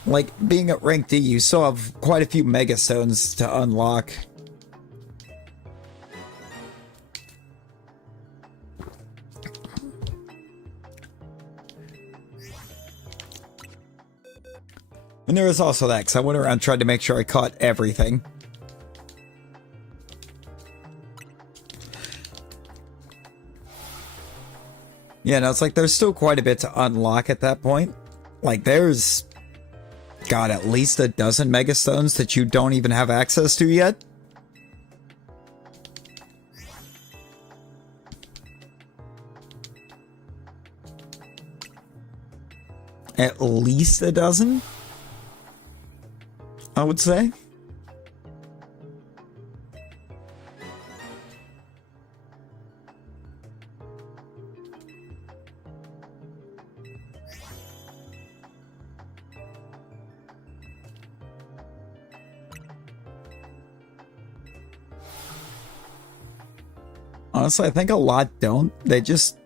Like, being at rank D, you still have quite a few Mega Stones to unlock. And there was also that, because I went around and tried to make sure I caught everything. Yeah, no, it's like there's still quite a bit to unlock at that point. Like, there's, God, at least a dozen Megastones that you don't even have access to yet. At least a dozen, I would say. Honestly, I think a lot don't. They just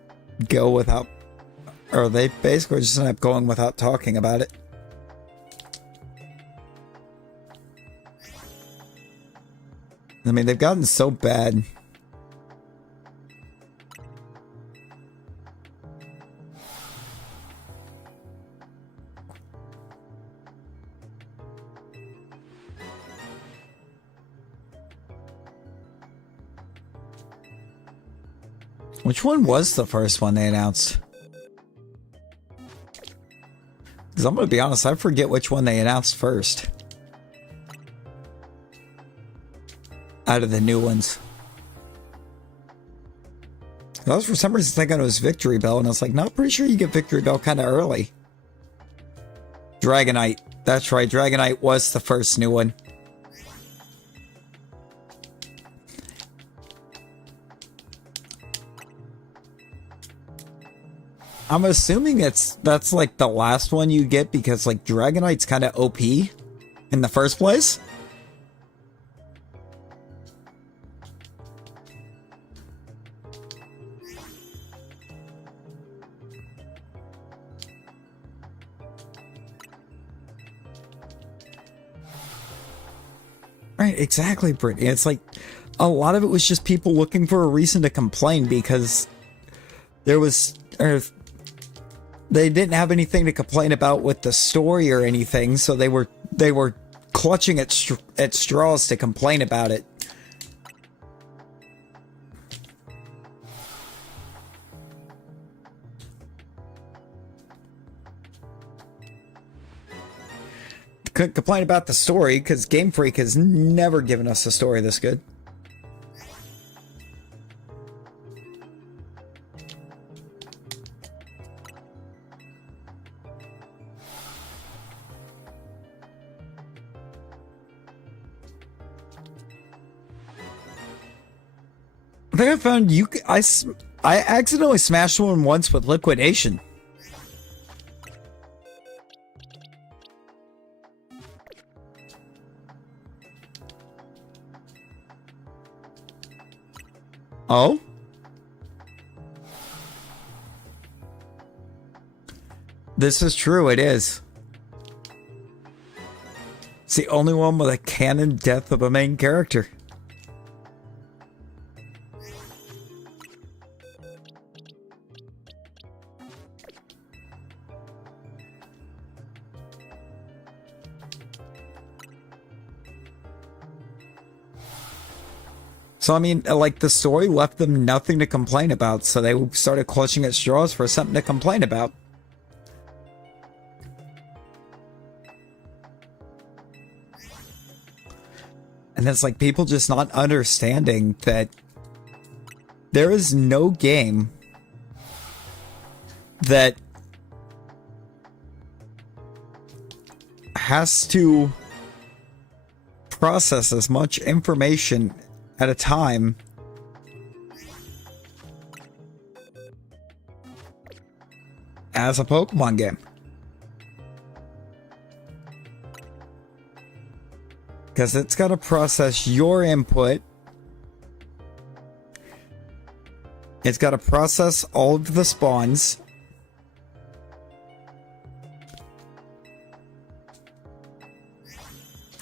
go without, or they basically just end up going without talking about it. I mean, they've gotten so bad. Which one was the first one they announced? Because I'm going to be honest, I forget which one they announced first. Out of the new ones. I was for some reason thinking it was Victory Bell, and I was like, no, pretty sure you get Victory Bell kind of early. Dragonite. That's right, Dragonite was the first new one. I'm assuming that's like the last one you get because like Dragonite's kind of OP in the first place. Right, exactly, Brittany. It's like a lot of it was just people looking for a reason to complain because there was, they didn't have anything to complain about with the story or anything, so they were clutching at straws to complain about it. Couldn't complain about the story because Game Freak has never given us a story this good. I think I found I accidentally smashed one once with liquidation. Oh? This is true, it is. It's the only one with a canon death of a main character. So, I mean, like, the story left them nothing to complain about, so they started clutching at straws for something to complain about. And it's like people just not understanding that there is no game that has to process as much information at a time as a Pokemon game. Because it's got to process your input. It's got to process all of the spawns.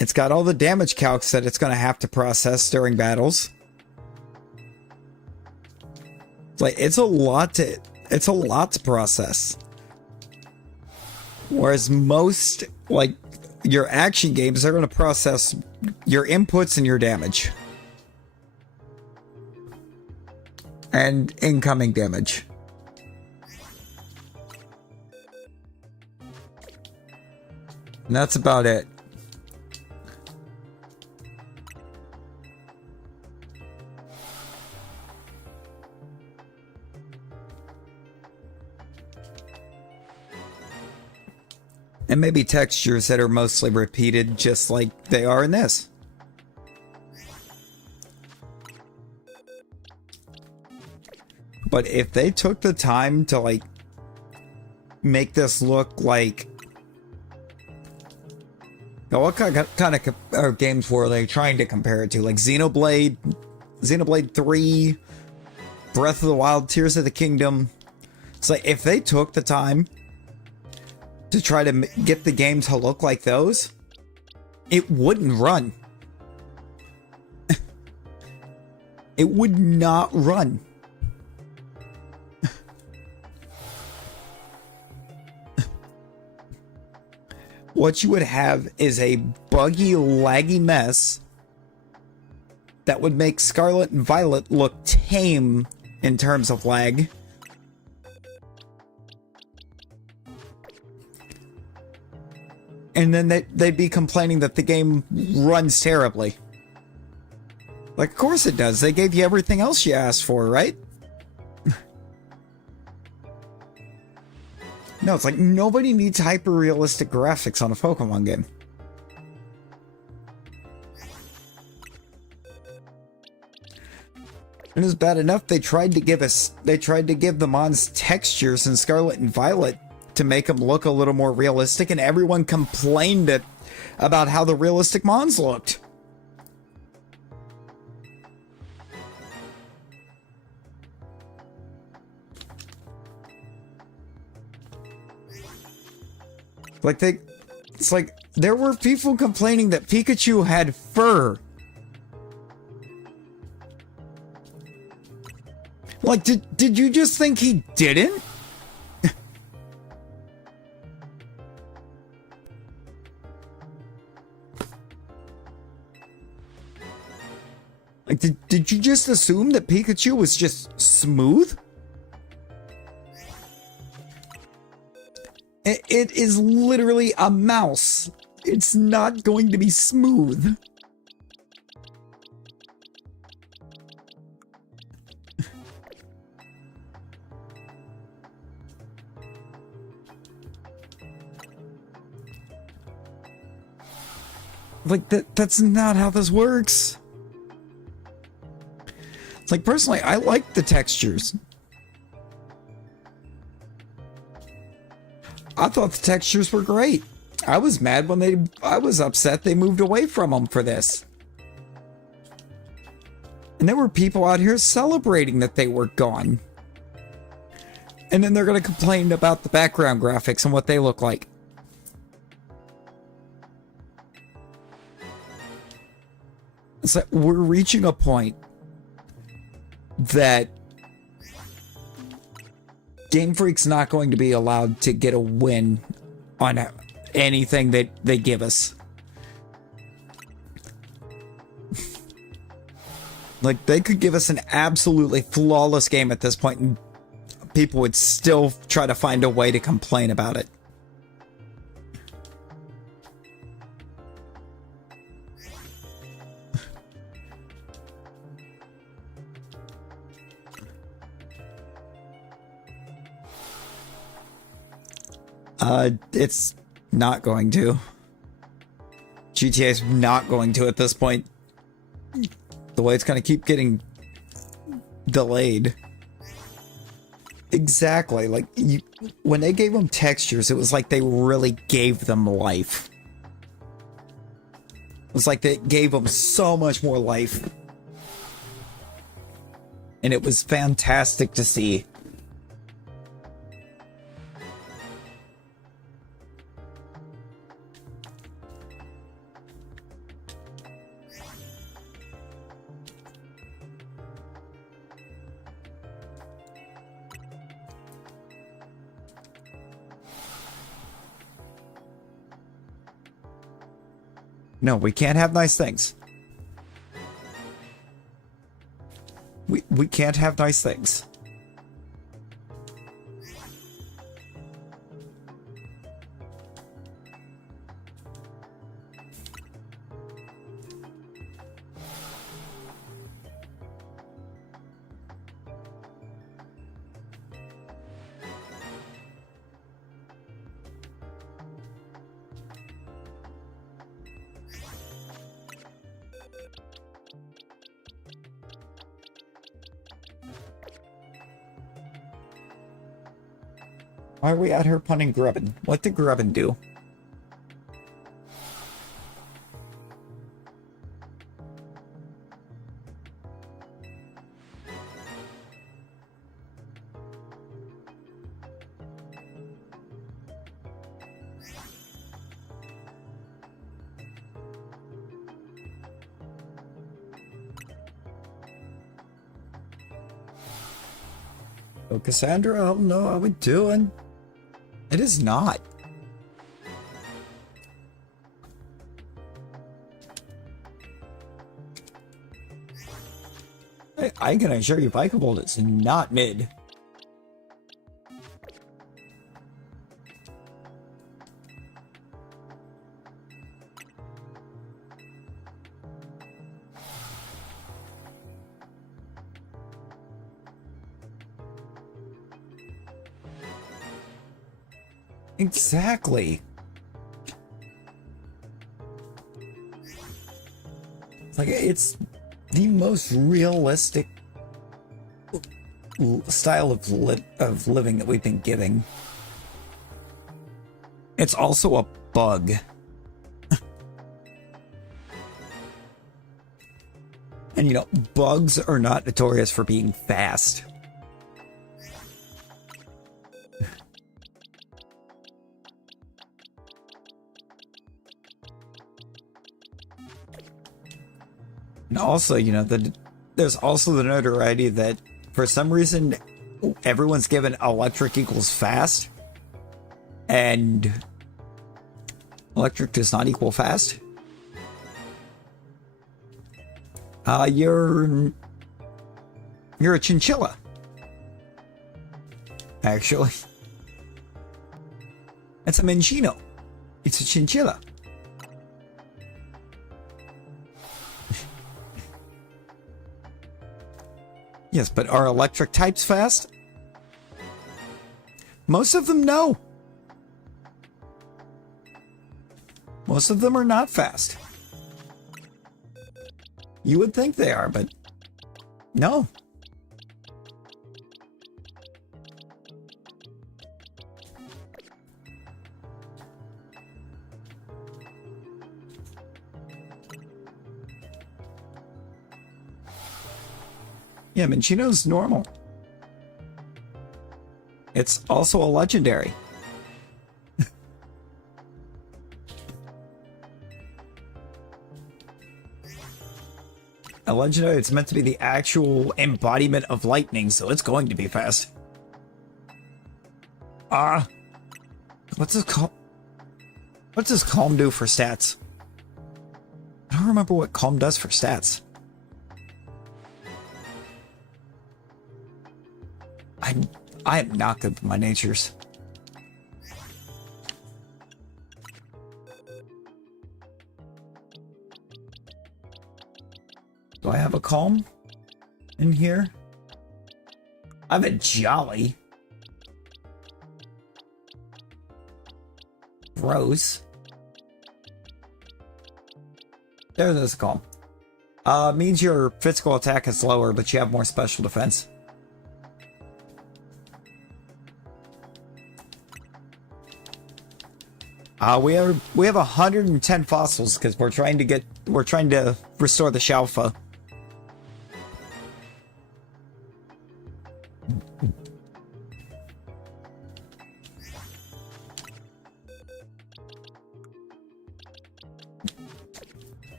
It's got all the damage calcs that it's going to have to process during battles. Like, it's a lot to process. Whereas most, like, your action games are going to process your inputs and your damage. And incoming damage. And that's about it. And maybe textures that are mostly repeated just like they are in this. But if they took the time to, like, make this look like... Now, what kind of games were they trying to compare it to? Like Xenoblade 3, Breath of the Wild, Tears of the Kingdom. It's like, if they took the time to try to get the game to look like those, it wouldn't run. It would not run. What you would have is a buggy, laggy mess that would make Scarlet and Violet look tame in terms of lag. And then they'd be complaining that the game runs terribly. Like, of course it does. They gave you everything else you asked for, right? No, it's like nobody needs hyper-realistic graphics on a Pokemon game. It was bad enough they tried to give the Mons textures in Scarlet and Violet to make them look a little more realistic, and everyone complained about how the realistic Mons looked. It's like there were people complaining that Pikachu had fur. Like, did you just think he didn't? Like, did you just assume that Pikachu was just smooth? It is literally a mouse. It's not going to be smooth. Like, that's not how this works. It's like, personally, I like the textures. I thought the textures were great. I was mad when I was upset they moved away from them for this. And there were people out here celebrating that they were gone. And then they're going to complain about the background graphics and what they look like. It's like we're reaching a point that Game Freak's not going to be allowed to get a win on anything that they give us. Like, they could give us an absolutely flawless game at this point and people would still try to find a way to complain about it. It's not going to. GTA's not going to at this point. The way it's going to keep getting delayed. Exactly. Like, when they gave them textures, it was like they really gave them life. It was like they gave them so much more life. And it was fantastic to see. No, we can't have nice things. We can't have nice things. Why are we out here punning Grubbin? What did Grubbin do? Oh, Cassandra, I don't know how we doing. It is not. I can assure you, Bikeable is not mid. Exactly. Like, it's the most realistic style of living that we've been giving. It's also a bug. And you know, bugs are not notorious for being fast. And also, you know, there's also the notoriety that for some reason everyone's given electric equals fast, and electric does not equal fast. You're a chinchilla, actually. That's a Minchino. It's a chinchilla. Yes, but are electric types fast? Most of them, no. Most of them are not fast. You would think they are, but no. Yeah, Minchino's normal. It's also a legendary. A legendary, it's meant to be the actual embodiment of lightning, so it's going to be fast. What's this calm? What's this calm do for stats? I don't remember what calm does for stats. I am not good with my natures. Do I have a calm in here? I have a jolly. Gross. There's a calm. Means your physical attack is lower, but you have more special defense. We have 110 fossils because we're trying to restore the Shalfa.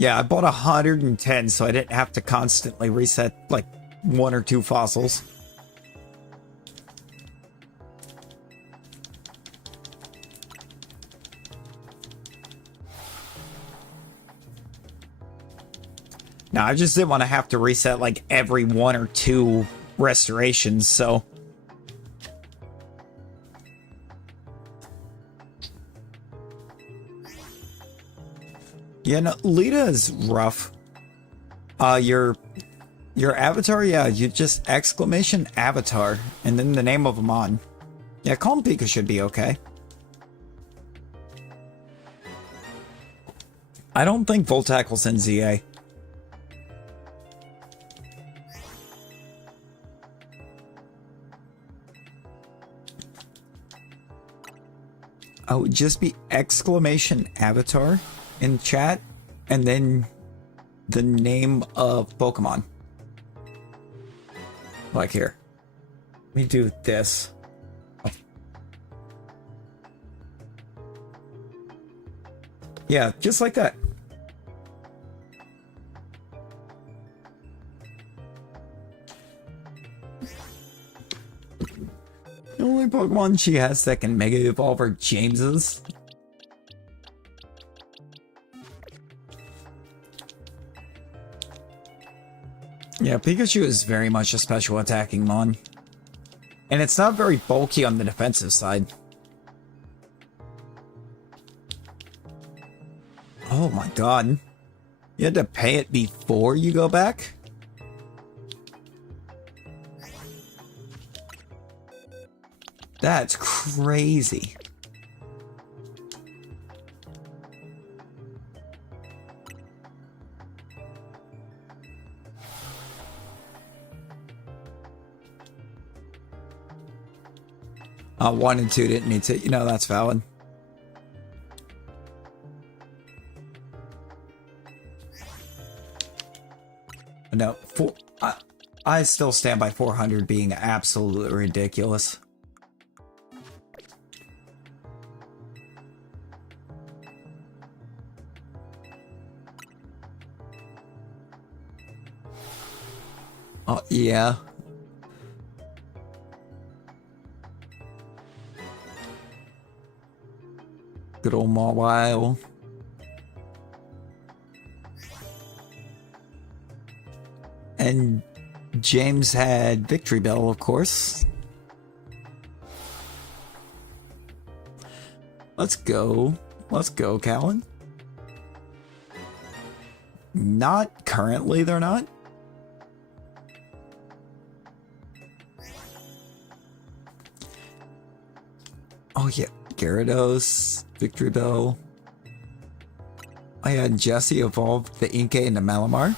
Yeah, I bought 110 so I didn't have to constantly reset like 1 or 2 fossils. Now, I just didn't want to have to reset like every 1 or 2 restorations, so... Yeah, no, Lita is rough. Your avatar, yeah, you just exclamation avatar, and then the name of them on. Yeah, Calm Pika should be okay. I don't think Volt Tackle's in ZA. I would just be exclamation avatar in chat, and then the name of Pokemon. Like here. Let me do this. Oh. Yeah, just like that. The only Pokemon she has that can Mega Evolve are James's. Yeah, Pikachu is very much a special attacking mon. And it's not very bulky on the defensive side. Oh my god. You had to pay it before you go back? That's crazy. One and two didn't need to. You know, that's valid. No, I still stand by 400 being absolutely ridiculous. Oh, yeah. Good old Mawile. And James had Victory Bell, of course. Let's go. Let's go, Callan. Not currently, they're not. Oh, yeah. Gyarados, Victory Bell. I had Jesse evolve the Inkay into Malamar.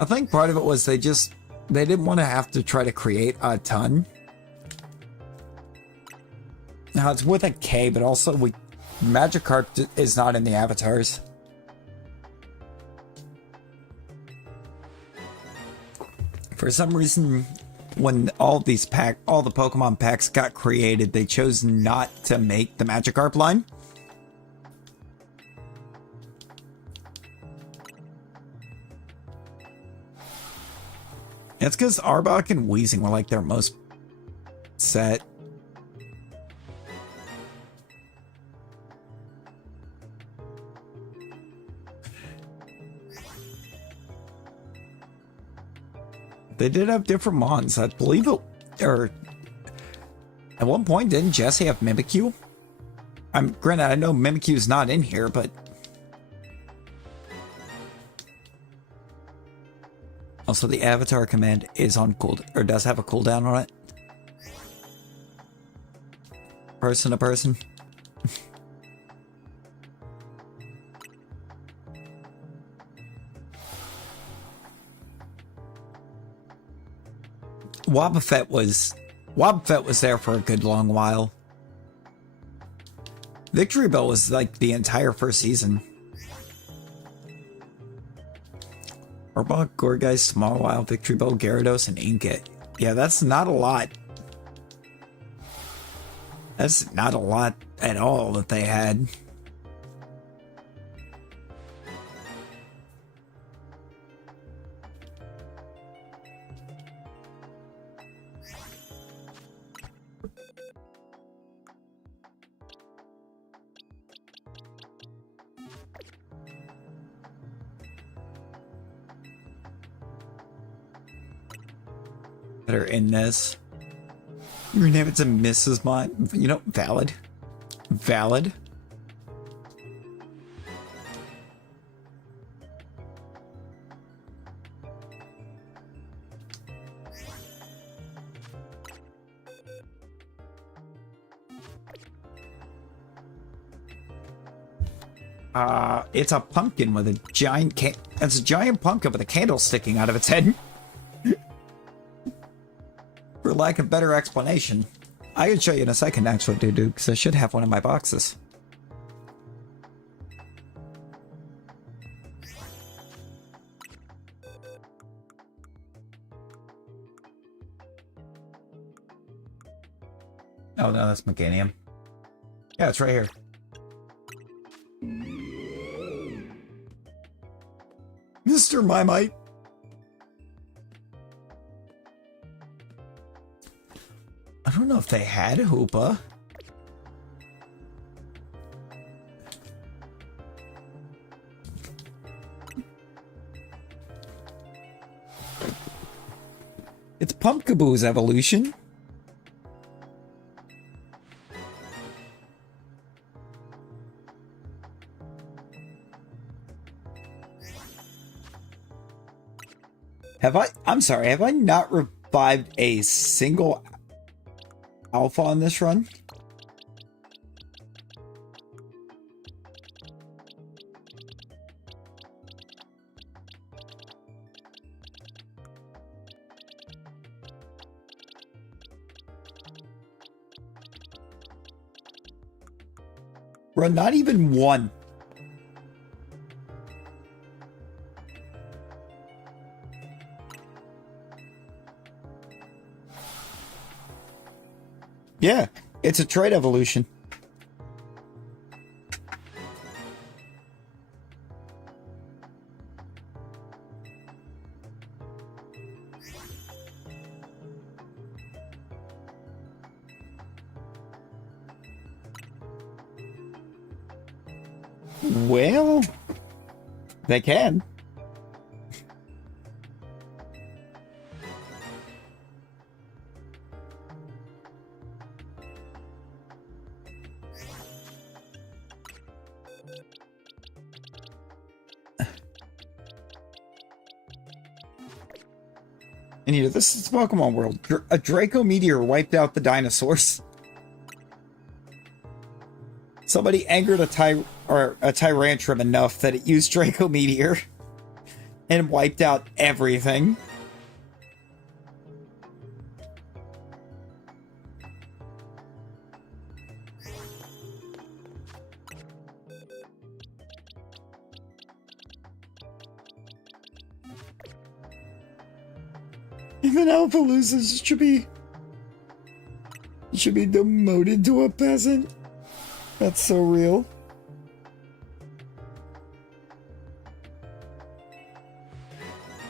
I think part of it was they didn't want to have to try to create a ton. Now it's with a K, but also Magikarp is not in the avatars. For some reason, when all the Pokemon packs got created, they chose not to make the Magikarp line. It's because Arbok and Weezing were like their most set. They did have different mons. I believe it, or at one point, didn't Jesse have Mimikyu? Granted, I know Mimikyu's not in here, but also the avatar command is on or does have a cooldown on it. Person to person. Wobbuffet was there for a good long while. Victory Bell was like the entire first season. Orbach, Gorgeist, Small Wild, Victory Bow, Gyarados, and Inkit. Yeah, that's not a lot. That's not a lot at all that they had. That are in this. Your name it's a Mrs. Mine. You know, valid. Valid. It's a pumpkin with a giant it's a giant pumpkin with a candle sticking out of its head. For lack of better explanation. I can show you in a second actually, dude, because I should have one in my boxes. Oh no, that's Meganium. Yeah, it's right here. Mr. Mimite. I don't know if they had Hoopa. It's Pumpkaboo's evolution. I'm sorry, have I not revived a single alpha on this run? Run not even one. Yeah, it's a trade evolution. Well, they can. And you know, this is Pokemon World. A Draco Meteor wiped out the dinosaurs. Somebody angered a Tyrantrum enough that it used Draco Meteor and wiped out everything. Even Alphaluzas should be demoted to a peasant. That's so real.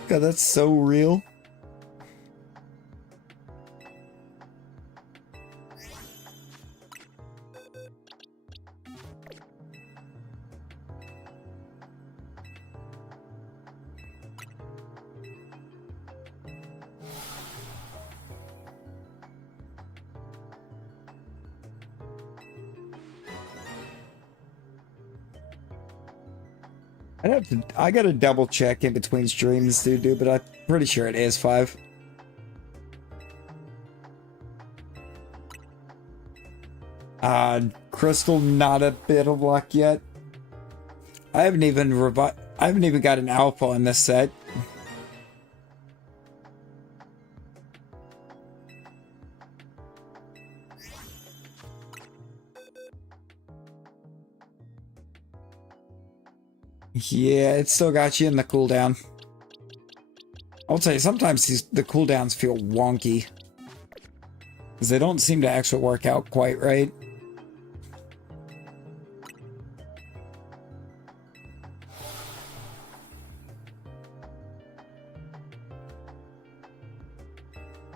God, that's so real. I gotta double check in between streams, dude, but I'm pretty sure it is 5. Crystal, not a bit of luck yet. I haven't even got an alpha in this set. Yeah, it still got you in the cooldown. I'll tell you, sometimes the cooldowns feel wonky. Because they don't seem to actually work out quite right.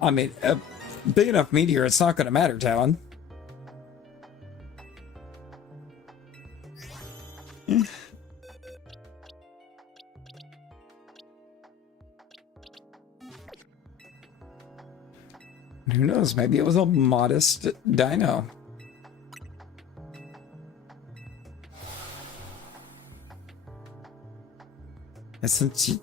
I mean, a big enough meteor, it's not going to matter, Talon. Who knows? Maybe it was a modest dino. And since you...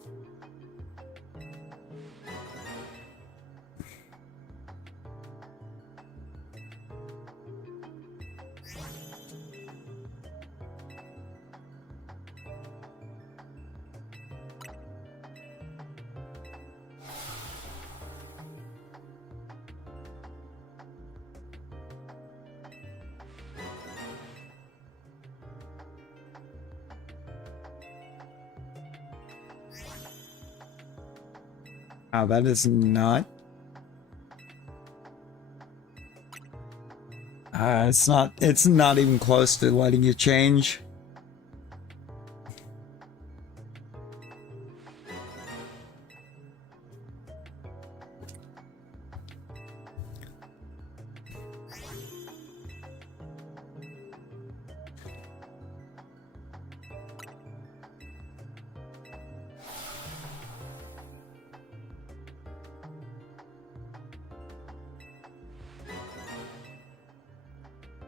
Wow, that is not... it's not even close to letting you change.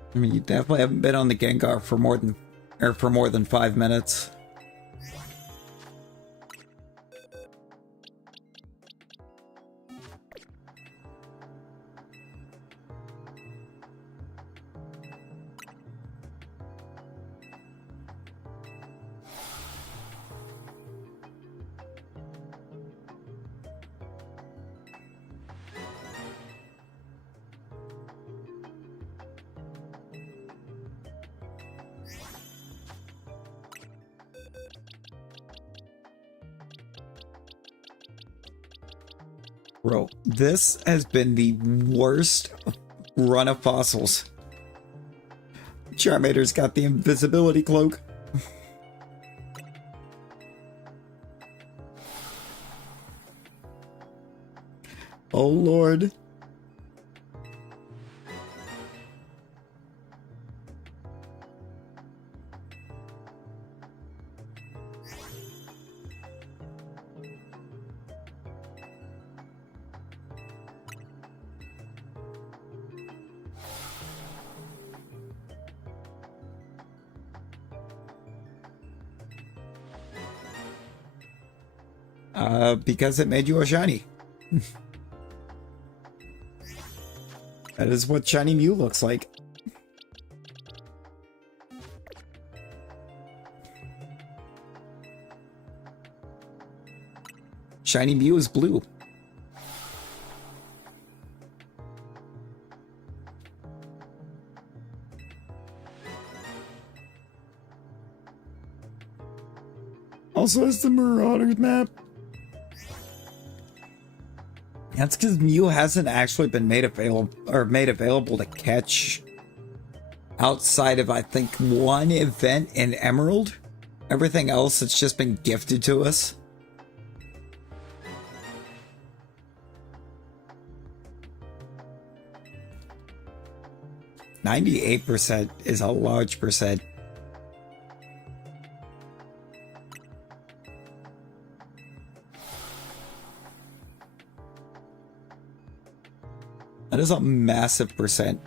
I mean, you definitely haven't been on the Gengar for more than 5 minutes. Bro, this has been the worst run of fossils. Charmader's got the invisibility cloak. Oh Lord. Because it made you a shiny. That is what Shiny Mew looks like. Shiny Mew is blue. Also has the Marauders map. That's because Mew hasn't actually been made available to catch outside of, I think, one event in Emerald. Everything else, it's just been gifted to us. %98 is a large percent. That is a massive percent.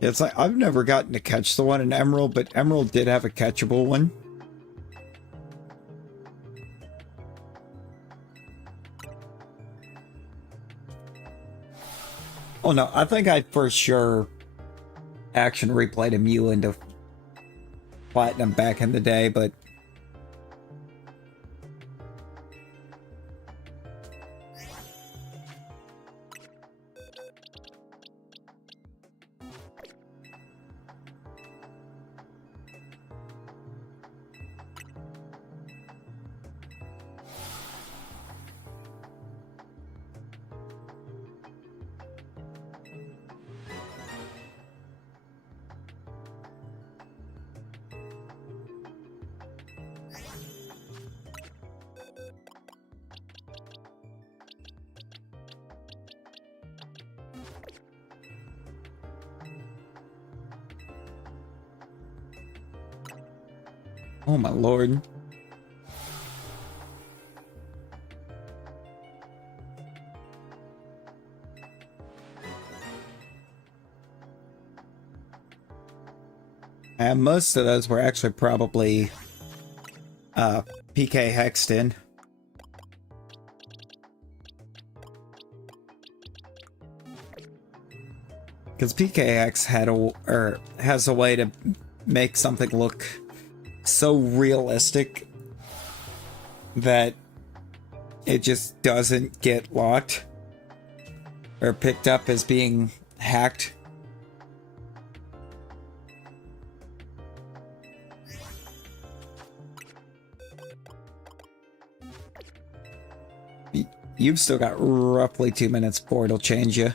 It's like, I've never gotten to catch the one in Emerald, but Emerald did have a catchable one. Oh no, I think I for sure action replayed a Mew into Platinum back in the day, but Oh my lord. And most of those were actually probably PK hexed in. Because PKX has a way to make something look so realistic that it just doesn't get locked or picked up as being hacked. You've still got roughly 2 minutes before it'll change you.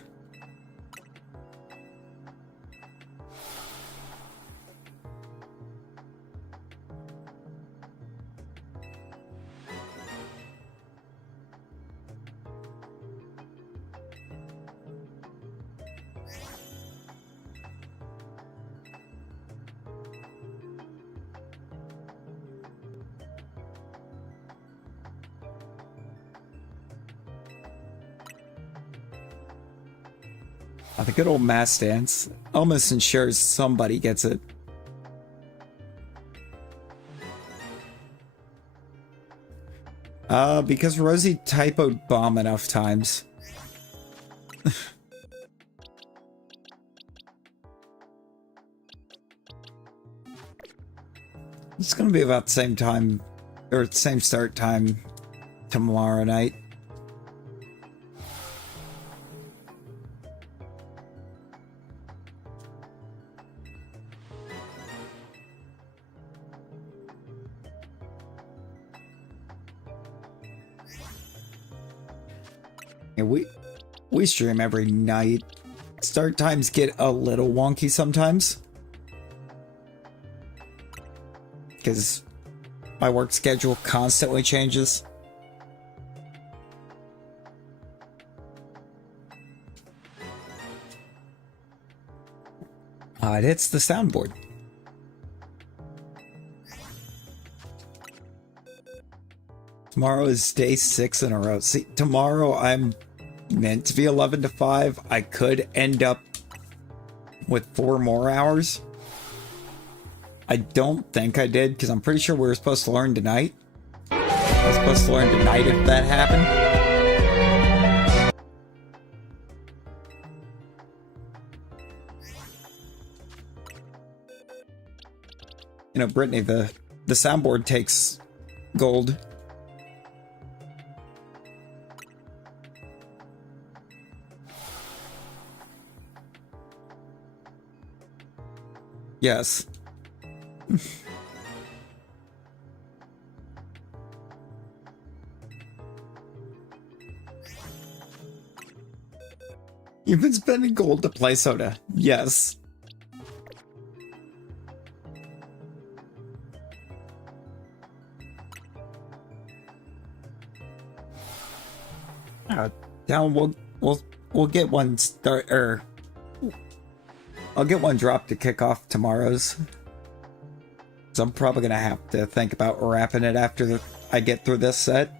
The good old mass dance almost ensures somebody gets it. Because Rosie typoed bomb enough times. It's gonna be about the same time, or same start time tomorrow night. Yeah, we stream every night. Start times get a little wonky sometimes, because my work schedule constantly changes. It hits the soundboard. Tomorrow is day 6 in a row. See, tomorrow I'm meant to be 11 to 5. I could end up with 4 more hours. I don't think I did, because I'm pretty sure we were supposed to learn tonight. I was supposed to learn tonight if that happened. You know, Brittany, the soundboard takes gold. Yes. You've been spending gold to play soda. Yes. Down. We'll get one start. I'll get one drop to kick off tomorrow's. So I'm probably gonna have to think about wrapping it after I get through this set.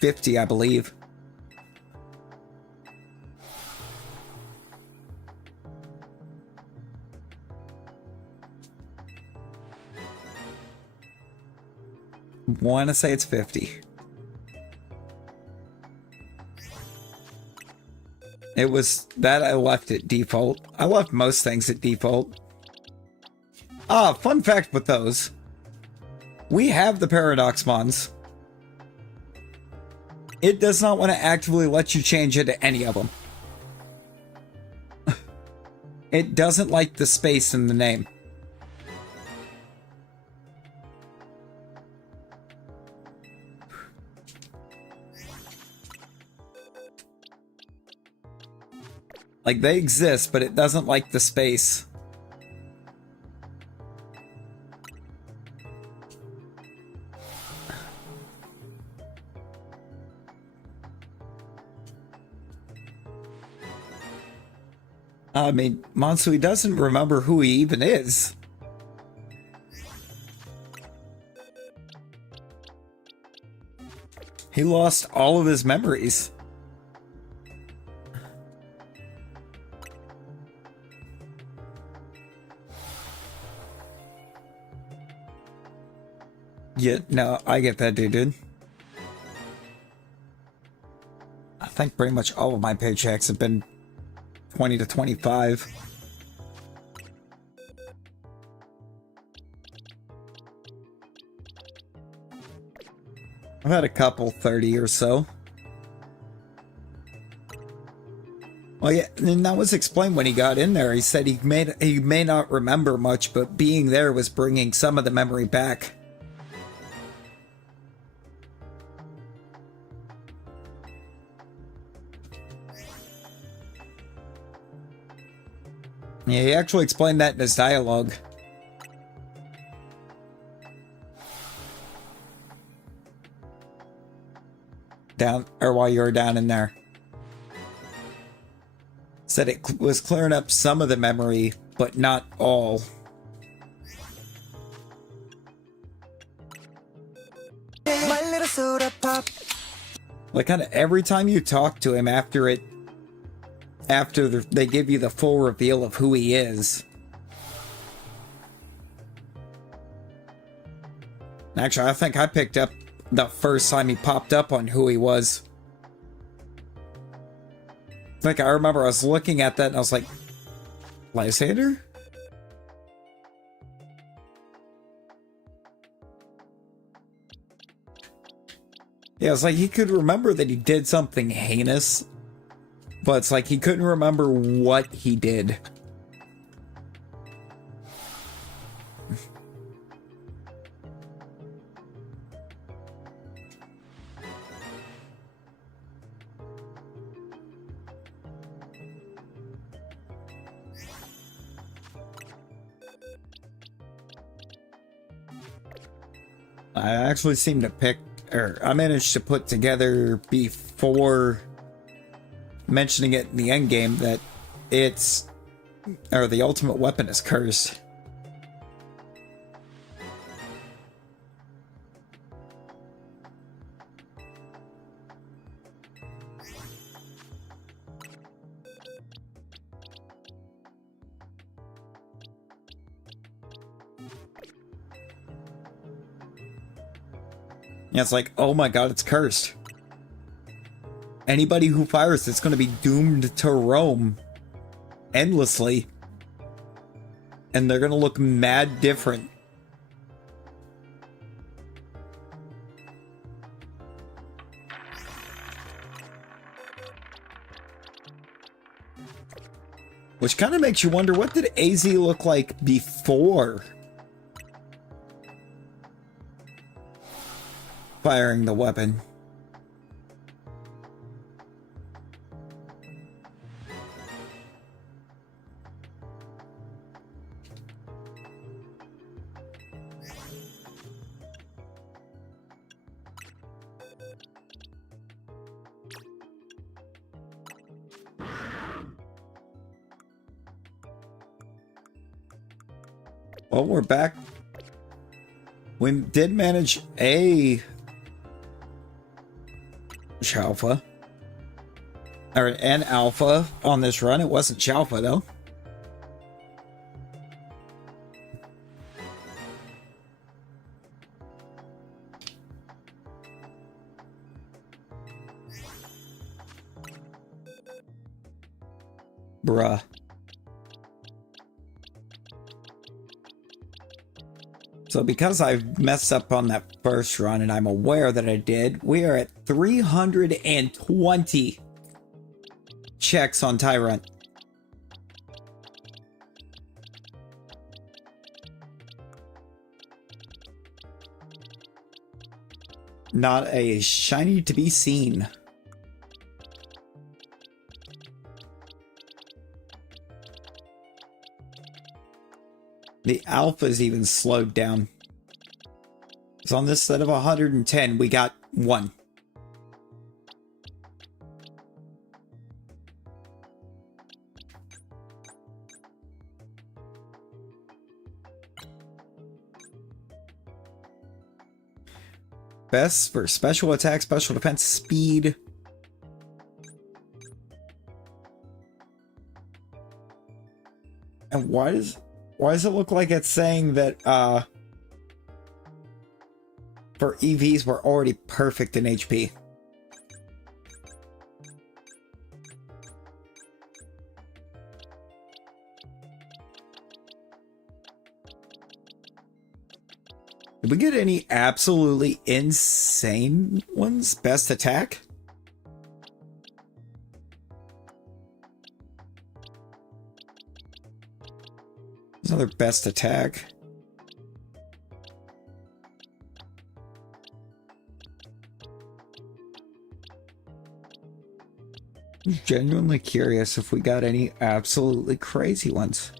50, I believe. Wanna say it's 50. It was that I left at default. I left most things at default. Fun fact with those. We have the Paradox Mons. It does not want to actively let you change it to any of them. It doesn't like the space in the name. Like, they exist, but it doesn't like the space. I mean, Mansui doesn't remember who he even is. He lost all of his memories. Yeah, no, I get that, dude. I think pretty much all of my paychecks have been 20 to 25. I've had a couple 30 or so. Well, yeah, and that was explained when he got in there. He said he may not remember much, but being there was bringing some of the memory back. Yeah, he actually explained that in his dialogue. Down, or while you were down in there. Said it was clearing up some of the memory, but not all. My little soda pop. Like kind of every time you talk to him after they give you the full reveal of who he is. Actually, I think I picked up the first time he popped up on who he was. Like, I remember I was looking at that and I was like, Lysander? Yeah, it's like he could remember that he did something heinous, but it's like he couldn't remember what he did. I actually seem to I managed to put together before mentioning it in the end game that the ultimate weapon is cursed. Yeah, it's like, oh my god, it's cursed. Anybody who fires it's going to be doomed to roam endlessly. And they're going to look mad different. Which kind of makes you wonder, what did AZ look like before firing the weapon? Well, we're back. We did manage a Chalfa. Or an alpha on this run. It wasn't Chalfa though. Bruh. So because I've messed up on that first run and I'm aware that I did, we are at 320 checks on Tyrant. Not a shiny to be seen. The alpha's even slowed down. So on this set of 110, we got 1. Best for special attack, special defense, speed. And why does it look like it's saying that for EVs we're already perfect in HP? Did we get any absolutely insane ones? Best attack? There's another best attack. I'm genuinely curious if we got any absolutely crazy ones.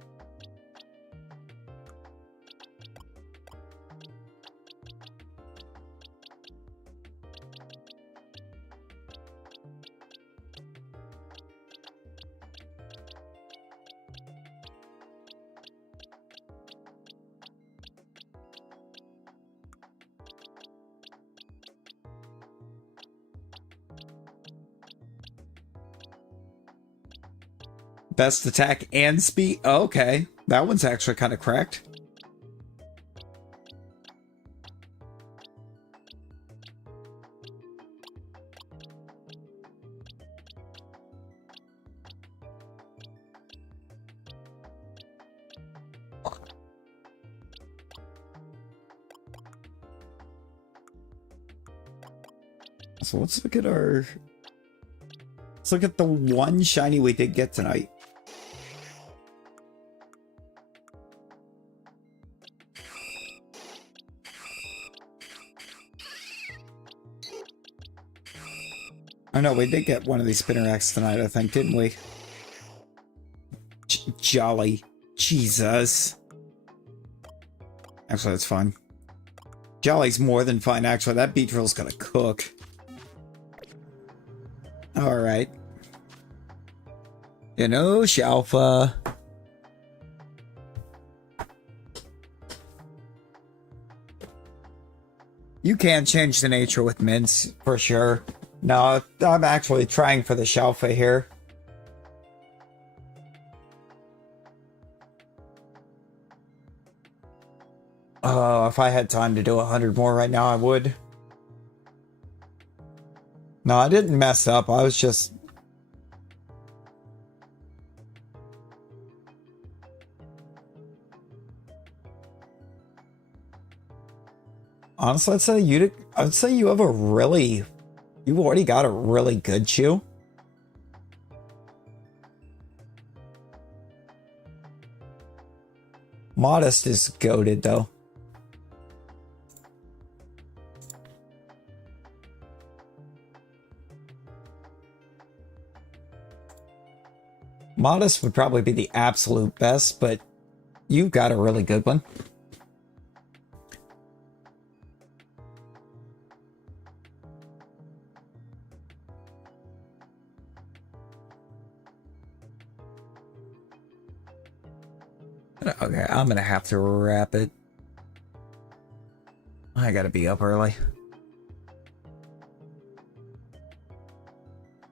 Best attack and speed? Oh, okay. That one's actually kind of cracked. So let's look at our... Let's look at the one shiny we did get tonight. Oh no, we did get one of these spinner racks tonight, I think, didn't we? Jolly. Jesus. Actually, that's fine. Jolly's more than fine, actually. That beat drill's gonna cook. Alright. You know, Shalfa. You can change the nature with mints, for sure. No, I'm actually trying for the Shalfa here. Oh, if I had time to do 100 more right now, I would. No, I didn't mess up. I was just... Honestly, I'd say you have a really... You've already got a really good chew. Modest is goated, though. Modest would probably be the absolute best, but you've got a really good one. Okay, I'm gonna have to wrap it. I gotta be up early.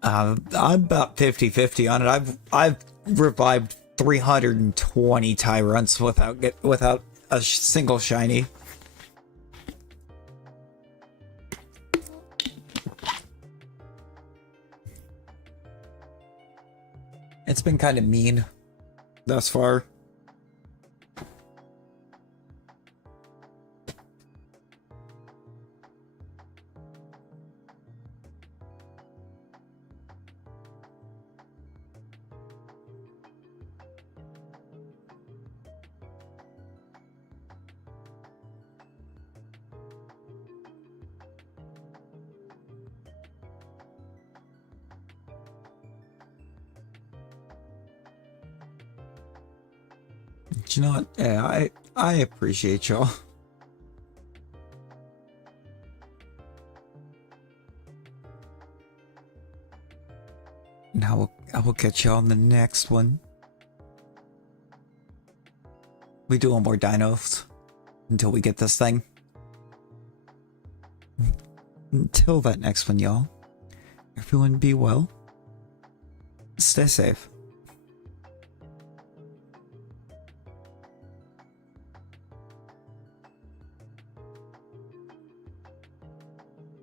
I'm about 50-50 on it. I've revived 320 Tyrants without a single shiny. It's been kind of mean thus far. You know what? Yeah, I appreciate y'all. Now I will catch y'all on the next one. We do more dinos until we get this thing. Until that next one, y'all. Everyone be well. Stay safe.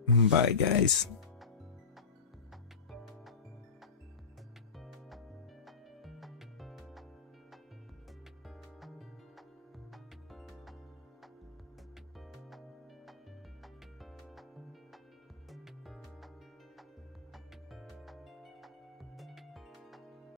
Bye, guys.